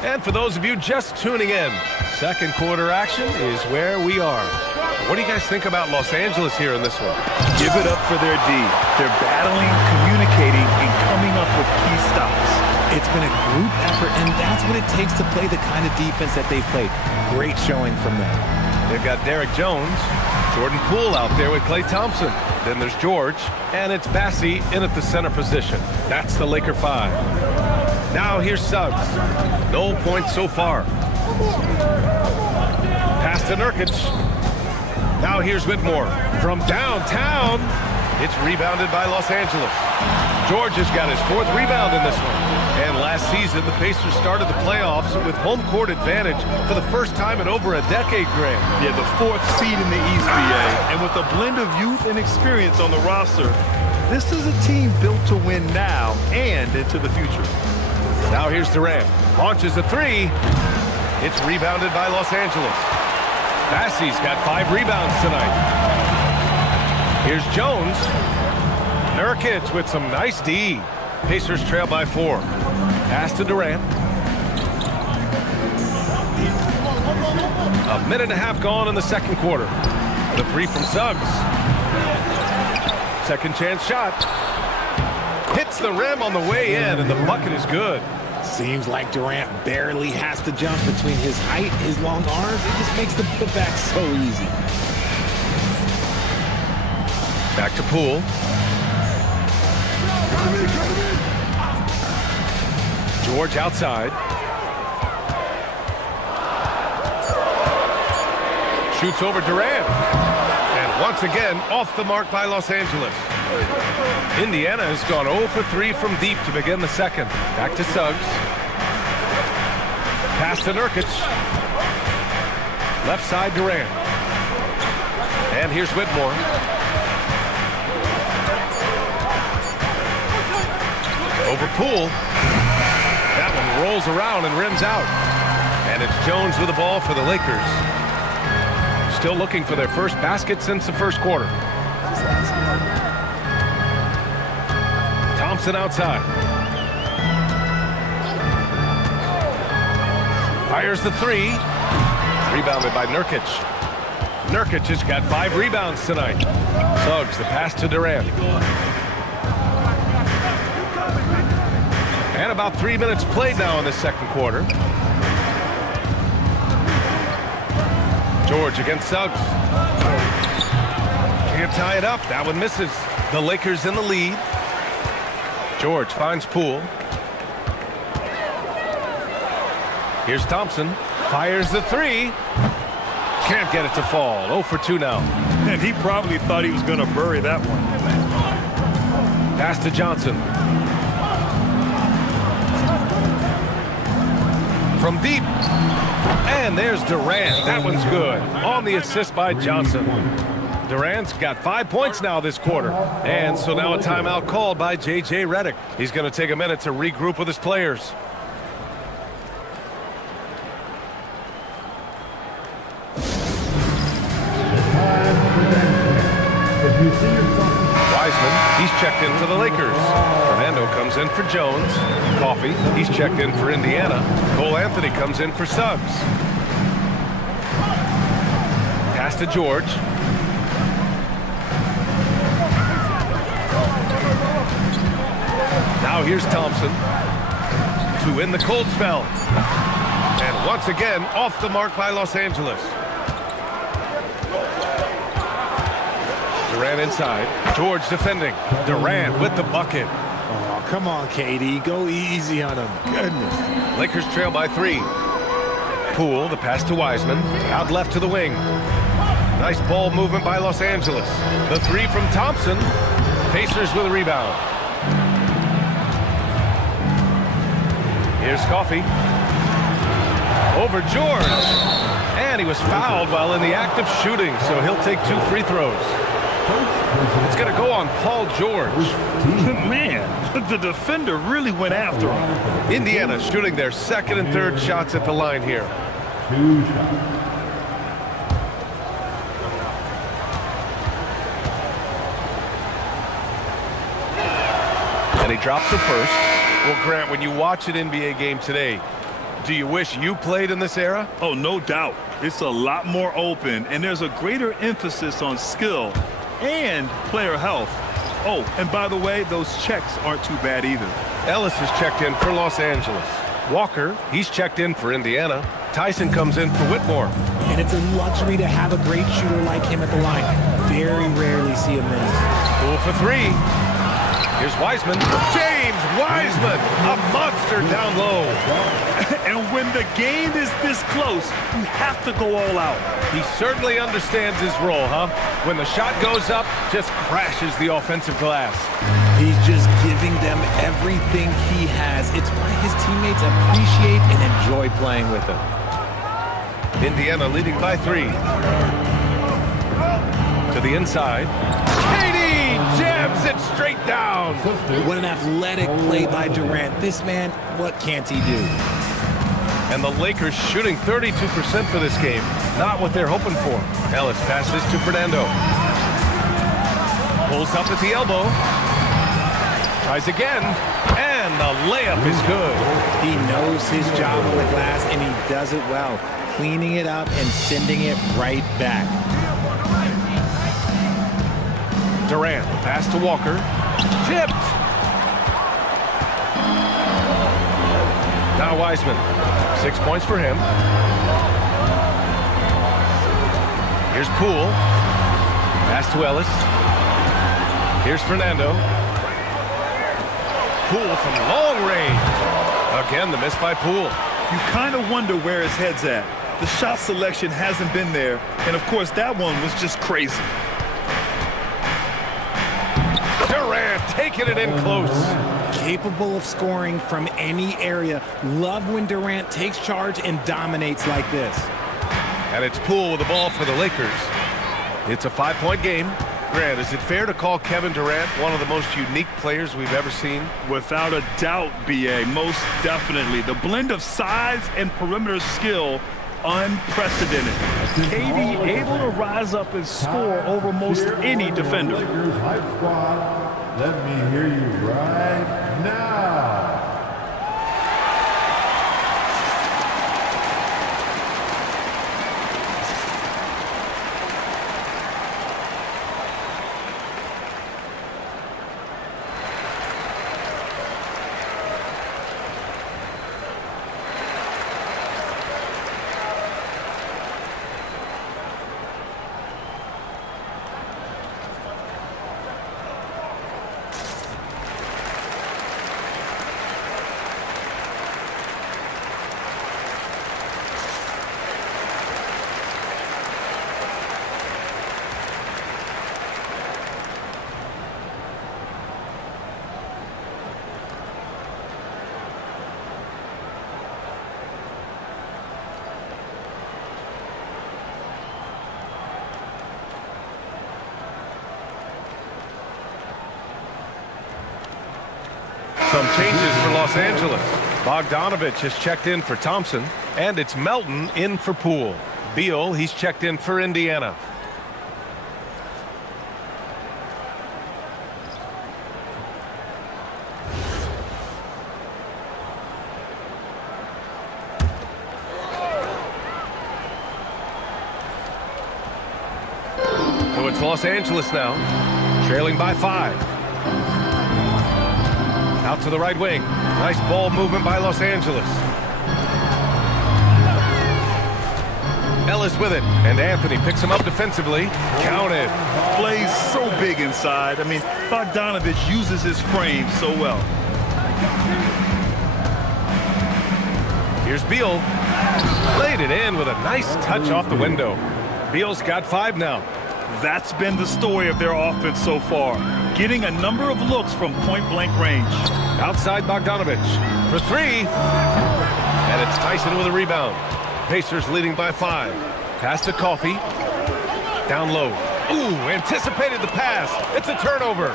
And for those of you just tuning in, second quarter action is where we are. What do you guys think about Los Angeles here in this one? Give it up for their D. They're battling, communicating, and coming up with key stops. It's been a group effort, and that's what it takes to play the kind of defense that they've played. Great showing from them. They've got Derek Jones, Jordan Poole out there with Klay Thompson. Then there's George, and it's Bassey in at the center position. That's the Laker 5. Now here's Suggs. No points so far. Pass to Nurkic. Now here's Whitmore. From downtown, it's rebounded by Los Angeles. George has got his 4th rebound in this one. And last season, the Pacers started the playoffs with home court advantage for the first time in over a decade, Graham. Yeah, the 4th seed in the East, BA. And with a blend of youth and experience on the roster, this is a team built to win now and into the future. Now here's Durant. Launches a 3. It's rebounded by Los Angeles. Bassey's got 5 rebounds tonight. Here's Jones. Nurkic with some nice D. Pacers trail by 4. Pass to Durant. A minute and a half gone in the second quarter. The 3 from Suggs. Second chance shot. Hits the rim on the way in, and the bucket is good. Seems like Durant barely has to jump between his height, his long arms. It just makes the putback so easy. Back to Poole. George outside. Shoots over Durant. And once again, off the mark by Los Angeles. Indiana has gone 0 for 3 from deep to begin the second. Back to Suggs. Pass to Nurkic. Left side Durant. And here's Whitmore. Over Poole. That one rolls around and rims out. And it's Jones with the ball for the Lakers. still looking for their first basket since the first quarter. Thompson outside. Fires the three. Rebounded by Nurkic. Nurkic has got 5 rebounds tonight. Suggs, the pass to Durant. And about 3 minutes played now in the second quarter. George against Suggs. Can't tie it up. That one misses. The Lakers in the lead. George finds Poole. Here's Thompson. Fires the three. Can't get it to fall. 0 for 2 now. And he probably thought he was going to bury that one. Pass to Johnson. From deep. And there's Durant. That one's good. On the assist by Johnson. Durant's got 5 points now this quarter. And so now a timeout called by J.J. Redick. He's going to take a minute to regroup with his players. Wiseman, he's checked in for the Lakers. Fernando comes in for Jones. Coffey, he's checked in for Indiana. Cole Anthony comes in for Suggs. Pass to George. Now here's Thompson to win the cold spell. And once again, off the mark by Los Angeles. Durant inside. George defending. Durant with the bucket. Oh, come on, KD. Go easy on him. Goodness. Lakers trail by 3. Poole, the pass to Wiseman. Out left to the wing. Nice ball movement by Los Angeles. The three from Thompson. Pacers with a rebound. Here's Coffey. Over George. And he was fouled while in the act of shooting, so he'll take 2 free throws. It's going to go on Paul George. Man, the defender really went after him. Indiana shooting their second and third shots at the line here. 2 shots. And he drops the first. Well, Grant, when you watch an NBA game today, do you wish you played in this era? Oh, no doubt. It's a lot more open, and there's a greater emphasis on skill and player health. Oh, and by the way, those checks aren't too bad either. Ellis is checked in for Los Angeles. Walker, he's checked in for Indiana. Tyson comes in for Whitmore. And it's a luxury to have a great shooter like him at the line. Very rarely see him miss. Poole for 3. Here's Wiseman. James Wiseman, a monster down low. And when the game is this close, you have to go all out. He certainly understands his role, huh? When the shot goes up, just crashes the offensive glass. He's just giving them everything he has. It's why his teammates appreciate and enjoy playing with him. Indiana leading by 3. To the inside. KD jams it straight down. What an athletic play by Durant. This man, what can't he do? And the Lakers shooting 32% for this game. Not what they're hoping for. Ellis passes to Fernando. Pulls up at the elbow. Tries again. And the layup is good. He knows his job on the glass, and he does it well. Cleaning it up and sending it right back. Durant, the pass to Walker. Tipped. Now Wiseman. 6 points for him. Here's Poole. Pass to Ellis. Here's Fernando. Poole from long range. Again, the miss by Poole. You kind of wonder where his head's at. The shot selection hasn't been there. And, of course, that one was just crazy. Durant taking it in close. Capable of scoring from any area. Love when Durant takes charge and dominates like this. And it's Poole with the ball for the Lakers. It's a 5-point game. Grant, is it fair to call Kevin Durant one of the most unique players we've ever seen? Without a doubt, B.A., most definitely. The blend of size and perimeter skill unprecedented. KD able to rise up and score over most any defender. Lakers hype squad, let me hear you right now. Some changes for Los Angeles. Bogdanovich has checked in for Thompson, and it's Melton in for Poole. Beal, he's checked in for Indiana. So it's Los Angeles now, trailing by 5. Out to the right wing. Nice ball movement by Los Angeles. Ellis with it, and Anthony picks him up defensively. Counted. Plays so big inside. I mean, Bogdanovich uses his frame so well. Here's Beal. Played it in with a nice touch off the window. Beal's got 5 now. That's been the story of their offense so far. Getting a number of looks from point-blank range. Outside Bogdanovich for 3. And it's Tyson with a rebound. Pacers leading by 5. Pass to Coffey. Down low. Ooh, anticipated the pass. It's a turnover.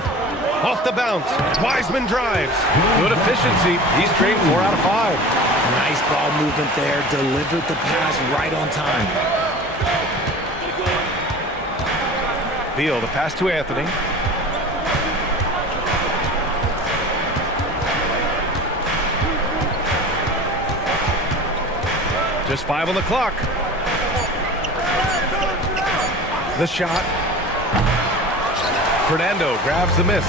Off the bounce. Wiseman drives. Good efficiency. He's trained 4 out of 5. Nice ball movement there. Delivered the pass right on time. Beal, the pass to Anthony. Just 5 on the clock. The shot. Fernando grabs the miss.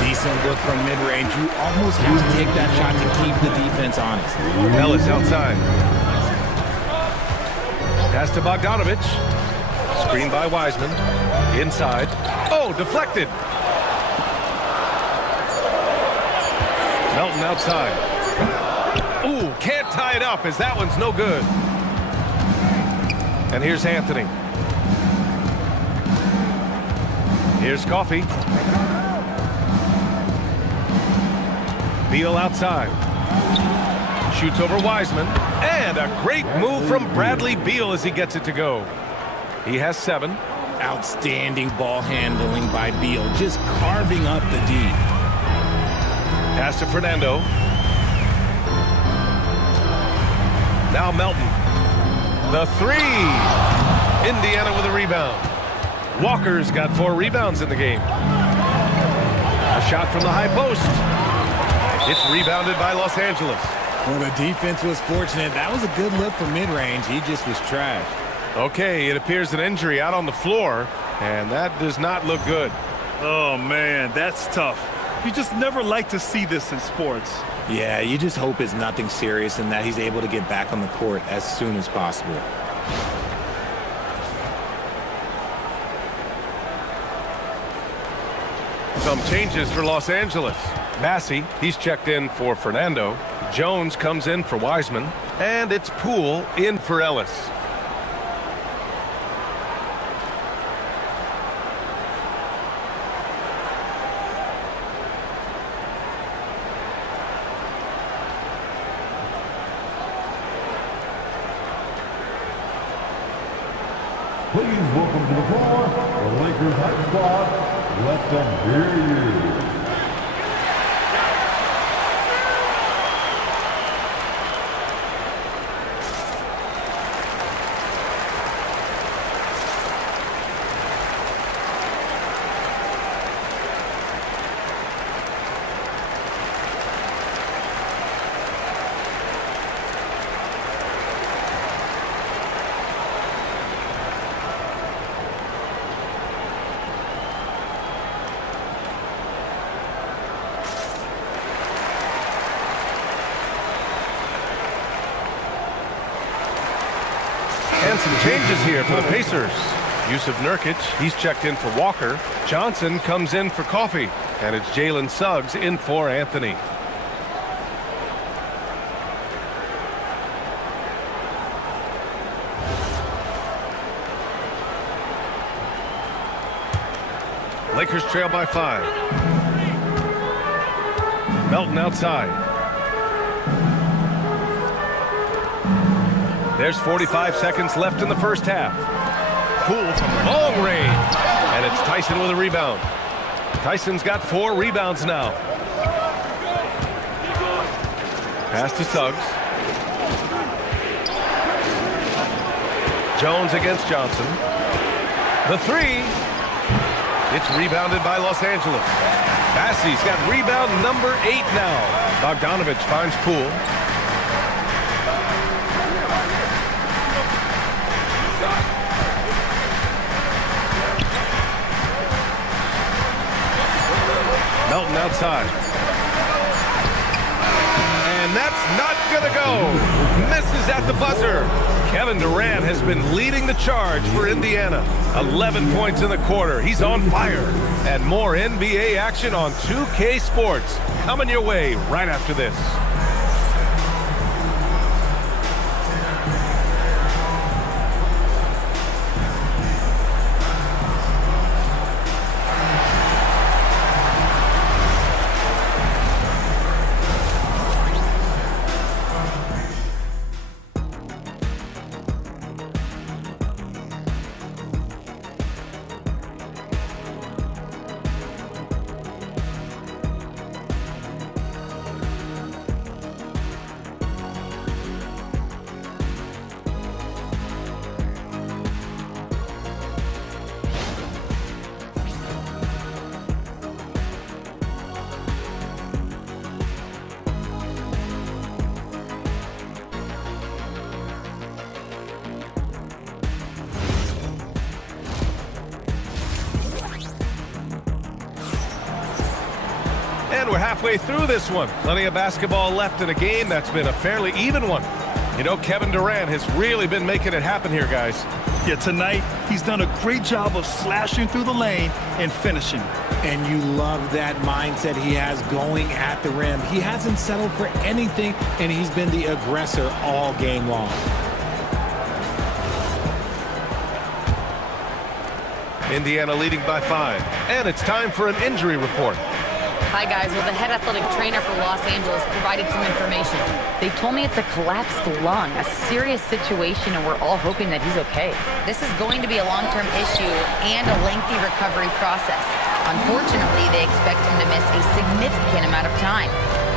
Decent look from mid-range. You almost have to take that shot to keep the defense honest. Ellis outside. Pass to Bogdanovich. Screen by Wiseman. Inside. Oh, deflected. Melton outside. Ooh, can't tie it up as that one's no good. And here's Anthony. Here's Coffey. Beal outside. Shoots over Wiseman. And a great move from Bradley Beal as he gets it to go. He has 7. Outstanding ball handling by Beal, just carving up the D. Pass to Fernando. Now Melton. The 3. Indiana with a rebound. Walker's got 4 rebounds in the game. A shot from the high post. It's rebounded by Los Angeles. Well, the defense was fortunate. That was a good look from mid-range. He just was trash. Okay, it appears an injury out on the floor, and that does not look good. Oh, man, that's tough. You just never like to see this in sports. Yeah, you just hope it's nothing serious and that he's able to get back on the court as soon as possible. Some changes for Los Angeles. Massey, he's checked in for Fernando. Jones comes in for Wiseman. And it's Poole in for Ellis. Please welcome to the floor, the Lakers hype squad. Let them hear you. some changes here for the Pacers. Yusuf Nurkic, he's checked in for Walker. Johnson comes in for Coffee. And it's Jalen Suggs in for Anthony. Lakers trail by 5. Melton outside. There's 45 seconds left in the first half. Poole from long range. And it's Tyson with a rebound. Tyson's got 4 rebounds now. Pass to Suggs. Jones against Johnson. The 3. It's rebounded by Los Angeles. Bassey's got rebound number 8 now. Bogdanovich finds Poole. Melton outside. And that's not gonna go. Misses at the buzzer. Kevin Durant has been leading the charge for Indiana. 11 points in the quarter. He's on fire. And more NBA action on 2K Sports coming your way right after this. And we're halfway through this one. Plenty of basketball left in a game that's been a fairly even one. You know, Kevin Durant has really been making it happen here, guys. Yeah, tonight he's done a great job of slashing through the lane and finishing. And you love that mindset he has going at the rim. He hasn't settled for anything, and he's been the aggressor all game long. Indiana leading by 5. And it's time for an injury report. Hi, guys. Well, the head athletic trainer for Los Angeles provided some information. They told me it's a collapsed lung, a serious situation, and we're all hoping that he's okay. This is going to be a long-term issue and a lengthy recovery process. Unfortunately, they expect him to miss a significant amount of time.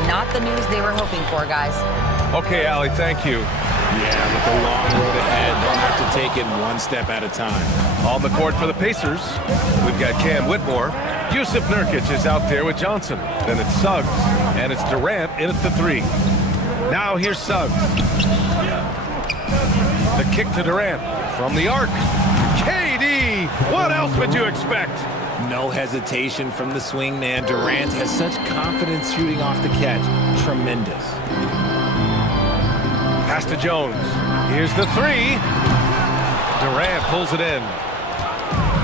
Not the news they were hoping for, guys. Okay, Allie, thank you. Yeah, with the long road ahead, they'll have to take it one step at a time. On the court for the Pacers, we've got Cam Whitmore. Yusuf Nurkic is out there with Johnson. Then it's Suggs, and it's Durant in at the 3. Now here's Suggs. The kick to Durant from the arc. KD! What else would you expect? No hesitation from the swing man. Durant has such confidence shooting off the catch. Tremendous. Pass to Jones. Here's the 3. Durant pulls it in.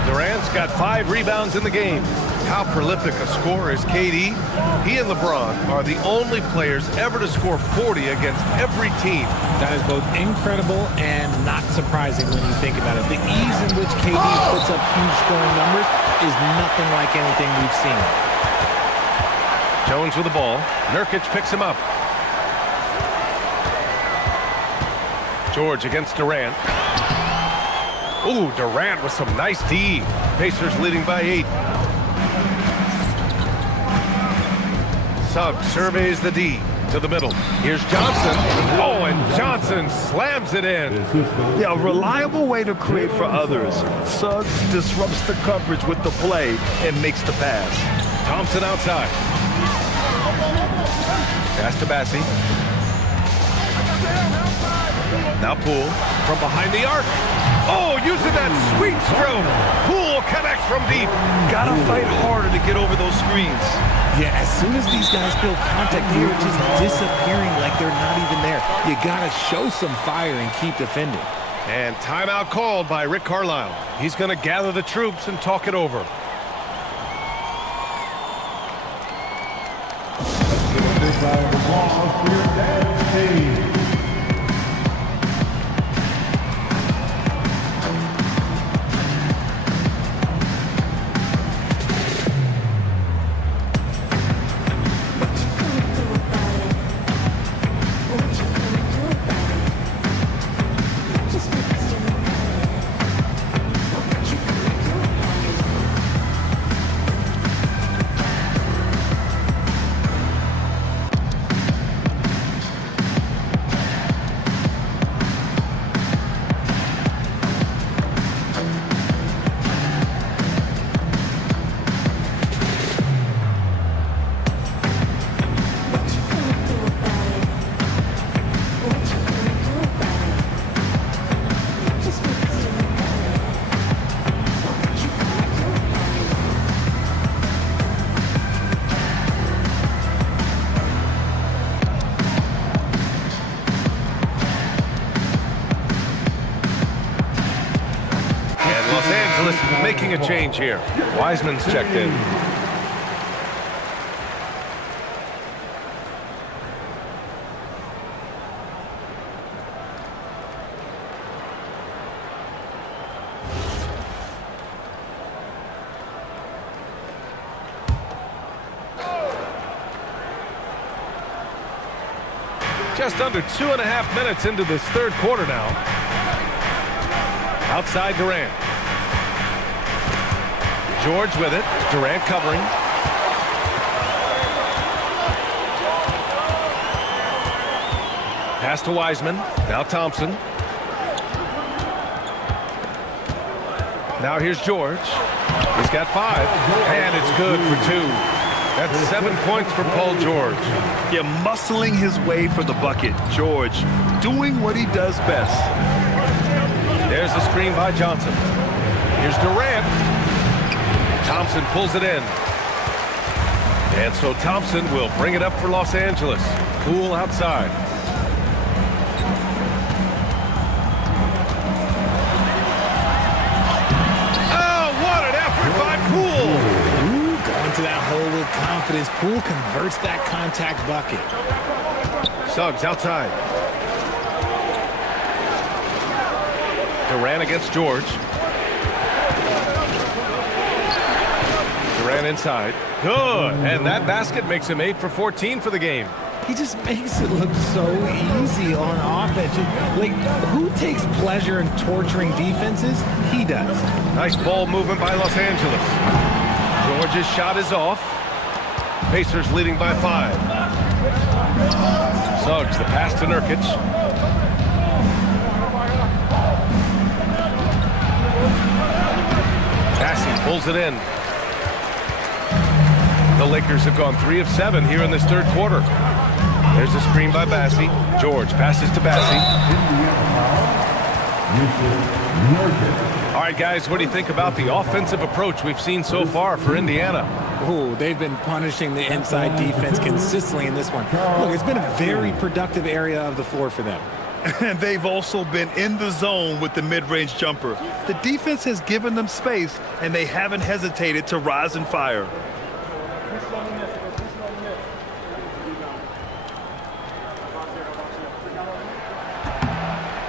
Durant's got 5 rebounds in the game. How prolific a scorer is KD? He and LeBron are the only players ever to score 40 against every team. That is both incredible and not surprising when you think about it. The ease in which KD puts up huge scoring numbers is nothing like anything we've seen. Jones with the ball. Nurkic picks him up. George against Durant. Ooh, Durant with some nice D. Pacers leading by 8. Suggs surveys the D to the middle. Here's Johnson. Oh, and Johnson slams it in. Yeah, a reliable way to create for others. Suggs disrupts the coverage with the play and makes the pass. Thompson outside. Pass to Bassey. Now Poole from behind the arc. Oh, using that sweet stroke. Poole connects from deep. Gotta fight harder to get over those screens. Yeah, as soon as these guys feel contact, they are just disappearing like they're not even there. You gotta show some fire and keep defending. And timeout called by Rick Carlisle. He's going to gather the troops and talk it over. Making a change here. Wiseman's checked in. Just under 2.5 minutes into this third quarter now. Outside Durant. George with it. Durant covering. Pass to Wiseman. Now Thompson. Now here's George. He's got 5. And it's good for 2. That's 7 points for Paul George. Yeah, muscling his way for the bucket. George doing what he does best. There's the screen by Johnson. Here's Durant. Thompson pulls it in. And so Thompson will bring it up for Los Angeles. Poole outside. Oh, what an effort by Poole. Ooh, going to that hole with confidence. Poole converts that contact bucket. Suggs outside. Durant against George. Durant inside. Good. And that basket makes him 8 for 14 for the game. He just makes it look so easy on offense. Like, who takes pleasure in torturing defenses? He does. Nice ball movement by Los Angeles. George's shot is off. Pacers leading by 5. Suggs, the pass to Nurkic. Bassey pulls it in. The Lakers have gone 3 of 7 here in this third quarter. There's a screen by Bassey. George passes to Bassey. All right, guys, what do you think about the offensive approach we've seen so far for Indiana? Ooh, they've been punishing the inside defense consistently in this one. Look, it's been a very productive area of the floor for them. And they've also been in the zone with the mid-range jumper. The defense has given them space, and they haven't hesitated to rise and fire.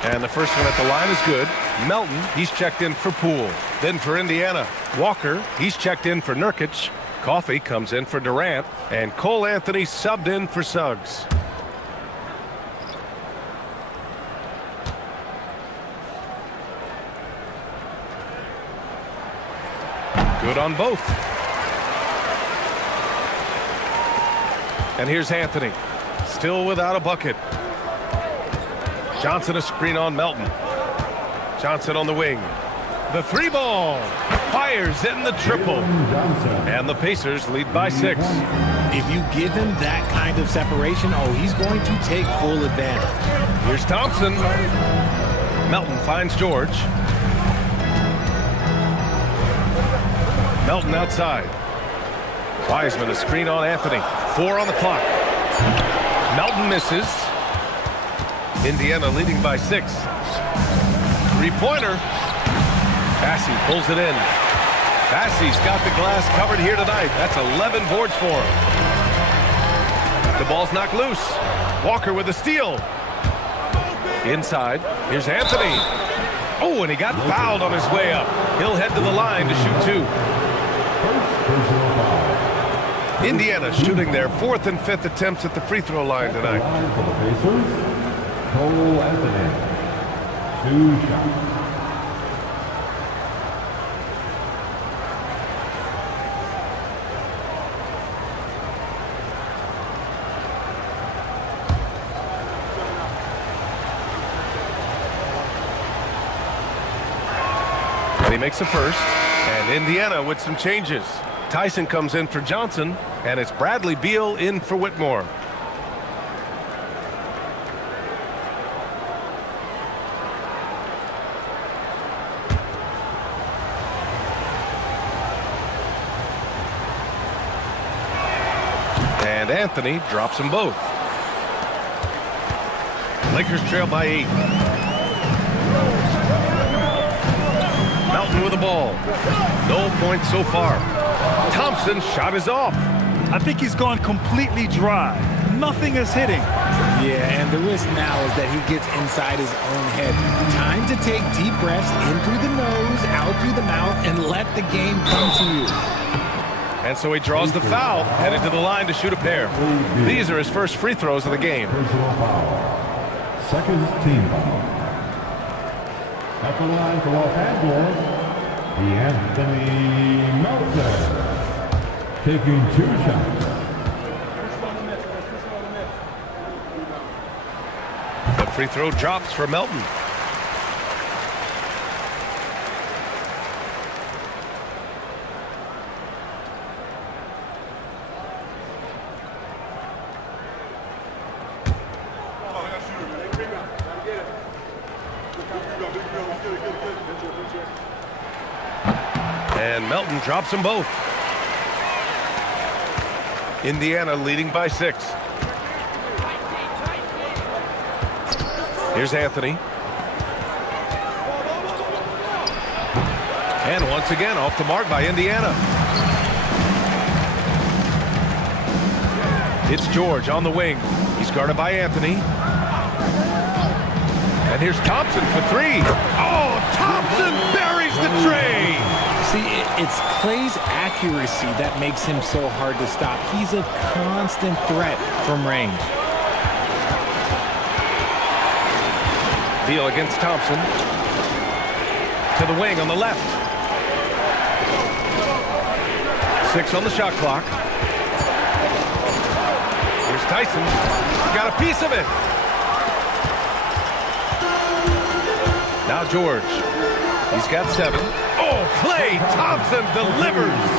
And the first one at the line is good. Melton, he's checked in for Poole. Then for Indiana, Walker, he's checked in for Nurkic. Coffey comes in for Durant. And Cole Anthony subbed in for Suggs. Good on both. And here's Anthony. Still without a bucket. Johnson a screen on Melton. Johnson on the wing. The 3 ball. Fires in the triple. And the Pacers lead by 6. If you give him that kind of separation, oh, he's going to take full advantage. Here's Thompson. Melton finds George. Melton outside. Wiseman a screen on Anthony. 4 on the clock. Melton misses. Indiana leading by 6. Three-pointer. Bassey pulls it in. Bassey's got the glass covered here tonight. That's 11 boards for him. The ball's knocked loose. Walker with a steal. Inside. Here's Anthony. Oh, and he got fouled on his way up. He'll head to the line to shoot two. Indiana shooting their 4th and 5th attempts at the free throw line tonight. Cole Anthony, 2 shots. And he makes the first. And Indiana with some changes. Tyson comes in for Johnson, and it's Bradley Beal in for Whitmore. And Anthony drops them both. Lakers trail by 8. Melton with the ball. No points so far. Thompson's shot is off. I think he's gone completely dry. Nothing is hitting. Yeah, and the risk now is that he gets inside his own head. Time to take deep breaths in through the nose, out through the mouth, and let the game come to you. And so he draws the foul, headed to the line to shoot a pair. These are his first free throws of the game. Personal foul. Second team foul. At the line for Los Angeles, Anthony Melton, taking 2 shots. The free throw drops for Melton. And Melton drops them both. Indiana leading by 6. Here's Anthony. And once again off the mark by Indiana. It's George on the wing. He's guarded by Anthony. And here's Thompson for 3. Oh, Thompson buries the tray. See, it's Clay's accuracy that makes him so hard to stop. He's a constant threat from range. Beal against Thompson. To the wing on the left. 6 on the shot clock. Here's Tyson. Got a piece of it. Now George. He's got 7. Oh, Klay Thompson delivers.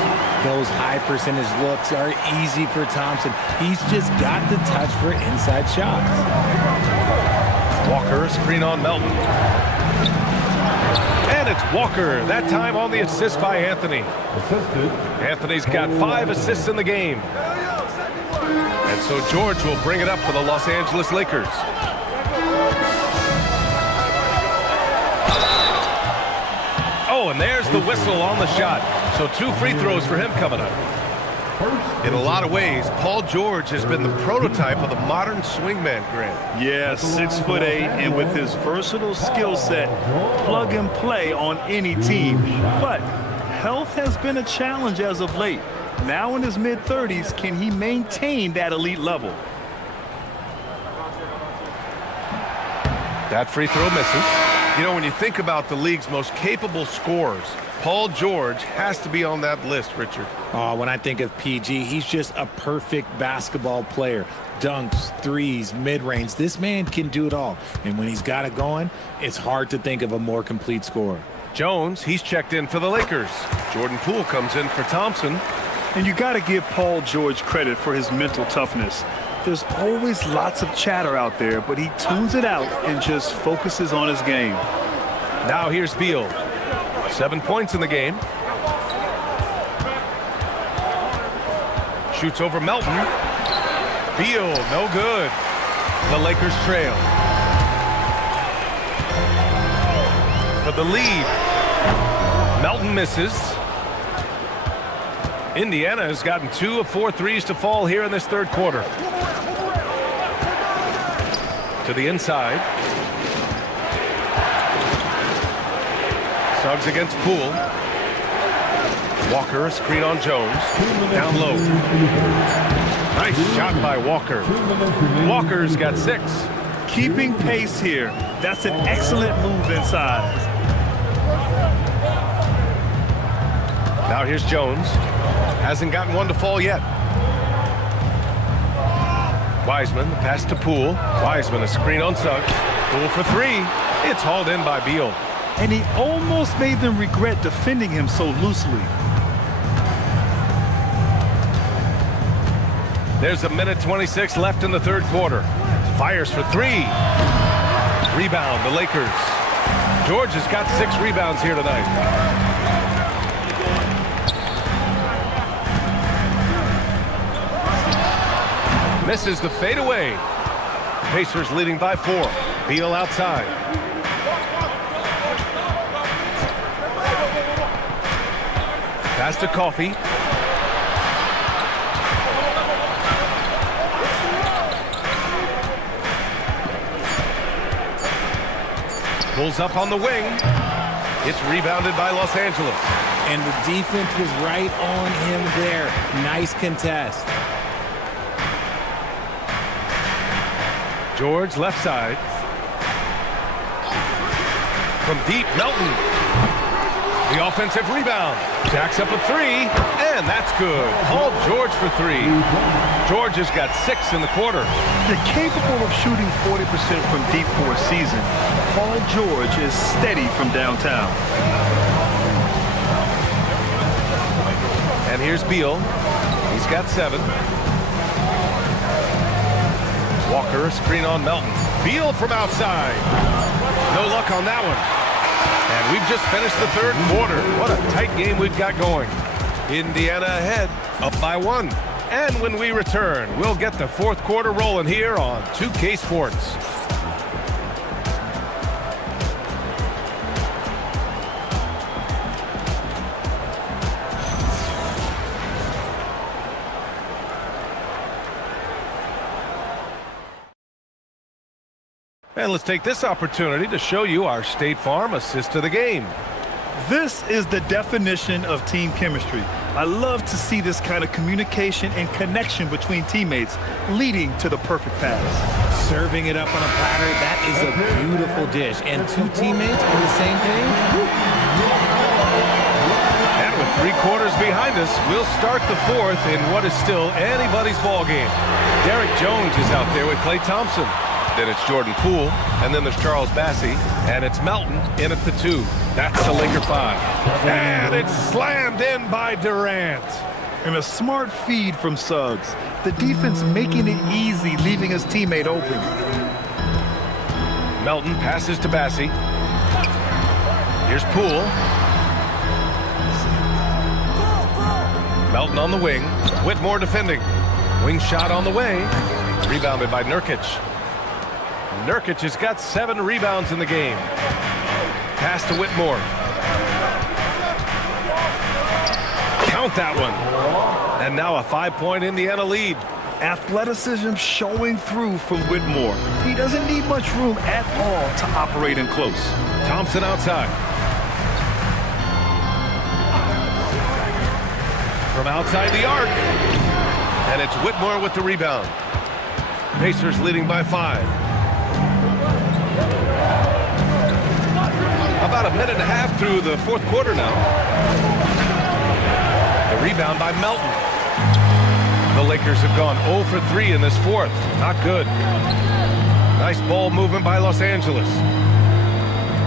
Those high percentage looks are easy for Thompson. He's just got the touch for inside shots. Walker, a screen on Melton. And it's Walker, that time on the assist by Anthony. Assisted. Anthony's got 5 assists in the game. And so George will bring it up for the Los Angeles Lakers. Oh, and there's the whistle on the shot. So 2 free throws for him coming up. In a lot of ways, Paul George has been the prototype of the modern swingman, Grant. Yeah, 6'8", and with his versatile skill set, plug and play on any team. But health has been a challenge as of late. Now in his mid-30s, can he maintain that elite level? That free throw misses. You know, when you think about the league's most capable scorers, Paul George has to be on that list, Richard. Oh, when I think of PG, he's just a perfect basketball player. Dunks, threes, mid-range. This man can do it all. And when he's got it going, it's hard to think of a more complete scorer. Jones, he's checked in for the Lakers. Jordan Poole comes in for Thompson. And you got to give Paul George credit for his mental toughness. There's always lots of chatter out there, but he tunes it out and just focuses on his game. Now here's Beal. 7 points in the game. Shoots over Melton. Beal, no good. The Lakers trail. the lead. Melton misses. Indiana has gotten 2 of 4 threes to fall here in this third quarter. To the inside. Suggs against Poole. Walker, a screen on Jones. Down low. Nice shot by Walker. Walker's got 6. Keeping pace here. That's an excellent move inside. Now here's Jones. Hasn't gotten one to fall yet. Wiseman, the pass to Poole. Wiseman, a screen on Suggs. Poole for 3. It's hauled in by Beal. And he almost made them regret defending him so loosely. There's a minute 26 left in the third quarter. Fires for 3. Rebound, the Lakers. George has got 6 rebounds here tonight. Misses the fadeaway. Pacers leading by 4. Beal outside. Pass to Coffey. Pulls up on the wing. It's rebounded by Los Angeles. And the defense was right on him there. Nice contest. George left side. From deep, Melton. The offensive rebound. Jacks up a 3, and that's good. Paul George for 3. George has got 6 in the quarter. They're capable of shooting 40% from deep for a season. Paul George is steady from downtown. And here's Beal. He's got 7. Walker, a screen on Melton. Beal from outside. No luck on that one. And we've just finished the third quarter. What a tight game we've got going. Indiana ahead, up by 1. And when we return, we'll get the fourth quarter rolling here on 2K Sports. And let's take this opportunity to show you our State Farm assist to the game. This is the definition of team chemistry. I love to see this kind of communication and connection between teammates leading to the perfect pass. Serving it up on a platter, that is a beautiful dish. And 2 teammates on the same page. And with 3 quarters behind us, we'll start the fourth in what is still anybody's ball game. Derek Jones is out there with Klay Thompson. Then it's Jordan Poole, and then there's Charles Bassey, and it's Melton in at the 2. That's the Laker 5. And it's slammed in by Durant. And a smart feed from Suggs. The defense making it easy, leaving his teammate open. Melton passes to Bassey. Here's Poole. Melton on the wing. Whitmore defending. Wing shot on the way. Rebounded by Nurkic. Nurkic has got 7 rebounds in the game. Pass to Whitmore. Count that one. And now a 5-point Indiana lead. Athleticism showing through from Whitmore. He doesn't need much room at all to operate in close. Thompson outside. From outside the arc. And it's Whitmore with the rebound. Pacers leading by 5. About a minute and a half through the fourth quarter now. The rebound by Melton. The Lakers have gone 0 for 3 in this fourth. Not good. Nice ball movement by Los Angeles.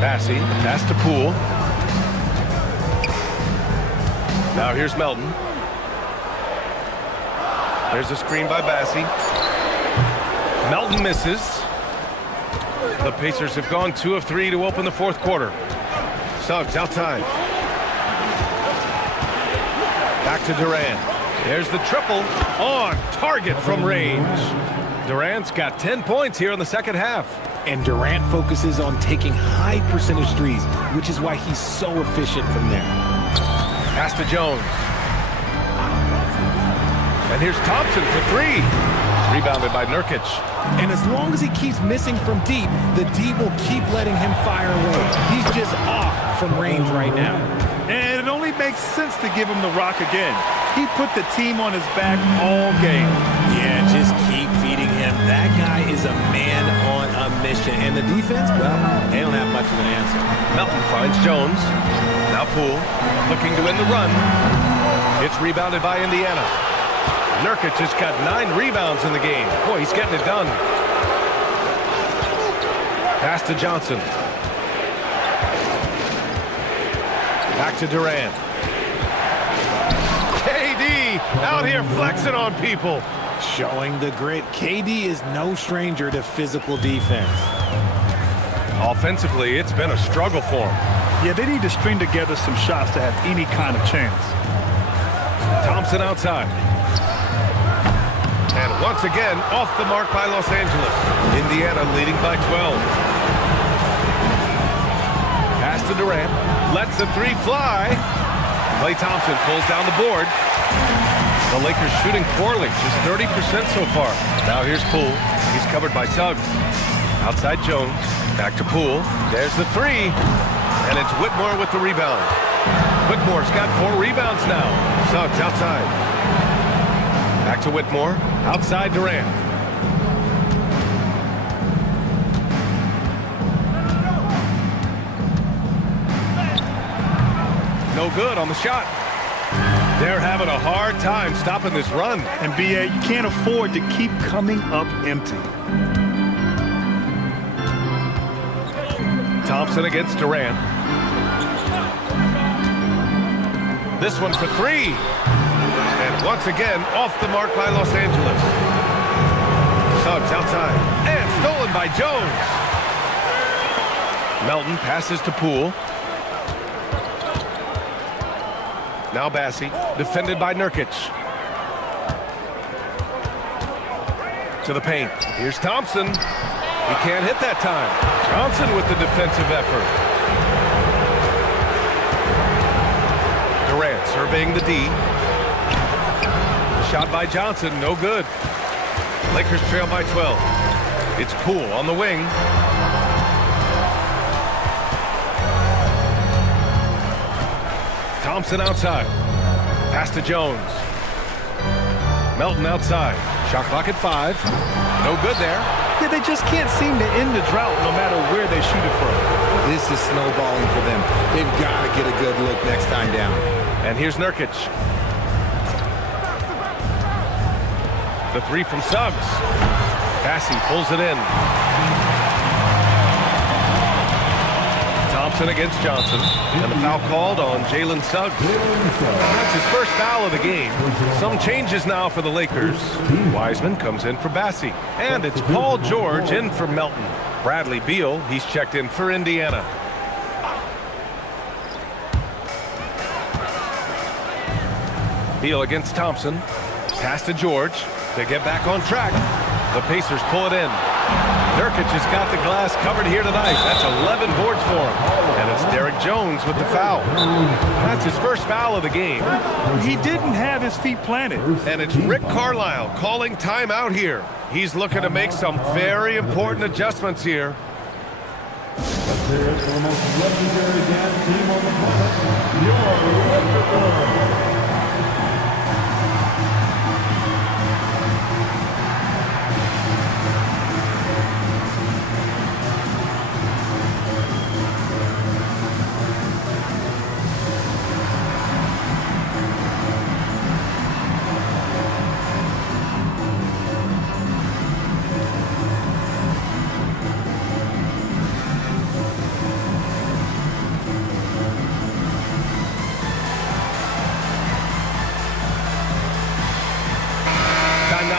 Bassey, the pass to Poole. Now here's Melton. There's a screen by Bassey. Melton misses. The Pacers have gone 2 of 3 to open the fourth quarter. Suggs outside. Back to Durant. There's the triple on target from range. Durant's got 10 points here in the second half. And Durant focuses on taking high percentage threes, which is why he's so efficient from there. Pass to Jones. And here's Thompson for three. Rebounded by Nurkic. And as long as he keeps missing from deep, the D will keep letting him fire away. He's just off from range right now. And it only makes sense to give him the rock again. He put the team on his back all game. Yeah, just keep feeding him. That guy is a man on a mission. And the defense, well, they don't have much of an answer. Melton finds Jones. Now Poole looking to win the run. It's rebounded by Indiana. Nurkic has got 9 rebounds in the game. Boy, he's getting it done. Pass to Johnson. Back to Durant. KD out here flexing on people. Showing the grit. KD is no stranger to physical defense. Offensively, it's been a struggle for him. Yeah, they need to string together some shots to have any kind of chance. Thompson outside. And once again, off the mark by Los Angeles. Indiana leading by 12. Pass to Durant. Lets the three fly. Klay Thompson pulls down the board. The Lakers shooting poorly, just 30% so far. Now here's Poole. He's covered by Suggs. Outside Jones. Back to Poole. There's the three. And it's Whitmore with the rebound. Whitmore's got 4 rebounds now. Suggs outside. Back to Whitmore. Outside Durant. No good on the shot. They're having a hard time stopping this run. And B.A., you can't afford to keep coming up empty. Thompson against Durant. This one for 3. And once again, off the mark by Los Angeles. Suggs outside. And stolen by Jones. Melton passes to Poole. Now Bassi, defended by Nurkic. To the paint. Here's Thompson. He can't hit that time. Johnson with the defensive effort. Durant surveying the D. The shot by Johnson, no good. Lakers trail by 12. It's Poole on the wing. Thompson outside. Pass to Jones. Melton outside. Shot clock at 5. No good there. Yeah, they just can't seem to end the drought no matter where they shoot it from. This is snowballing for them. They've got to get a good look next time down. And here's Nurkic. The 3 from Suggs. Bassi pulls it in. Thompson against Johnson. And the foul called on Jalen Suggs. That's his first foul of the game. Some changes now for the Lakers. Wiseman comes in for Bassi. And it's Paul George in for Melton. Bradley Beal, he's checked in for Indiana. Beal against Thompson. Pass to George to get back on track. The Pacers pull it in. Nurkic has got the glass covered here tonight. That's 11 boards for him. And it's Derek Jones with the foul. That's his first foul of the game. He didn't have his feet planted. And it's Rick Carlisle calling timeout here. He's looking to make some very important adjustments here. There's the most legendary dance team on the planet, your Lakers.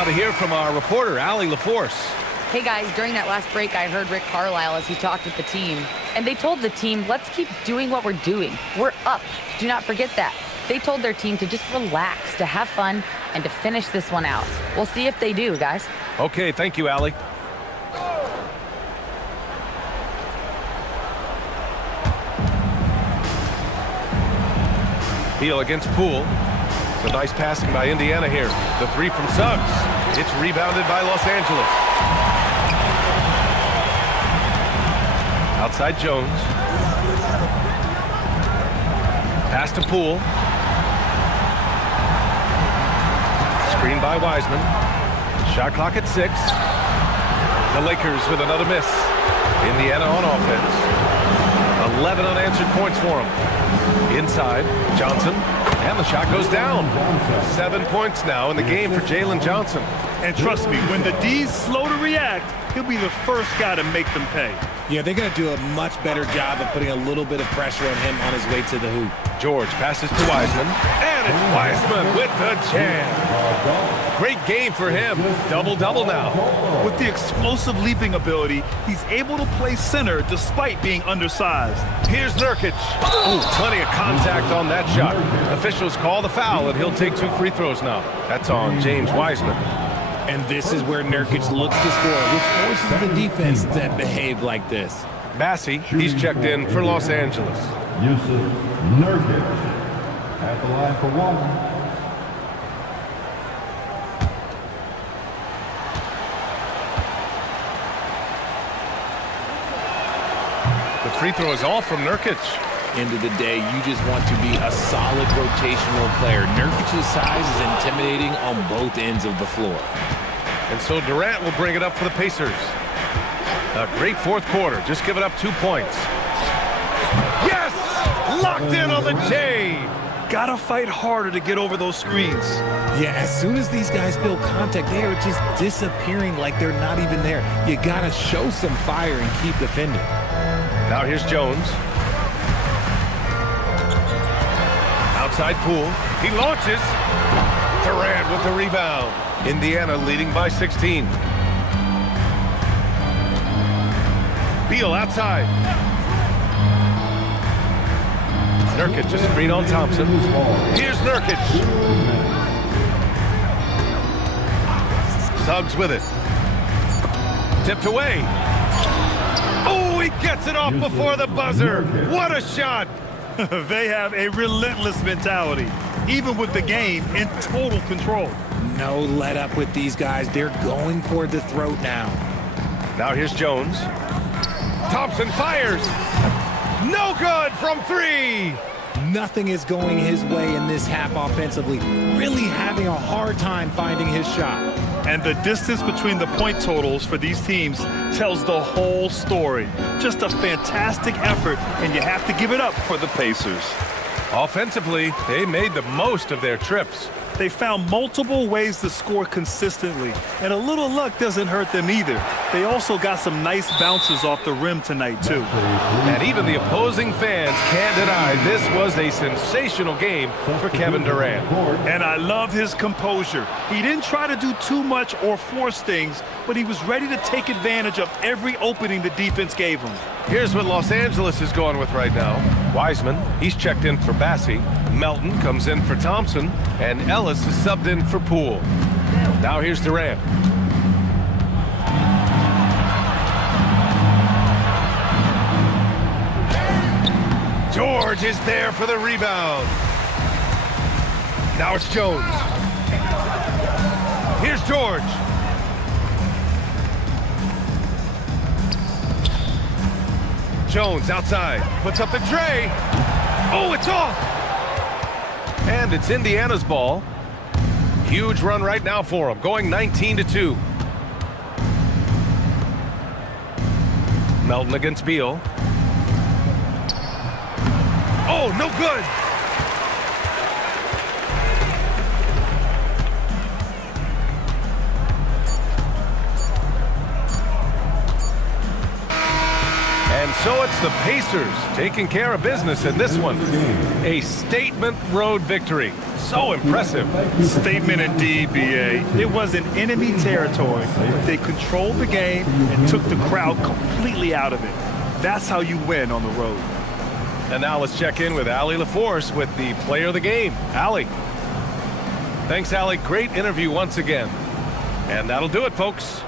To hear from our reporter, Allie LaForce. Hey guys, during that last break, I heard Rick Carlisle as he talked with the team. And they told the team, let's keep doing what we're doing. We're up. Do not forget that. They told their team to just relax, to have fun, and to finish this one out. We'll see if they do, guys. Okay, thank you, Allie. Beal against Poole. So nice passing by Indiana here. The three from Suggs. It's rebounded by Los Angeles. Outside Jones. Pass to Poole. Screen by Wiseman. Shot clock at 6. The Lakers with another miss. Indiana on offense. 11 unanswered points for them. Inside, Johnson. And the shot goes down. 7 points now in the game for Jalen Johnson. And trust me, when the D's slow to react, he'll be the first guy to make them pay. Yeah, they're going to do a much better job of putting a little bit of pressure on him on his way to the hoop. George passes to Wiseman. And it's Wiseman with the jam. Great game for him. Double-double now. With the explosive leaping ability, he's able to play center despite being undersized. Here's Nurkic. Oh, plenty of contact on that shot. Officials call the foul, and he'll take 2 free throws now. That's on James Wiseman. And this is where Nurkic looks to score, which forces the defense to behave like this. Massey, he's checked in for Los Angeles. Yusuf Nurkic at the line for 1. The free throw is all from Nurkic. End of the day, you just want to be a solid rotational player. Nurkic's size is intimidating on both ends of the floor. And so Durant will bring it up for the Pacers. A great fourth quarter, just giving up 2 points. Yes! Locked in on the J! Gotta fight harder to get over those screens. Yeah, as soon as these guys feel contact, they are just disappearing like they're not even there. You gotta show some fire and keep defending. Now here's Jones. Outside Poole. He launches. Durant with the rebound. Indiana leading by 16. Beal outside. Nurkic just screen on Thompson. Here's Nurkic. Suggs with it. Tipped away. Oh, he gets it off before the buzzer. What a shot. They have a relentless mentality, even with the game in total control. No let up with these guys. They're going for the throat now. Now here's Jones. Thompson fires. No good from 3. Nothing is going his way in this half offensively. Really having a hard time finding his shot. And the distance between the point totals for these teams tells the whole story. Just a fantastic effort, and you have to give it up for the Pacers. Offensively, they made the most of their trips. They found multiple ways to score consistently, and a little luck doesn't hurt them either. They also got some nice bounces off the rim tonight, too. And even the opposing fans can't deny this was a sensational game for Kevin Durant. And I love his composure. He didn't try to do too much or force things, but he was ready to take advantage of every opening the defense gave him. Here's what Los Angeles is going with right now. Wiseman, he's checked in for Bassey. Melton comes in for Thompson, and Ellis is subbed in for Poole. Now here's Durant. George is there for the rebound. Now it's Jones. Here's George. Jones outside, puts up the tray. Oh, it's off! And it's Indiana's ball. Huge run right now for them, going 19-2. Melton against Beal. Oh, no good! And so it's the Pacers taking care of business in this one. A statement road victory. So impressive. Statement indeed, B.A. It was in enemy territory. They controlled the game and took the crowd completely out of it. That's how you win on the road. And now let's check in with Allie LaForce with the player of the game. Allie. Thanks, Allie. Great interview once again. And that'll do it, folks.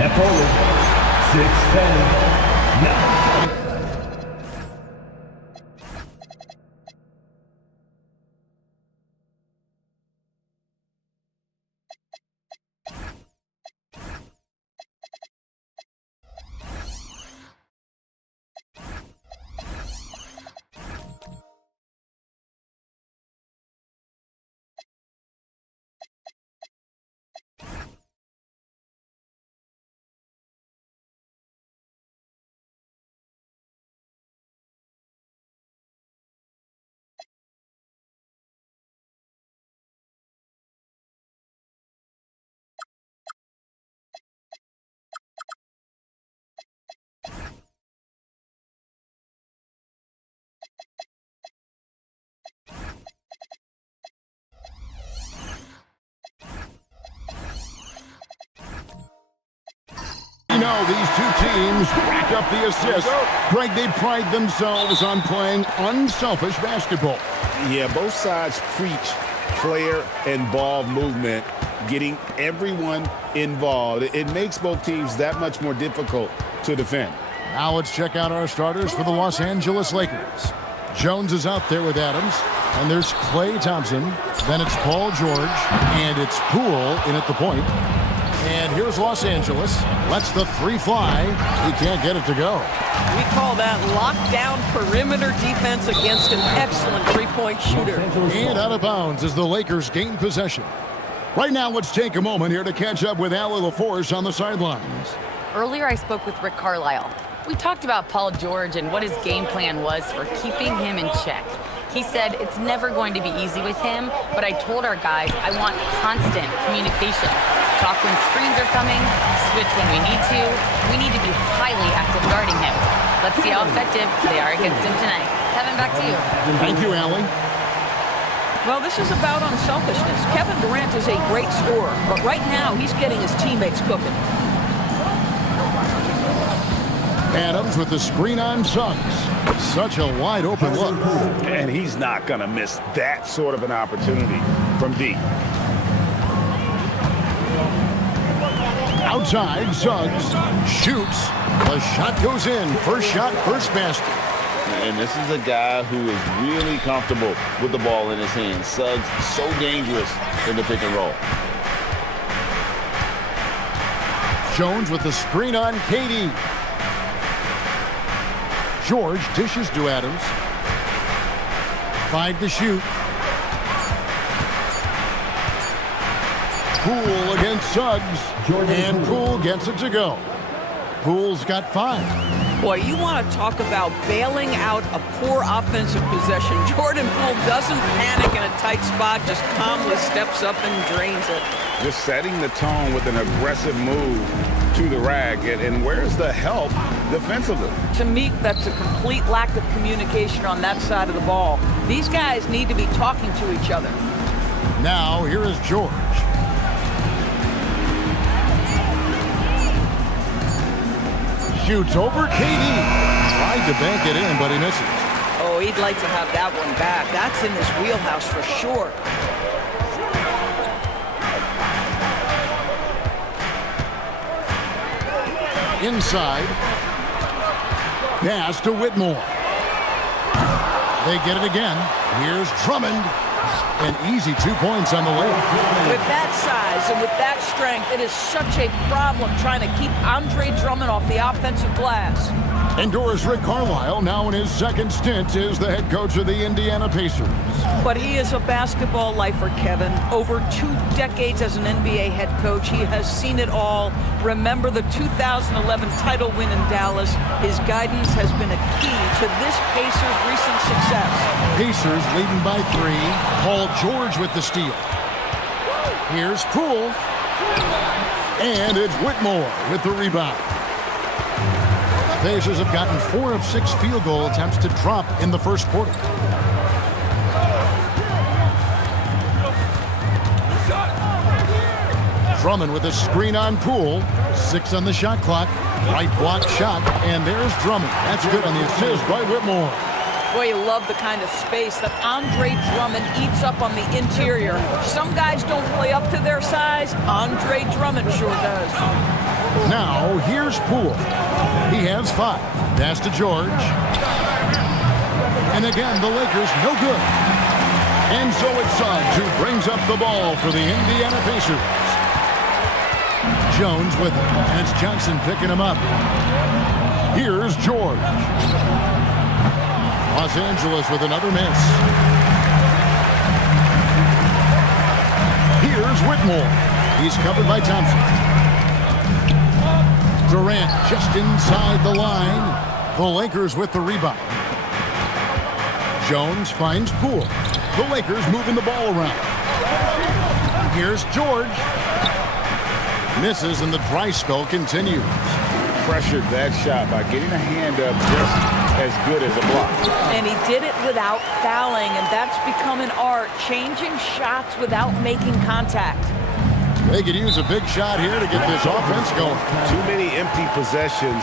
At forward, 6'10", number 6. These two teams rack up the assists. Greg, they pride themselves on playing unselfish basketball. Yeah, both sides preach player and ball movement, getting everyone involved. It makes both teams that much more difficult to defend. Now let's check out our starters for the Los Angeles Lakers. Jones is out there with Adams, and there's Klay Thompson. Then it's Paul George, and it's Poole in at the point. And here's Los Angeles. Lets the three fly. He can't get it to go. We call that lockdown perimeter defense against an excellent three-point shooter. And out of bounds as the Lakers gain possession. Right now, let's take a moment here to catch up with Allie LaForce on the sidelines. Earlier, I spoke with Rick Carlisle. We talked about Paul George and what his game plan was for keeping him in check. He said it's never going to be easy with him, but I told our guys I want constant communication. Talk when screens are coming, switch when we need to. We need to be highly active guarding him. Let's see how effective they are against him tonight. Kevin, back to you. Thank you, Allie. Well, this is about unselfishness. Kevin Durant is a great scorer, but right now he's getting his teammates cooking. Adams with the screen on Suggs. Such a wide open look. And he's not going to miss that sort of an opportunity from deep. Outside, Suggs shoots. The shot goes in. First shot, first basket. And this is a guy who is really comfortable with the ball in his hands. Suggs so dangerous in the pick and roll. Jones with the screen on KD. George dishes to Adams. 5 to shoot. Poole against Suggs. And Poole gets it to go. Poole's got 5. Boy, you want to talk about bailing out a poor offensive possession. Jordan Poole doesn't panic in a tight spot, just calmly steps up and drains it. Just setting the tone with an aggressive move to the rack. And where's the help defensively? To me, that's a complete lack of communication on that side of the ball. These guys need to be talking to each other. Now, here is George. Shoots over KD. Tried to bank it in, but he misses. Oh, he'd like to have that one back. That's in his wheelhouse for sure. Inside. Pass to Whitmore. They get it again. Here's Drummond. An easy 2 points on the layup. With that size and with that strength, it is such a problem trying to keep Andre Drummond off the offensive glass. Endures Rick Carlisle, now in his second stint as the head coach of the Indiana Pacers. But he is a basketball lifer, Kevin. Over 2 decades as an NBA head coach, he has seen it all. Remember the 2011 title win in Dallas. His guidance has been a key to this Pacers' recent success. Pacers leading by 3. Paul George with the steal. Here's Poole. And it's Whitmore with the rebound. Pacers have gotten 4 of 6 field goal attempts to drop in the first quarter. Drummond with a screen on Poole. 6 on the shot clock. Right block shot, and there's Drummond. That's good on the assist by Whitmore. Boy, you love the kind of space that Andre Drummond eats up on the interior. Some guys don't play up to their size. Andre Drummond sure does. Now, here's Poole. He has 5. Pass to George. And again, the Lakers no good. And so it's Suggs who brings up the ball for the Indiana Pacers. Jones with it, and it's Johnson picking him up. Here's George. Los Angeles with another miss. Here's Whitmore. He's covered by Thompson. Durant just inside the line. The Lakers with the rebound. Jones finds Poole. The Lakers moving the ball around. Here's George. Misses and the dry spell continues. Pressured that shot by getting a hand up just as good as a block. And he did it without fouling, and that's become an art, changing shots without making contact. They could use a big shot here to get this offense going. Too many empty possessions.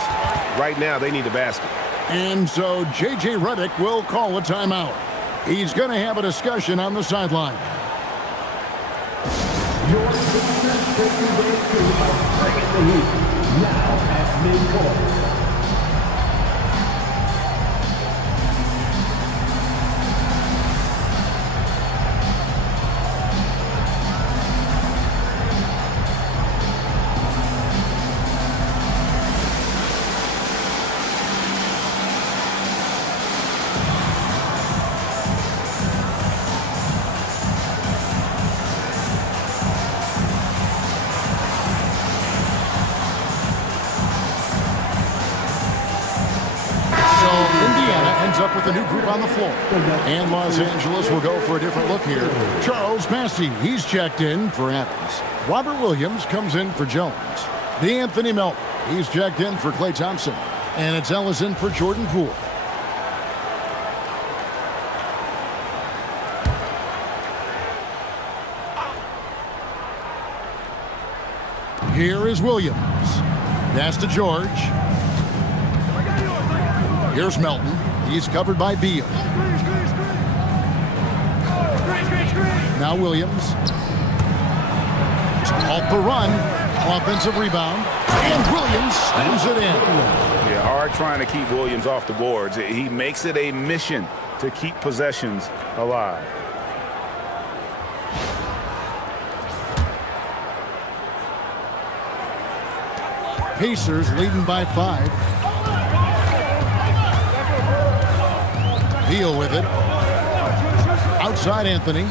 Right now, they need a basket. And so J.J. Redick will call a timeout. He's going to have a discussion on the sideline. Your defense taking their cue of bringing the heat. Now at midcourt. Up with a new group on the floor. And Los Angeles will go for a different look here. Charles Bassey, he's checked in for Adams. Robert Williams comes in for Jones. DeAnthony Melton, he's checked in for Klay Thompson. And it's Ellison for Jordan Poole. Here is Williams. Pass to George. Here's Melton. He's covered by Beal. Now Williams. Off the run. Offensive rebound. And Williams slams it in. Yeah, hard trying to keep Williams off the boards. He makes it a mission to keep possessions alive. Pacers leading by 5. Beal with it. Outside Anthony.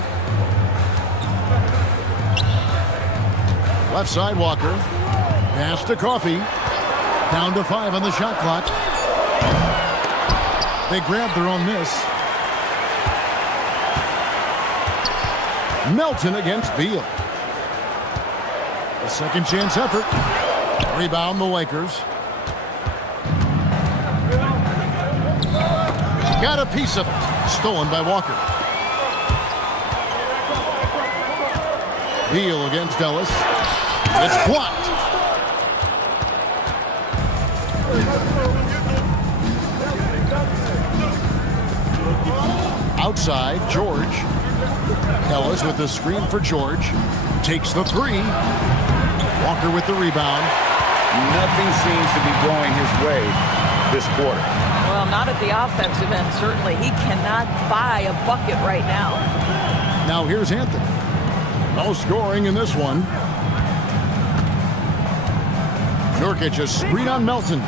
Left side Walker. Pass to Coffey. Down to 5 on the shot clock. They grabbed their own miss. Melton against Beal. A second chance effort. Rebound the Lakers. Got a piece of it. Stolen by Walker. Beal against Ellis. It's blocked. Outside, George. Ellis with the screen for George. Takes the 3. Walker with the rebound. Nothing seems to be going his way this quarter. Well, not at the offensive end, certainly. He cannot buy a bucket right now. Now here's Anthony. No scoring in this one. Nurkic a screen on Melton.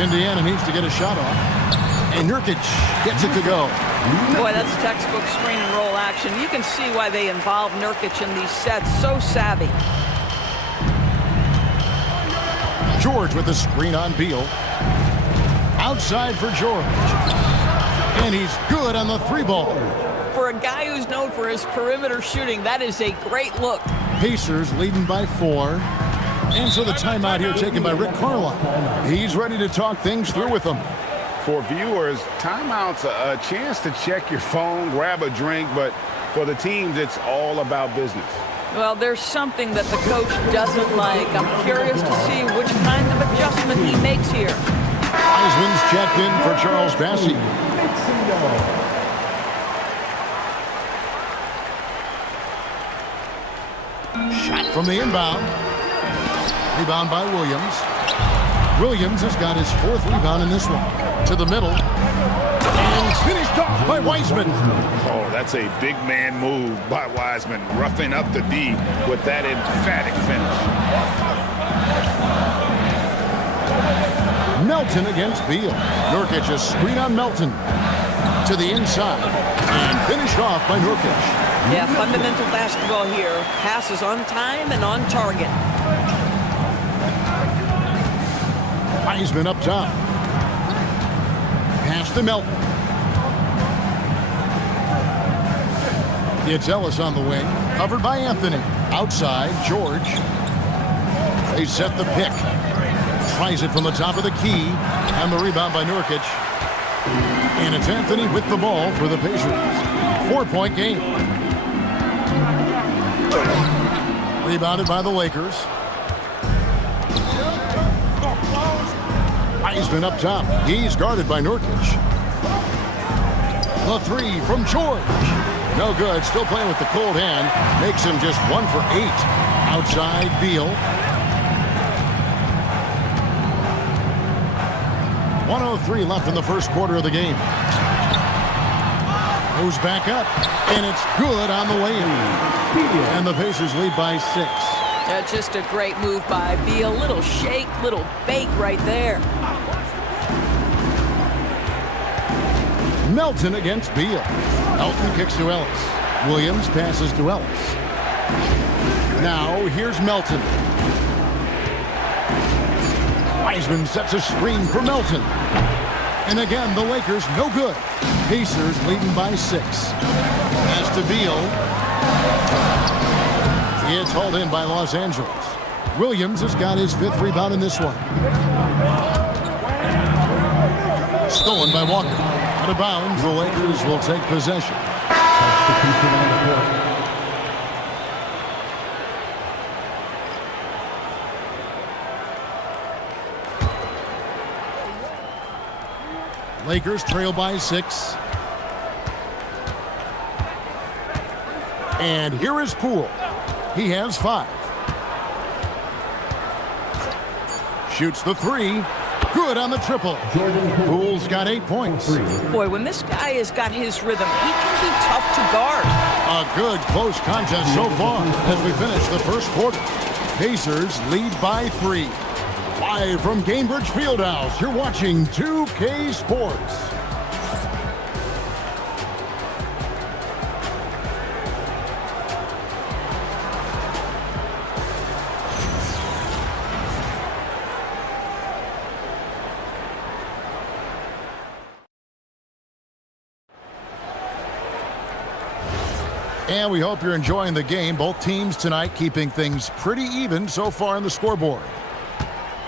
Indiana needs to get a shot off. And Nurkic gets it to go. Boy, that's textbook screen and roll action. You can see why they involve Nurkic in these sets. So savvy. George with the screen on Beal. Outside for George. And he's good on the 3 ball. For a guy who's known for his perimeter shooting, that is a great look. Pacers leading by 4. And so the timeout here taken by Rick Carlisle. He's ready to talk things through with them. For viewers, timeout's a chance to check your phone, grab a drink, but for the teams, it's all about business. Well, there's something that the coach doesn't like. I'm curious to see which kind of adjustment he makes here. Wiseman's checked in for Charles Bassey. Shot from the inbound. Rebound by Williams. Williams has got his 4th rebound in this one. To the middle. And finished off by Wiseman. Oh, that's a big man move by Wiseman, roughing up the D with that emphatic finish. Melton against Beal. Nurkic a screen on Melton. To the inside. And finished off by Nurkic. Yeah, fundamental basketball here. Passes on time and on target. Wiseman up top. Pass to Melton. It's Ellis on the wing. Covered by Anthony. Outside, George. They set the pick. Tries it from the top of the key. And the rebound by Nurkic. And it's Anthony with the ball for the Pacers. 4-point game. Rebounded by the Lakers. Wiseman up top. He's guarded by Nurkic. The 3 from George. No good. Still playing with the cold hand. Makes him just 1 for 8. Outside, Beal. 1:03 left in the first quarter of the game. Goes back up. And it's good on the way in. And the Pacers lead by 6. That's just a great move by Beal. Little shake, little bake right there. Melton against Beal. Melton kicks to Ellis. Williams passes to Ellis. Now here's Melton. Wiseman sets a screen for Melton. And again, the Lakers no good. Pacers leading by 6. Pass to Beal. It's hauled in by Los Angeles. Williams has got his 5th rebound in this one. Stolen by Walker. Out of bounds, the Lakers will take possession. Lakers trail by 6. And here is Poole. He has 5. Shoots the 3. Good on the triple. Poole's got 8 points. Boy, when this guy has got his rhythm, he can be tough to guard. A good close contest so far as we finish the first quarter. Pacers lead by 3. Live from Gainbridge Fieldhouse, you're watching 2K Sports. And we hope you're enjoying the game. Both teams tonight keeping things pretty even so far on the scoreboard.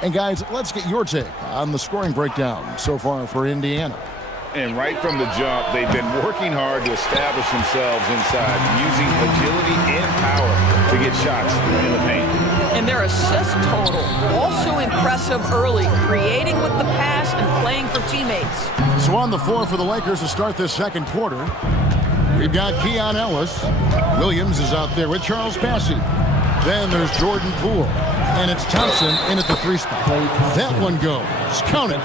And guys, let's get your take on the scoring breakdown so far for Indiana. And right from the jump, they've been working hard to establish themselves inside, using agility and power to get shots in the paint. And their assist total, also impressive early, creating with the pass and playing for teammates. So on the floor for the Lakers to start this second quarter, we've got Keon Ellis. Williams is out there with Charles Bassey. Then there's Jordan Poole. And it's Thompson in at the 3 spot. That one goes. Count it.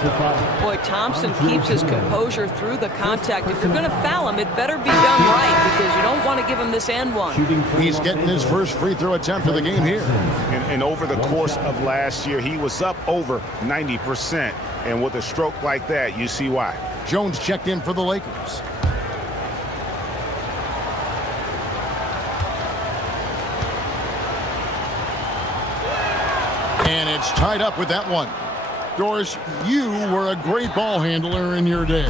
Boy, Thompson keeps his composure through the contact. If you're going to foul him, it better be done right because you don't want to give him this and one. He's getting his first free throw attempt of the game here. And over the course of last year, he was up over 90%. And with a stroke like that, you see why. Jones checked in for the Lakers. And it's tied up with that one. Doris, you were a great ball handler in your day.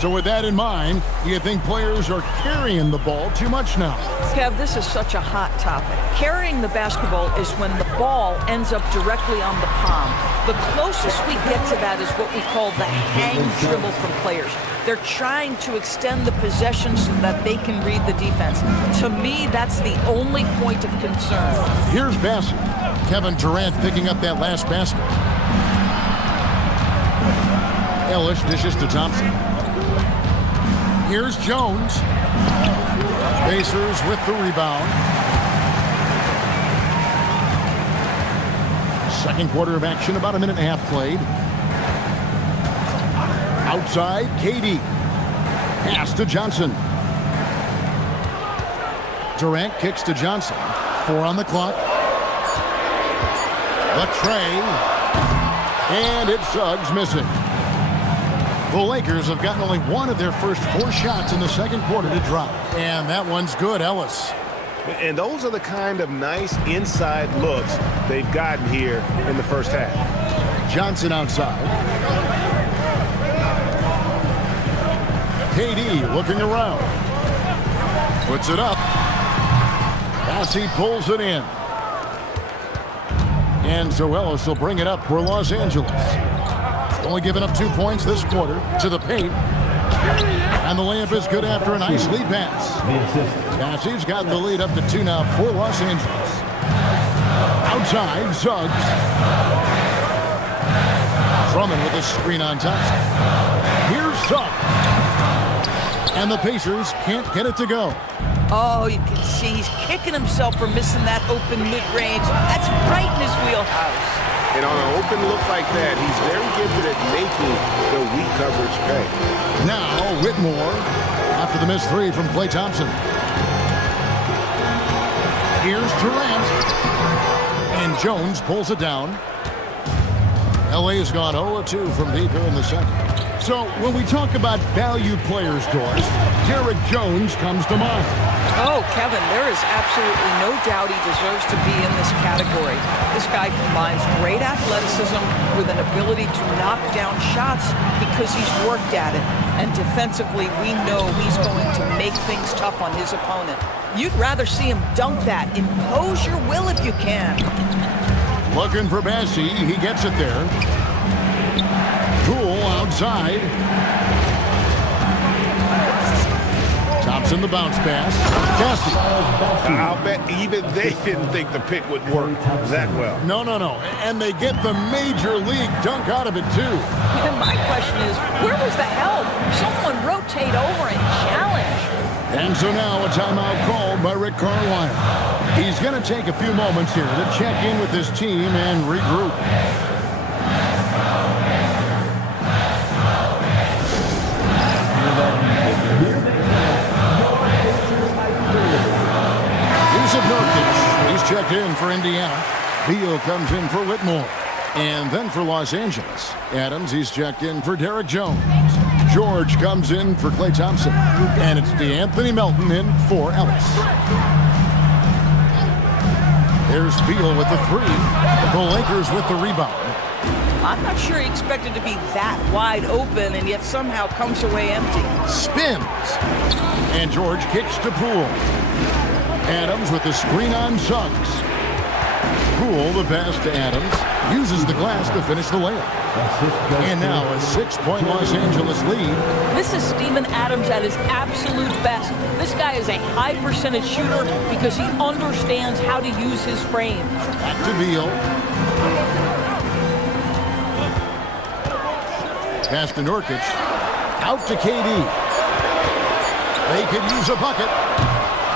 So with that in mind, do you think players are carrying the ball too much now? Kev, this is such a hot topic. Carrying the basketball is when the ball ends up directly on the palm. The closest we get to that is what we call the hang dribble from players. They're trying to extend the possession so that they can read the defense. To me, that's the only point of concern. Here's Bassett. Kevin Durant picking up that last basket. Ellis dishes to Thompson. Here's Jones. Pacers with the rebound. Second quarter of action, about a minute and a half played. Outside, KD. Pass to Johnson. Durant kicks to Johnson. 4 on the clock. The tray. And it's Suggs missing. The Lakers have gotten only one of their first 4 shots in the second quarter to drop. And that one's good, Ellis. And those are the kind of nice inside looks they've gotten here in the first half. Johnson outside. KD looking around. Puts it up. As he pulls it in. And so Ellis will bring it up for Los Angeles. Only giving up 2 points this quarter to the paint. And the layup is good after a nice lead pass. Cassie's got the lead up to 2 now for Los Angeles. Outside, Suggs. Drummond with a screen on top. Here's Suggs. And the Pacers can't get it to go. Oh, you can see he's kicking himself for missing that open mid-range. That's right in his wheelhouse. And on an open look like that, he's very gifted at making the weak coverage pay. Now, Whitmore, after the missed 3 from Klay Thompson. Here's Durant. And Jones pulls it down. LA's gone 0-2 from deep here in the second. So, when we talk about value players, Doris, Derrick Jones comes to mind. Oh, Kevin, there is absolutely no doubt he deserves to be in this category. This guy combines great athleticism with an ability to knock down shots because he's worked at it. And defensively, we know he's going to make things tough on his opponent. You'd rather see him dunk that. Impose your will if you can. Looking for Bassey. He gets it there. Poole outside. Thompson the bounce pass. Cassie. I'll bet even they didn't think the pick would work that well. No. And they get the major league dunk out of it, too. And my question is, where was the help? Someone rotate over and challenge. And so now a timeout called by Rick Carlisle. He's going to take a few moments here to check in with his team and regroup. He's checked in for Indiana. Beal comes in for Whitmore. And then for Los Angeles, Adams, he's checked in for Derrick Jones. George comes in for Klay Thompson. And it's DeAnthony Melton in for Ellis. There's Beal with the 3. The Lakers with the rebound. I'm not sure he expected to be that wide open and yet somehow comes away empty. Spins. And George kicks to Poole. Adams with the screen on Suggs. Poole, the pass to Adams, uses the glass to finish the layup. And now a 6-point Los Angeles lead. This is Steven Adams at his absolute best. This guy is a high percentage shooter because he understands how to use his frame. Back to Beal. Pass to Nurkic. Out to KD. They could use a bucket.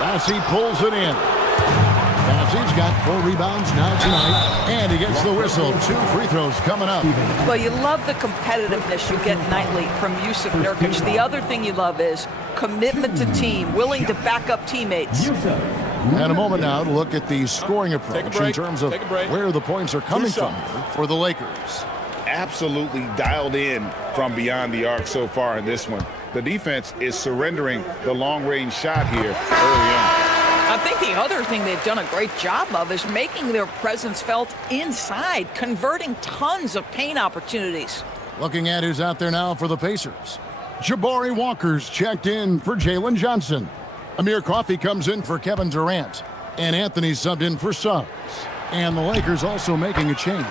Bassey pulls it in. Bassey's got 4 rebounds now tonight. And he gets the whistle. 2 free throws coming up. Well, you love the competitiveness you get nightly from Yusuf Nurkic. The other thing you love is commitment to team, willing to back up teammates. And a moment now to look at the scoring approach in terms of where the points are coming from for the Lakers. Absolutely dialed in from beyond the arc so far in this one. The defense is surrendering the long-range shot here early on. I think the other thing they've done a great job of is making their presence felt inside, converting tons of paint opportunities. Looking at who's out there now for the Pacers. Jabari Walker's checked in for Jalen Johnson. Amir Coffey comes in for Kevin Durant. And Anthony subbed in for Suggs. And the Lakers also making a change.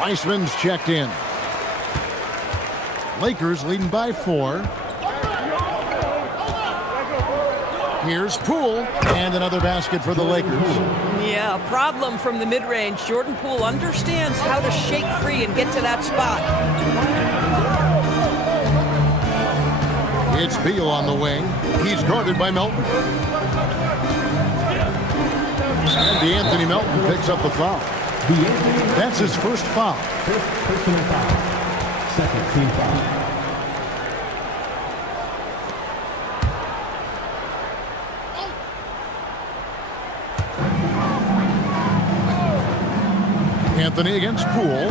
Weissman's checked in. Lakers leading by 4. Here's Poole, and another basket for the Lakers. Yeah, a problem from the mid-range. Jordan Poole understands how to shake free and get to that spot. It's Beal on the wing. He's guarded by Melton. And DeAnthony Melton picks up the foul. That's his first foul. First personal foul. Second team foul. Anthony against Poole.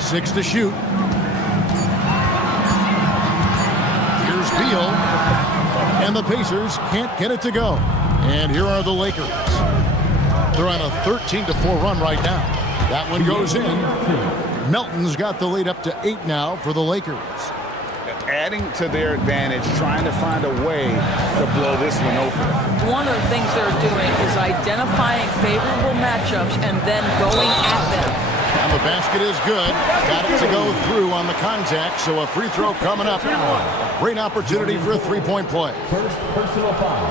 6 to shoot. Here's Beal. And the Pacers can't get it to go. And here are the Lakers. They're on a 13-4 run right now. That one goes in. Melton's got the lead up to 8 now for the Lakers. Adding to their advantage, trying to find a way to blow this one open. One of the things they're doing is identifying favorable matchups and then going at them. And the basket is good. Got it to go through on the contact, so a free throw coming up. Great opportunity for a three-point play. First personal foul.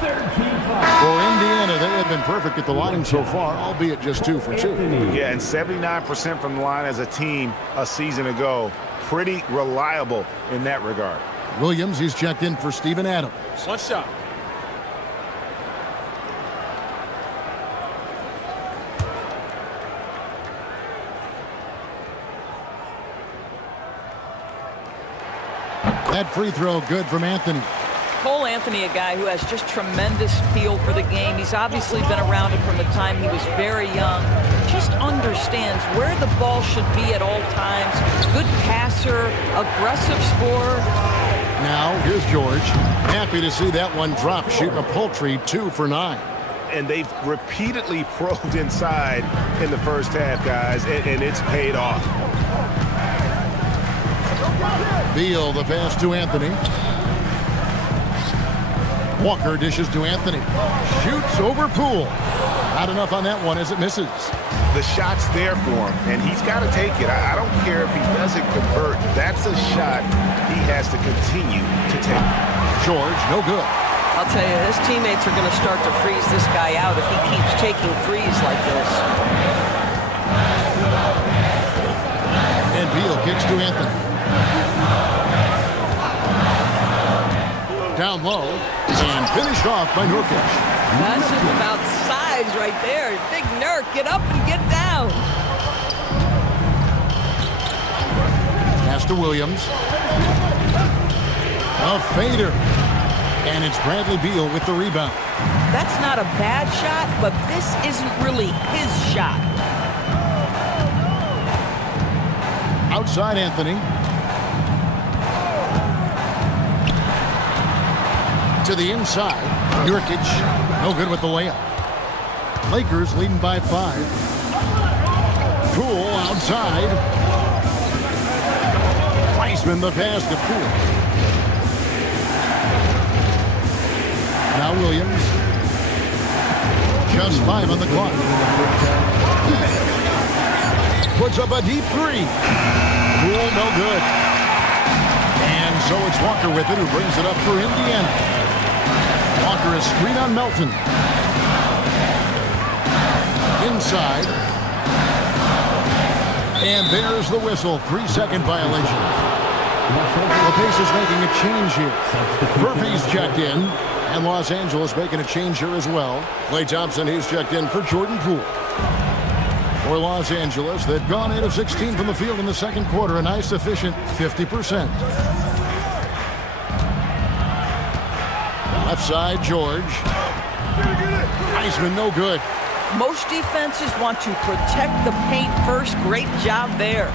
Third team foul. For Indiana, they have been perfect at the line so far, albeit just 2 for 2. Yeah, and 79% from the line as a team a season ago. Pretty reliable in that regard. Williams, he's checked in for Steven Adams. One shot. That free throw good from Anthony. Cole Anthony, a guy who has just tremendous feel for the game. He's obviously been around it from the time he was very young. Just understands where the ball should be at all times. Good passer, aggressive scorer. Now, here's George. Happy to see that one drop, shooting a paltry 2 for 9. And they've repeatedly probed inside in the first half, guys, and it's paid off. Beal, the pass to Anthony. Walker dishes to Anthony. Shoots over Poole. Not enough on that one as it misses. The shot's there for him, and he's got to take it. I don't care if he doesn't convert. That's a shot he has to continue to take. George, no good. I'll tell you, his teammates are going to start to freeze this guy out if he keeps taking threes like this. And Beal kicks to Anthony. Down low, and finished off by Nurkic. That's just about size right there. Big Nurk, get up and get down. Pass to Williams. A fader. And it's Bradley Beal with the rebound. That's not a bad shot, but this isn't really his shot. Outside Anthony. To the inside. Nurkic, no good with the layup. Lakers leading by 5. Poole outside. Wiseman the pass to Poole. Now Williams. Just 5 on the clock. Puts up a deep 3. Poole no good. And so it's Walker with it, who brings it up for Indiana. Walker is screen on Melton. Inside. And there's the whistle. 3-second violation. The Pacers making a change here. Murphy's checked in. And Los Angeles making a change here as well. Klay Thompson, he's checked in for Jordan Poole. For Los Angeles, they've gone 8 of 16 from the field in the second quarter. A nice, efficient 50%. Left side, George. Wiseman, no good. Most defenses want to protect the paint first. Great job there.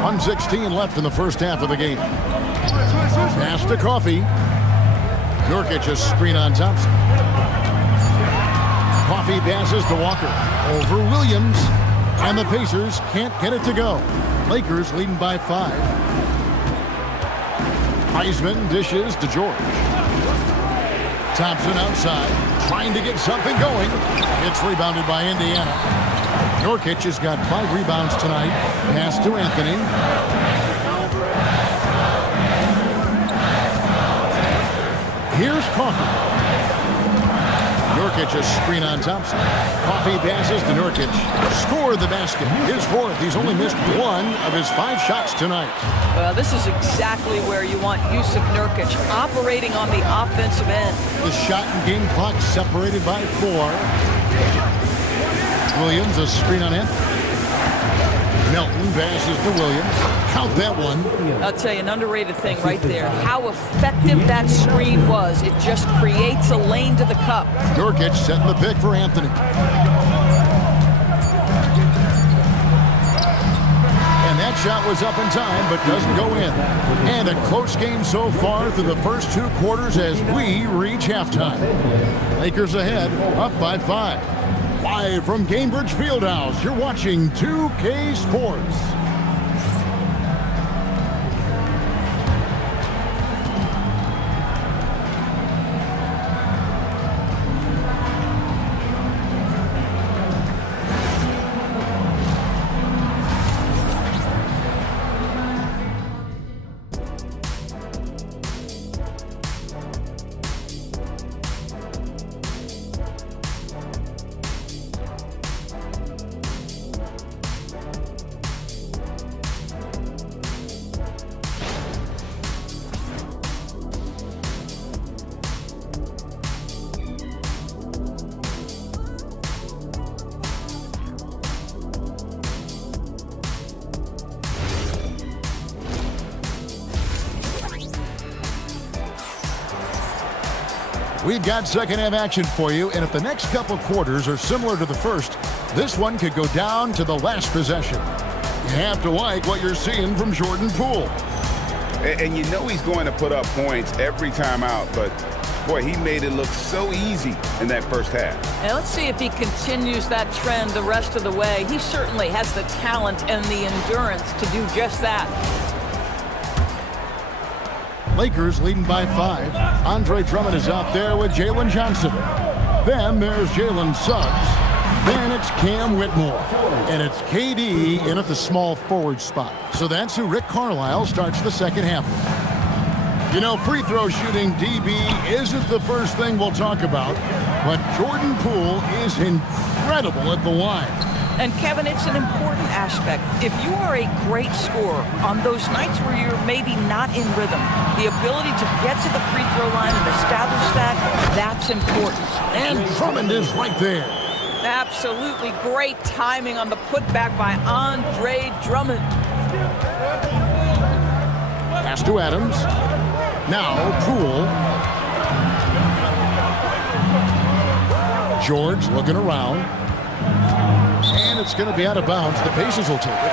1:16 left in the first half of the game. Pass to Coffey. Nurkic is screen on Thompson. Coffey passes to Walker. Over Williams. And the Pacers can't get it to go. Lakers leading by 5. Wiseman dishes to George. Thompson outside, trying to get something going. It's rebounded by Indiana. Nurkic has got 5 rebounds tonight. Pass to Anthony. Here's Coffey. Nurkic a screen on Thompson. Coffee passes to Nurkic. Scored the basket. His fourth. He's only missed 1 of his 5 shots tonight. Well, this is exactly where you want Yusuf Nurkic, operating on the offensive end. The shot and game clock separated by 4. Williams a screen on him. Melton passes to Williams. Count that one. I'll tell you, an underrated thing right there. How effective that screen was. It just creates a lane to the cup. Nurkic setting the pick for Anthony. And that shot was up in time, but doesn't go in. And a close game so far through the first 2 quarters as we reach halftime. Lakers ahead, up by 5. Live from Gainbridge Fieldhouse, you're watching 2K Sports. We've got second half action for you, and if the next couple quarters are similar to the first, this one could go down to the last possession. You have to like what you're seeing from Jordan Poole. And you know he's going to put up points every time out, but boy, he made it look so easy in that first half. And let's see if he continues that trend the rest of the way. He certainly has the talent and the endurance to do just that. Lakers leading by 5. Andre Drummond is out there with Jalen Johnson. Then there's Jalen Suggs. Then it's Cam Whitmore. And it's KD in at the small forward spot. So that's who Rick Carlisle starts the second half with. You know, free throw shooting DB isn't the first thing we'll talk about, but Jordan Poole is incredible at the line. And Kevin, it's an important aspect. If you are a great scorer on those nights where you're maybe not in rhythm, the ability to get to the free throw line and establish that, that's important. And Drummond is right there. Absolutely great timing on the putback by Andre Drummond. Pass to Adams. Now Poole. George looking around. And it's going to be out of bounds. The Pacers will take it.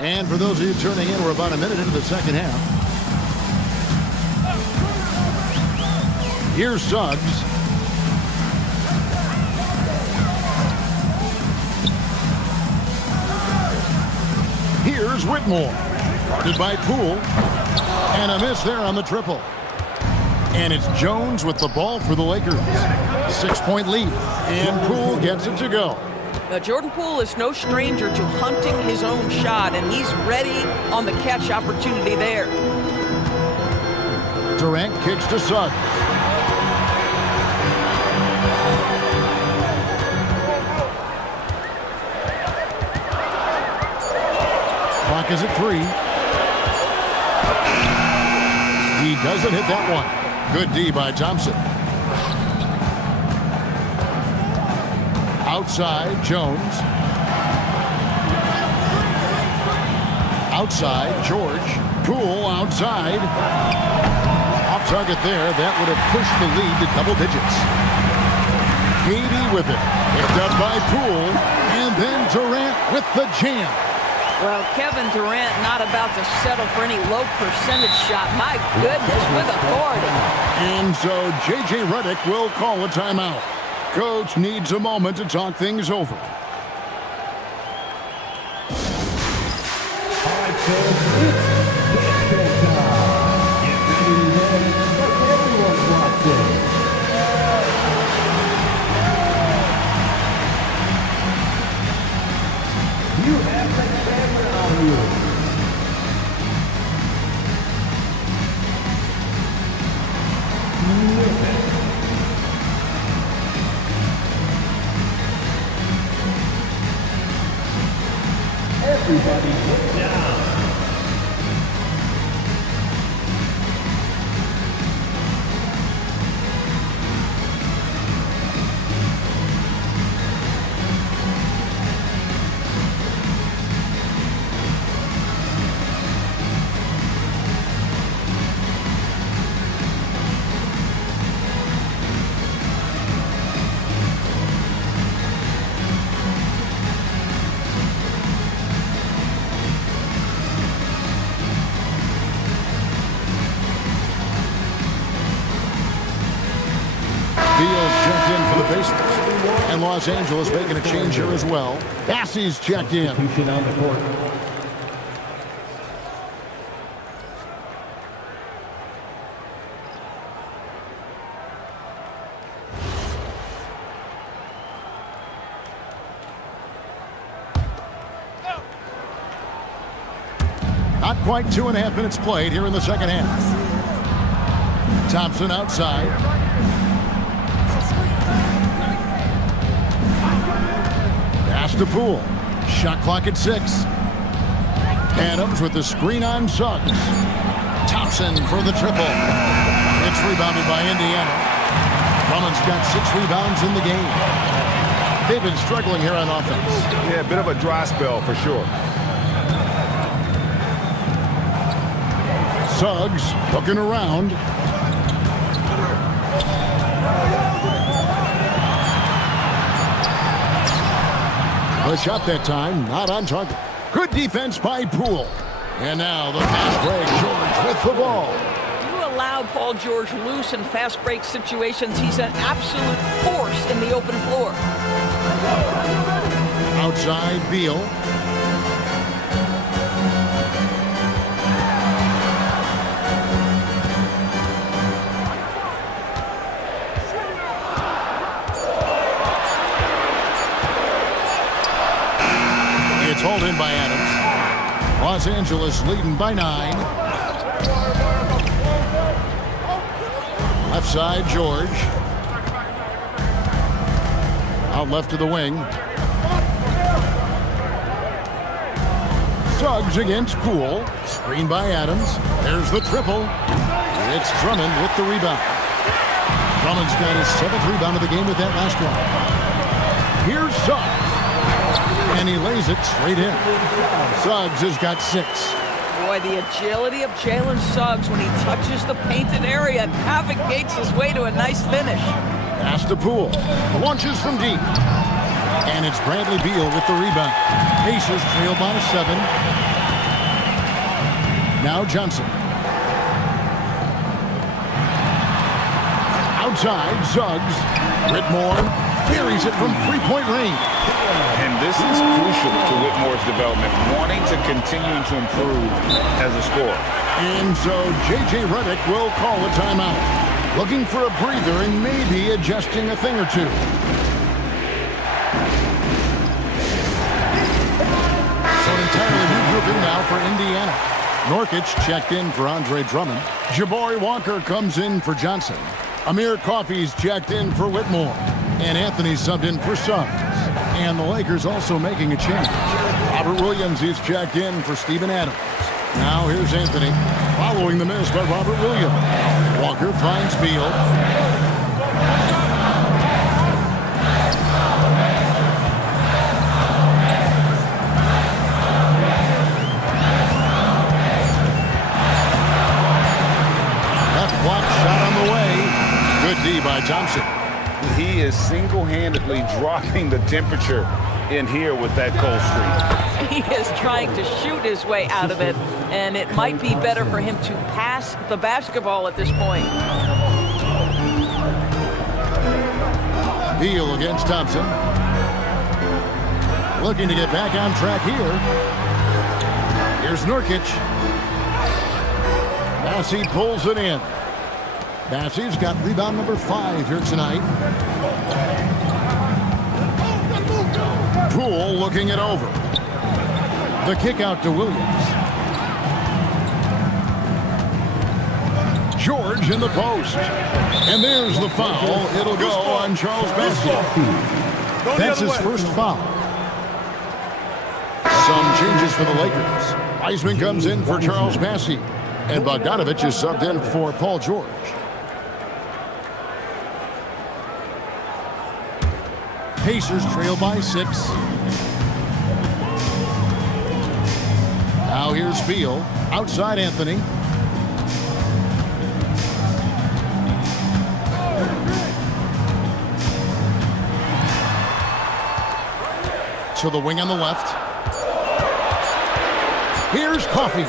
And for those of you turning in, we're about a minute into the second half. Here's Suggs. Here's Whitmore. Guarded by Poole. And a miss there on the triple. And it's Jones with the ball for the Lakers. 6-point lead. And Poole gets it to go. Now, Jordan Poole is no stranger to hunting his own shot, and he's ready on the catch opportunity there. Durant kicks to Suggs. Clock is at 3. He doesn't hit that one. Good D by Thompson. Outside, Jones. Outside, George. Poole outside. Off target there. That would have pushed the lead to double digits. KD with it. Picked up by Poole. And then Durant with the jam. Well, Kevin Durant not about to settle for any low percentage shot. My goodness, with authority. And so J.J. Redick will call a timeout. Coach needs a moment to talk things over. All right, folks, it's baseball time. Get ready to run like everyone's watching. You have Everybody get down. Beal's checked in for the Pacers. And Los Angeles making a change here as well. Bassey's checked in. On the court. Not quite 2.5 minutes played here in the second half. Thompson outside. Pass to Poole. Shot clock at 6. Adams with the screen on Suggs. Thompson for the triple. It's rebounded by Indiana. Drummond's got 6 rebounds in the game. They've been struggling here on offense. Yeah, a bit of a dry spell for sure. Suggs looking around. The shot that time, not on target. Good defense by Poole. And now the fast break, George with the ball. You allow Paul George loose in fast break situations. He's an absolute force in the open floor. Outside, Beal. It's hauled in by Adams. Los Angeles leading by 9. Left side, George. Out left to the wing. Suggs against Poole. Screen by Adams. There's the triple. It's Drummond with the rebound. Drummond's got his 7th rebound of the game with that last one. Here's Suggs. And he lays it straight in. Suggs has got 6. Boy, the agility of Jalen Suggs when he touches the painted area navigates his way to a nice finish. Pass to Poole. Launches from deep. And it's Bradley Beal with the rebound. Pacers trail by 7. Now Johnson. Outside, Suggs. Whitmore buries it from 3-point range. And this is crucial to Whitmore's development, wanting to continue to improve as a scorer. And so J.J. Redick will call a timeout. Looking for a breather and maybe adjusting a thing or two. So an entirely new grouping now for Indiana. Nurkic checked in for Andre Drummond. Jabari Walker comes in for Johnson. Amir Coffey's checked in for Whitmore. And Anthony subbed in for Suggs. And the Lakers also making a change. Robert Williams is checked in for Steven Adams. Now here's Anthony, following the miss by Robert Williams. Walker finds Beal. Left block shot on the way. Good D by Thompson. He is single-handedly dropping the temperature in here with that cold streak. He is trying to shoot his way out of it, and it might be better for him to pass the basketball at this point. Beal against Thompson. Looking to get back on track here. Here's Nurkic. Bassey pulls it in. Bassey's got rebound number 5 here tonight. Poole looking it over. The kick out to Williams. George in the post. And there's the foul. It'll go on Charles Bassey. That's his first foul. Some changes for the Lakers. Wiseman comes in for Charles Bassey. And Bogdanovich is subbed in for Paul George. Pacers trail by 6. Now here's Beal. Outside Anthony. To the wing on the left. Here's Coffey.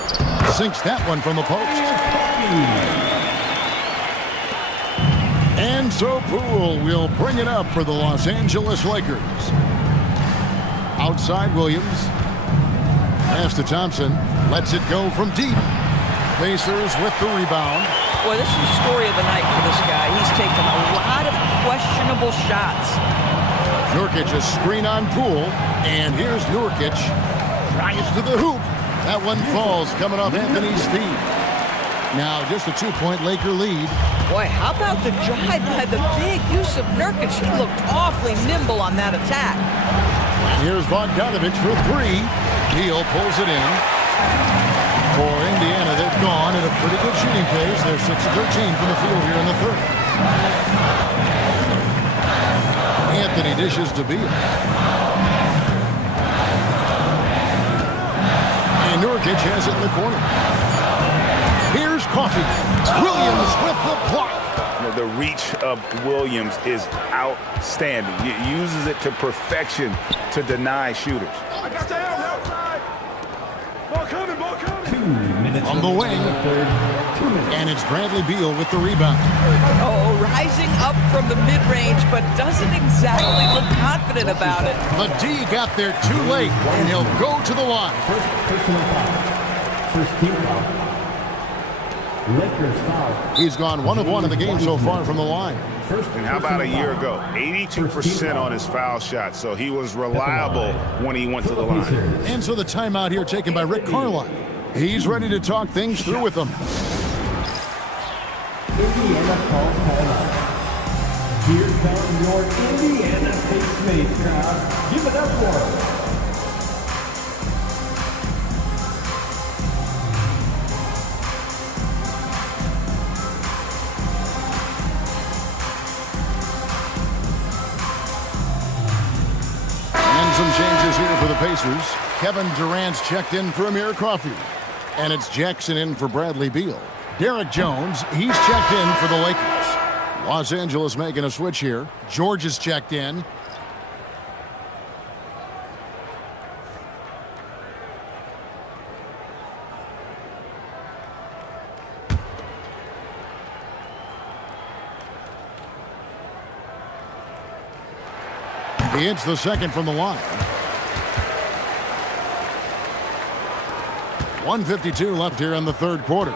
Sinks that one from the post. And so Poole will bring it up for the Los Angeles Lakers. Outside Williams. Pass to Thompson. Lets it go from deep. Pacers with the rebound. Boy, this is the story of the night for this guy. He's taken a lot of questionable shots. Nurkic a screen on Poole. And here's Nurkic. Drives to the hoop. That one falls coming off Anthony's feet. Now just a 2-point Laker lead. Boy, how about the drive by the big Jusuf Nurkic? He looked awfully nimble on that attack. Here's Bogdanovich for 3. Beal pulls it in. For Indiana, they've gone at a pretty good shooting pace. They're 6 of 13 from the field here in the third. Anthony dishes to Beal. And Nurkic has it in the corner. Here's Coffey. Williams with the block. The reach of Williams is outstanding. He uses it to perfection to deny shooters. On the wing. And it's Bradley Beal with the rebound. Oh, rising up from the mid-range, but doesn't exactly look confident about it. But D got there too late, and he'll go to the line. First team foul. Lakers foul. He's gone 1 of 1 in the game so far from the line. And how about a year ago? 82% on his foul shot, so he was reliable when he went to the line. And so the timeout here taken by Rick Carlisle. He's ready to talk things through with them. Indiana calls timeout. Here comes your Indiana Pacemaker crowd. Give it up for him. Some changes here for the Pacers. Kevin Durant's checked in for Amir Coffey. And it's Jackson in for Bradley Beal. Derek Jones, he's checked in for the Lakers. Los Angeles making a switch here. George is checked in. He hits the second from the line. 1:52 left here in the third quarter.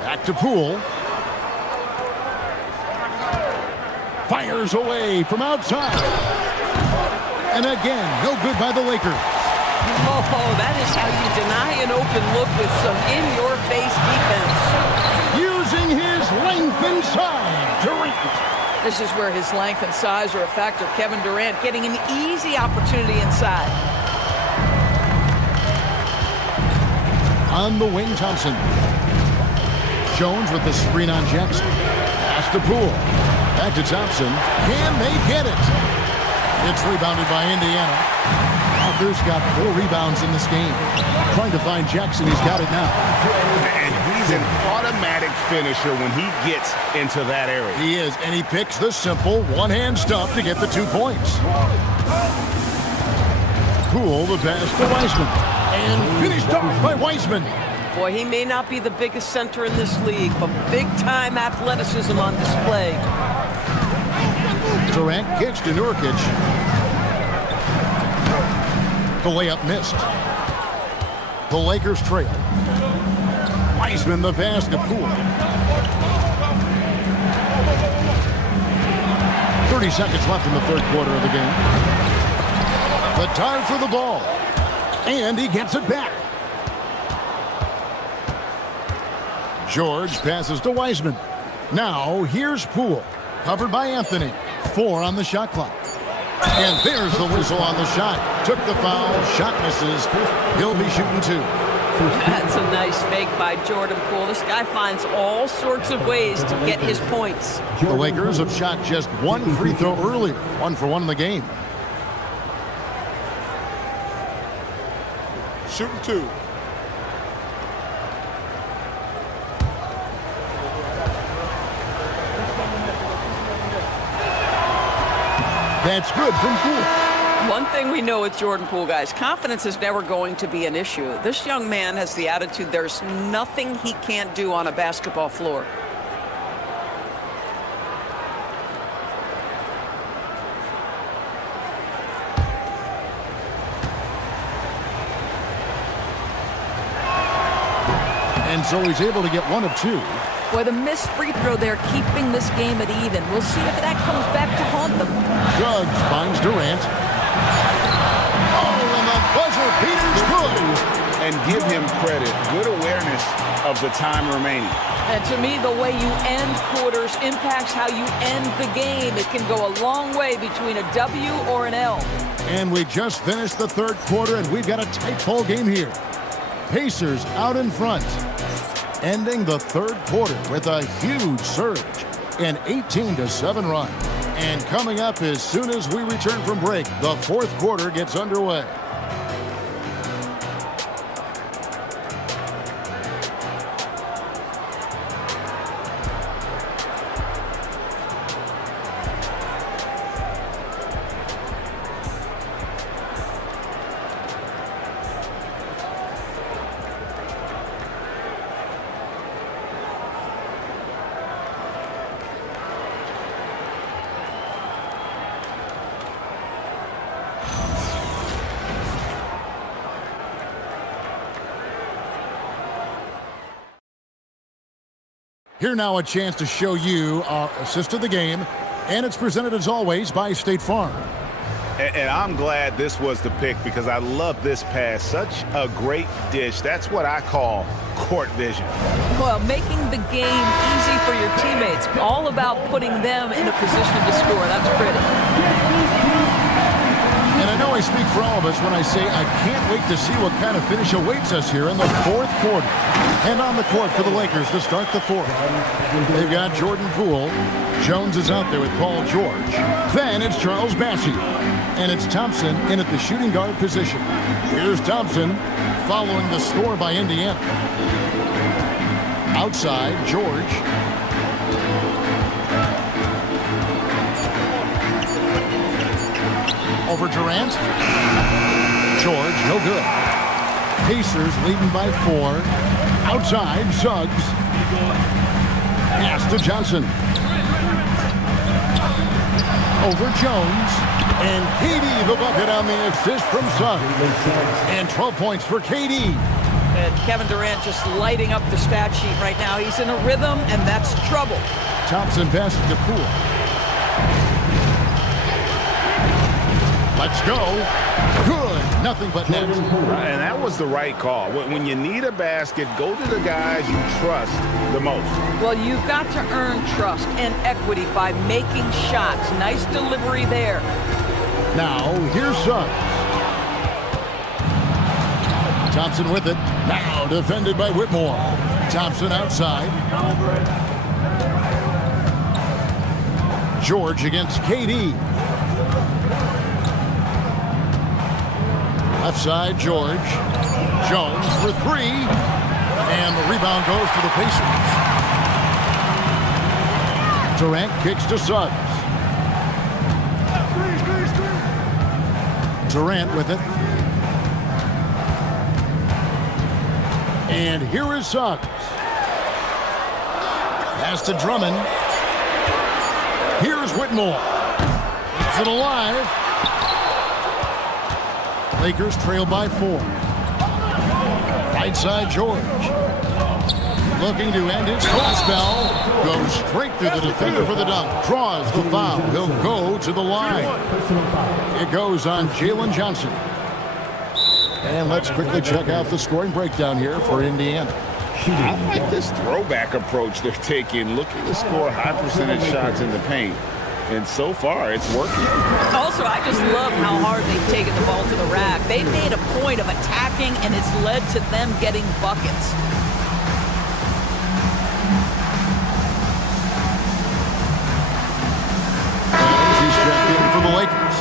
Back to Poole. Fires away from outside. And again, no good by the Lakers. Oh, that is how you deny an open look with some in-your-face defense. Using his length and size. Durant. This is where his length and size are a factor. Kevin Durant getting an easy opportunity inside. On the wing, Thompson. Jones with the screen on Jackson. Pass to Poole. Back to Thompson. Can they get it? It's rebounded by Indiana. Walker's got 4 rebounds in this game. Trying to find Jackson. He's got it now. And he's an automatic finisher when he gets into that area. He is, and he picks the simple one-hand stuff to get the 2 points. Poole the pass to Wiseman. And finished off by Wiseman. Boy, he may not be the biggest center in this league, but big-time athleticism on display. Durant kicks to Nurkic. The layup missed. The Lakers trail. Wiseman the pass to Poole. 30 seconds left in the third quarter of the game. The time for the ball. And he gets it back. George passes to Wiseman. Now here's Poole. Covered by Anthony. 4 on the shot clock. And there's the whistle on the shot. Took the foul, shot misses. He'll be shooting 2. That's a nice fake by Jordan Poole. This guy finds all sorts of ways to get his points. The Lakers have shot just 1 free throw earlier. 1 for 1 in the game. Shooting 2. That's good from Poole. One thing we know with Jordan Poole, guys, confidence is never going to be an issue. This young man has the attitude there's nothing he can't do on a basketball floor. And so he's able to get 1 of 2. Boy, the missed free throw there, keeping this game at even. We'll see if that comes back to haunt them. Suggs finds Durant. Oh, and the buzzer beater's good. And give him credit. Good awareness of the time remaining. And to me, the way you end quarters impacts how you end the game. It can go a long way between a W or an L. And we just finished the 3rd quarter, and we've got a tight ball game here. Pacers out in front. Ending the 3rd quarter with a huge surge, an 18-7 run. And coming up as soon as we return from break, the 4th quarter gets underway. Here now a chance to show you our assist of the game, and it's presented as always by State Farm. And I'm glad this was the pick because I love this pass. Such a great dish. That's what I call court vision. Well, making the game easy for your teammates. All about putting them in a position to score. That's pretty. And I know I speak for all of us when I say I can't wait to see what kind of finish awaits us here in the 4th quarter. And on the court for the Lakers to start the 4th. They've got Jordan Poole. Jones is out there with Paul George. Then it's Charles Bassey. And it's Thompson in at the shooting guard position. Here's Thompson following the score by Indiana. Outside, George. Over Durant. George, no good. Pacers leading by 4. Outside, Suggs. Pass to Johnson. Over Jones. And KD the bucket on the assist from Suggs. And 12 points for KD. And Kevin Durant just lighting up the stat sheet right now. He's in a rhythm, and that's trouble. Thompson passes to Poole. Let's go. Good. Nothing but net. And that was the right call. When you need a basket, go to the guys you trust the most. Well, you've got to earn trust and equity by making shots. Nice delivery there. Now, here's Suggs. Thompson with it. Now defended by Whitmore. Thompson outside. George against KD. Left side, George. Jones for 3. And the rebound goes to the Pacers. Durant kicks to Suggs. Durant with it. And here is Suggs. Pass to Drummond. Here's Whitmore. Keeps it alive. Lakers trail by 4. Right side, George. Looking to end his cold spell. Goes straight through the defender for the dunk. Draws the foul. He'll go to the line. It goes on Jalen Johnson. And let's quickly check out the scoring breakdown here for Indiana. I like this throwback approach they're taking, looking to score high percentage shots in the paint. And so far, it's working. Also, I just love how hard they've taken the ball to the rack. They made a point of attacking, and it's led to them getting buckets. He's checked in for the Lakers.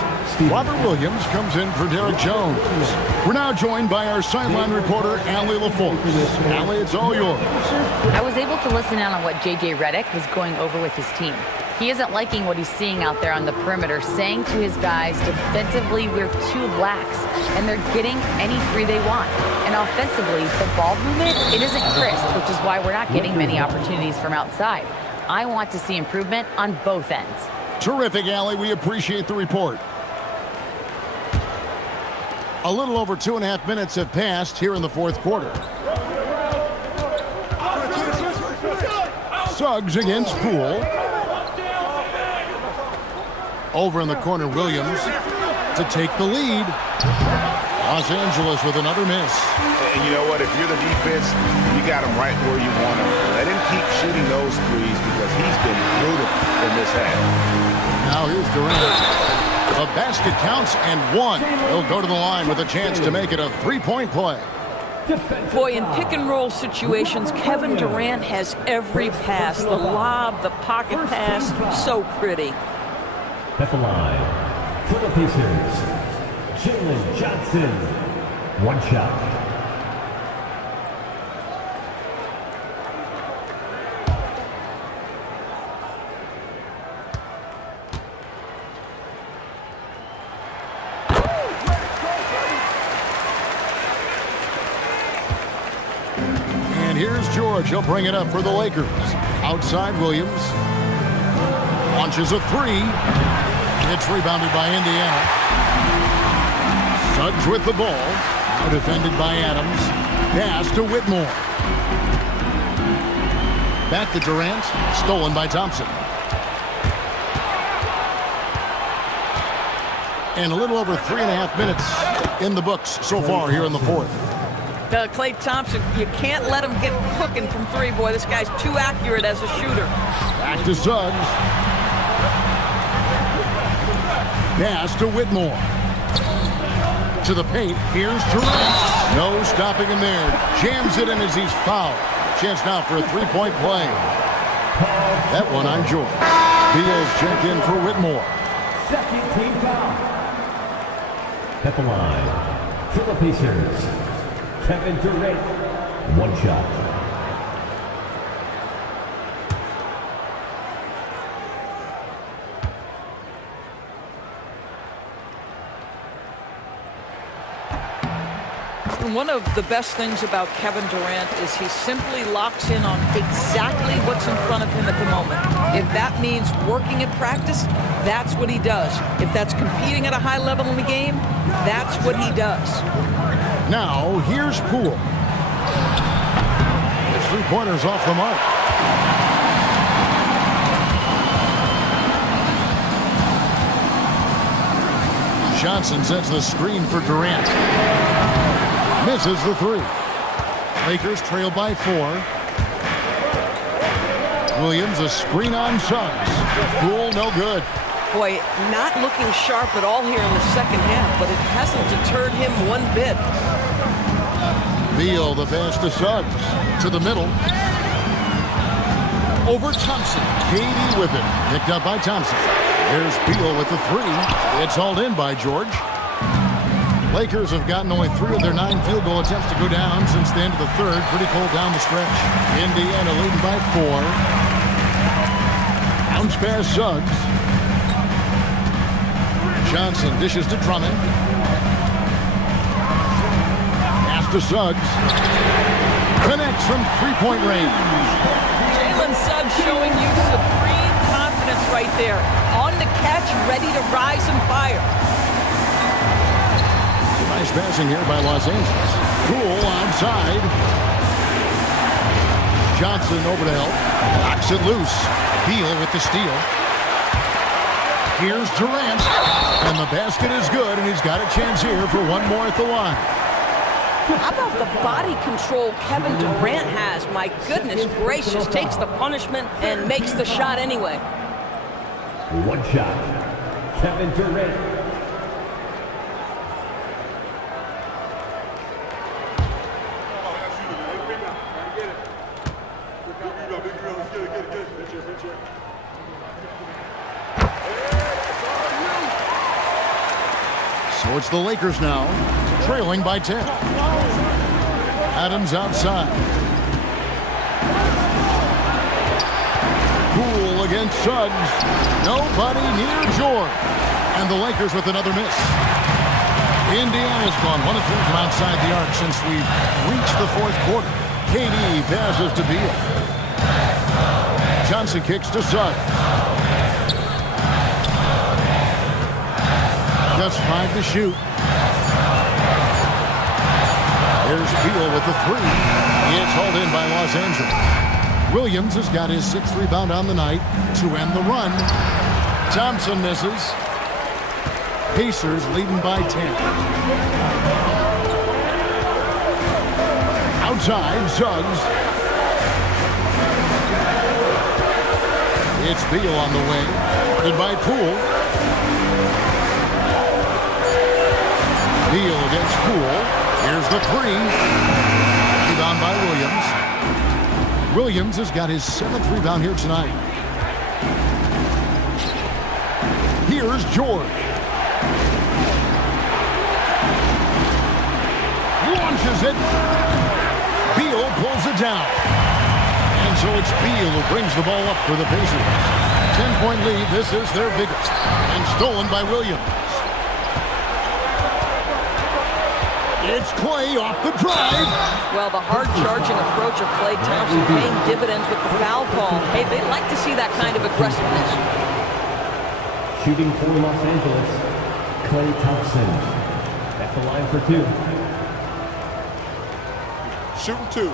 Robert Williams comes in for Derek Jones. We're now joined by our sideline reporter, Allie LaForce. Allie, it's all yours. I was able to listen in on what J.J. Redick was going over with his team. He isn't liking what he's seeing out there on the perimeter, saying to his guys, defensively, we're too lax, and they're getting any three they want. And offensively, the ball movement, it isn't crisp, which is why we're not getting many opportunities from outside. I want to see improvement on both ends. Terrific, Allie. We appreciate the report. A little over 2.5 minutes have passed here in the fourth quarter. Suggs against Poole. Over in the corner, Williams to take the lead. Los Angeles with another miss. And you know what? If you're the defense, you got him right where you want him. Let him keep shooting those threes because he's been brutal in this half. Now here's Durant. The basket counts and one. He'll go to the line with a chance to make it a three-point play. Boy, in pick-and-roll situations, Kevin Durant has every pass. The lob, the pocket pass, so pretty. At the line, for the Pacers, Jalen Johnson. One shot. And here's George. He'll bring it up for the Lakers. Outside Williams. Launches a three. It's rebounded by Indiana. Suggs with the ball. Now defended by Adams. Pass to Whitmore. Back to Durant. Stolen by Thompson. And a little over 3.5 minutes in the books so far here in the fourth. Klay Thompson, you can't let him get cooking from three, boy. This guy's too accurate as a shooter. Back to Suggs. Pass to Whitmore. To the paint. Here's Durant. No stopping him there. Jams it in as he's fouled. Chance now for a three-point play. That one on George. Beals checked in for Whitmore. Second team foul. At the line, for the Pacers, Kevin Durant. One shot. One of the best things about Kevin Durant is he simply locks in on exactly what's in front of him at the moment. If that means working at practice, that's what he does. If that's competing at a high level in the game, that's what he does. Now, here's Poole. His three-pointer's off the mark. Johnson sets the screen for Durant. Misses the three. Lakers trail by 4. Williams a screen on Suggs. Poole no good. Boy, not looking sharp at all here in the second half, but it hasn't deterred him one bit. Beal the pass to Suggs. To the middle. Over Thompson. KD with it. Picked up by Thompson. There's Beal with the three. It's hauled in by George. Lakers have gotten only 3 of their 9 field goal attempts to go down since the end of the third. Pretty cold down the stretch. Indiana leading by 4. Bounce pass Suggs. Johnson dishes to Drummond. Pass to Suggs. Connects from three-point range. Jalen Suggs showing you supreme confidence right there. On the catch, ready to rise and fire. Nice passing here by Los Angeles. Poole onside. Johnson over to help. Knocks it loose. Beal with the steal. Here's Durant. And the basket is good, and he's got a chance here for one more at the line. How about the body control Kevin Durant has? My goodness gracious. Takes the punishment and makes the shot anyway. One shot. Kevin Durant. So it's the Lakers now, trailing by 10. Adams outside. Poole against Suggs. Nobody near George. And the Lakers with another miss. Indiana's gone 1 of 3 from outside the arc since we've reached the fourth quarter. KD passes to Beal. Johnson kicks to Suggs. Just 5 to shoot. Here's Beal with the 3. It's hauled in by Los Angeles. Williams has got his 6th rebound on the night to end the run. Thompson misses. Pacers leading by 10. Outside, Suggs. It's Beal on the wing. Guarded by Poole. Beal against Poole. Here's the 3. Rebound by Williams. Williams has got his 7th rebound here tonight. Here's George. Launches it. Beal pulls it down. And so it's Beal who brings the ball up for the Pacers. 10-point lead. This is their biggest. And stolen by Williams. It's Klay off the drive. Well, the hard-charging approach of Klay Thompson paying dividends with the foul call. Hey, they like to see that kind of aggressiveness. Shooting for Los Angeles, Klay Thompson. At the line for 2. Shooting 2.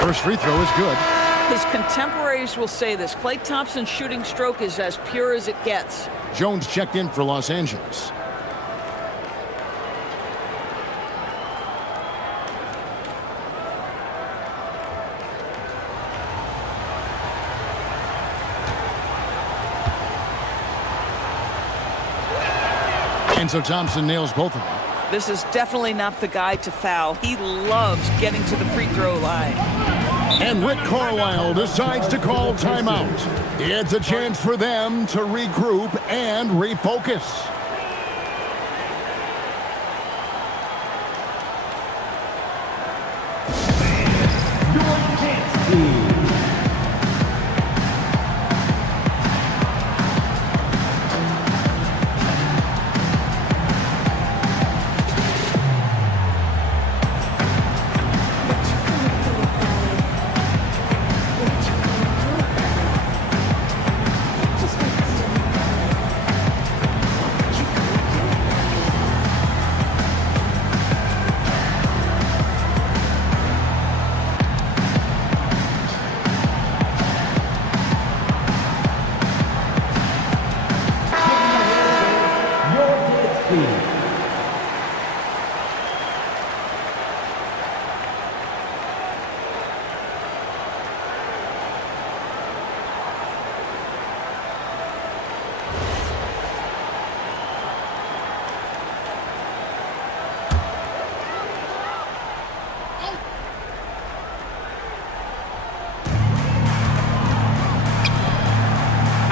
First free throw is good. His contemporaries will say this. Klay Thompson's shooting stroke is as pure as it gets. Jones checked in for Los Angeles. And so Thompson nails both of them. This is definitely not the guy to foul. He loves getting to the free throw line. And Rick Carlisle decides to call timeout. It's a chance for them to regroup and refocus. Your dance team.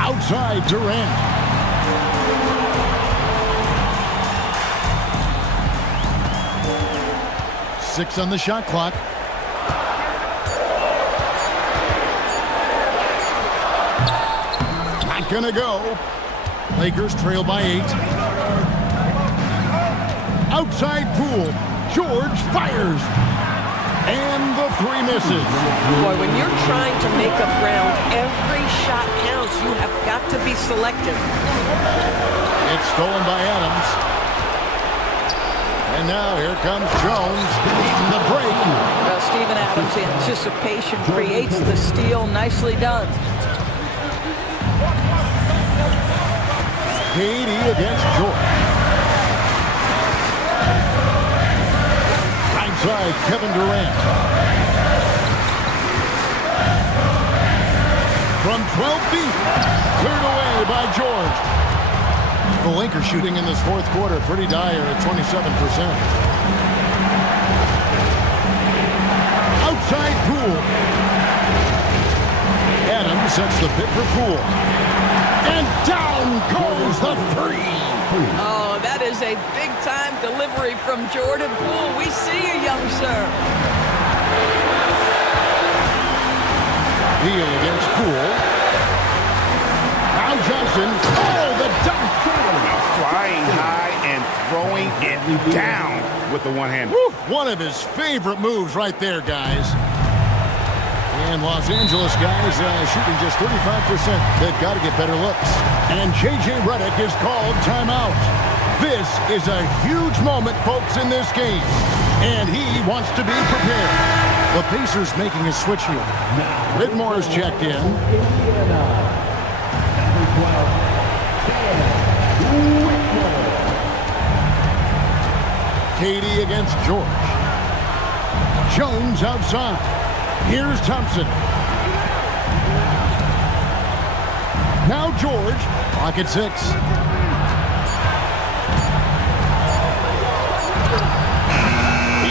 Outside Durant. Six on the shot clock. Not gonna go. Lakers trail by 8. Outside Poole. George fires. And the 3 misses. Boy, when you're trying to make up ground, every shot counts. You have got to be selective. It's stolen by Adams. And now here comes Jones beating the break. Well, Steven Adams' anticipation creates the steal. Nicely done. KD against George. outside Kevin Durant. From 12 feet, cleared away by George. The Lakers shooting in this fourth quarter pretty dire at 27%. Outside Poole. Adams sets the pick for Poole. And down goes the three. Oh, that is a big-time delivery from Jordan Poole. We see you, young sir. Neal against Poole. Now Johnson. Oh, the dunk. Flying high and throwing it down with the one-hand. One of his favorite moves right there, guys. And Los Angeles guys shooting just 35%. They've got to get better looks. And J.J. Redick is called timeout. This is a huge moment, folks, in this game. And he wants to be prepared. The Pacers making a switch here. Whitmore is checked in. Katie against George. Jones outside. Here's Thompson. Now George. Pocket 6.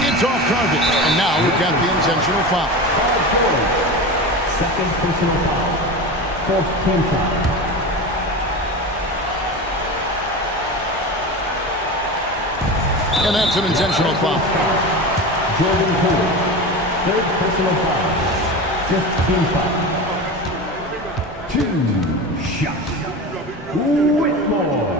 It's off target. And now we've got the intentional foul. Second personal foul. Fourth team foul. And that's an intentional foul. Jordan Poole. Third personal foul. Fifth team foul. 2 shots. Whitmore.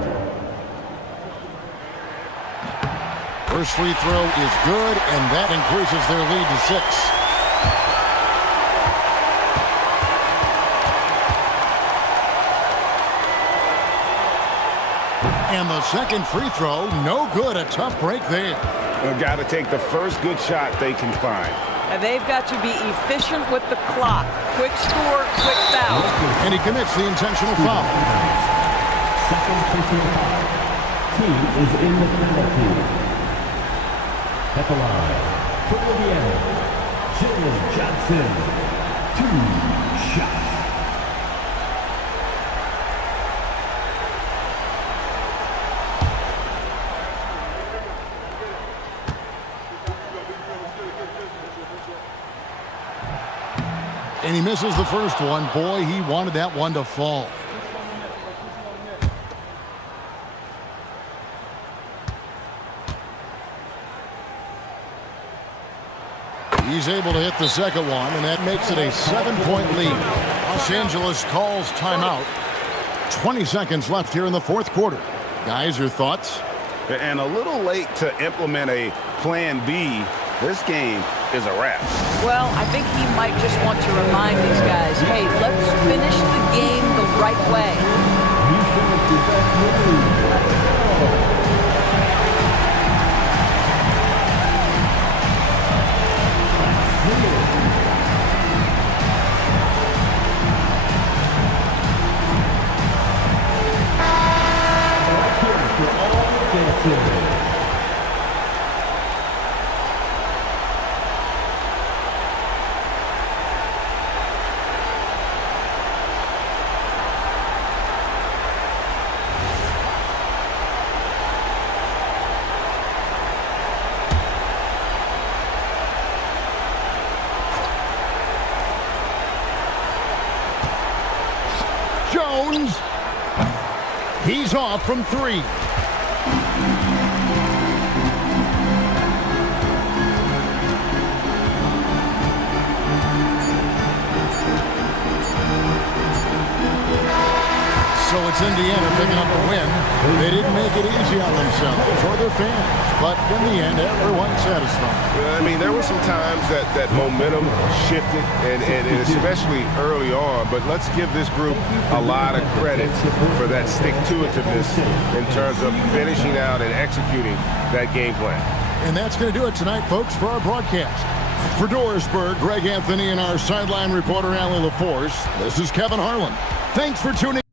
First free throw is good, and that increases their lead to 6. And the second free throw, no good. A tough break there. They've got to take the first good shot they can find. And they've got to be efficient with the clock. Quick score, quick foul. And he commits the intentional foul. Second personal foul. Team is in the penalty. At the line, for Indiana, Jalen Johnson. 2 shots. And he misses the first one. Boy, he wanted that one to fall. He's able to hit the second one, and that makes it a 7-point lead. Los Angeles calls timeout. 20 seconds left here in the fourth quarter. Guys, your thoughts? And a little late to implement a plan B. This game is a wrap. Well, I think he might just want to remind these guys, hey, let's finish the game the right way. Jones. He's off from 3. So it's Indiana picking up a win. They didn't make it easy on themselves or their fans, but in the end, everyone's satisfied. I mean, there were some times that momentum shifted, and especially early on, but let's give this group a lot of credit for that stick-to-itiveness in terms of finishing out and executing that game plan. And that's going to do it tonight, folks, for our broadcast. For Dorisburg, Greg Anthony and our sideline reporter, Allie LaForce, this is Kevin Harlan. Thanks for tuning in.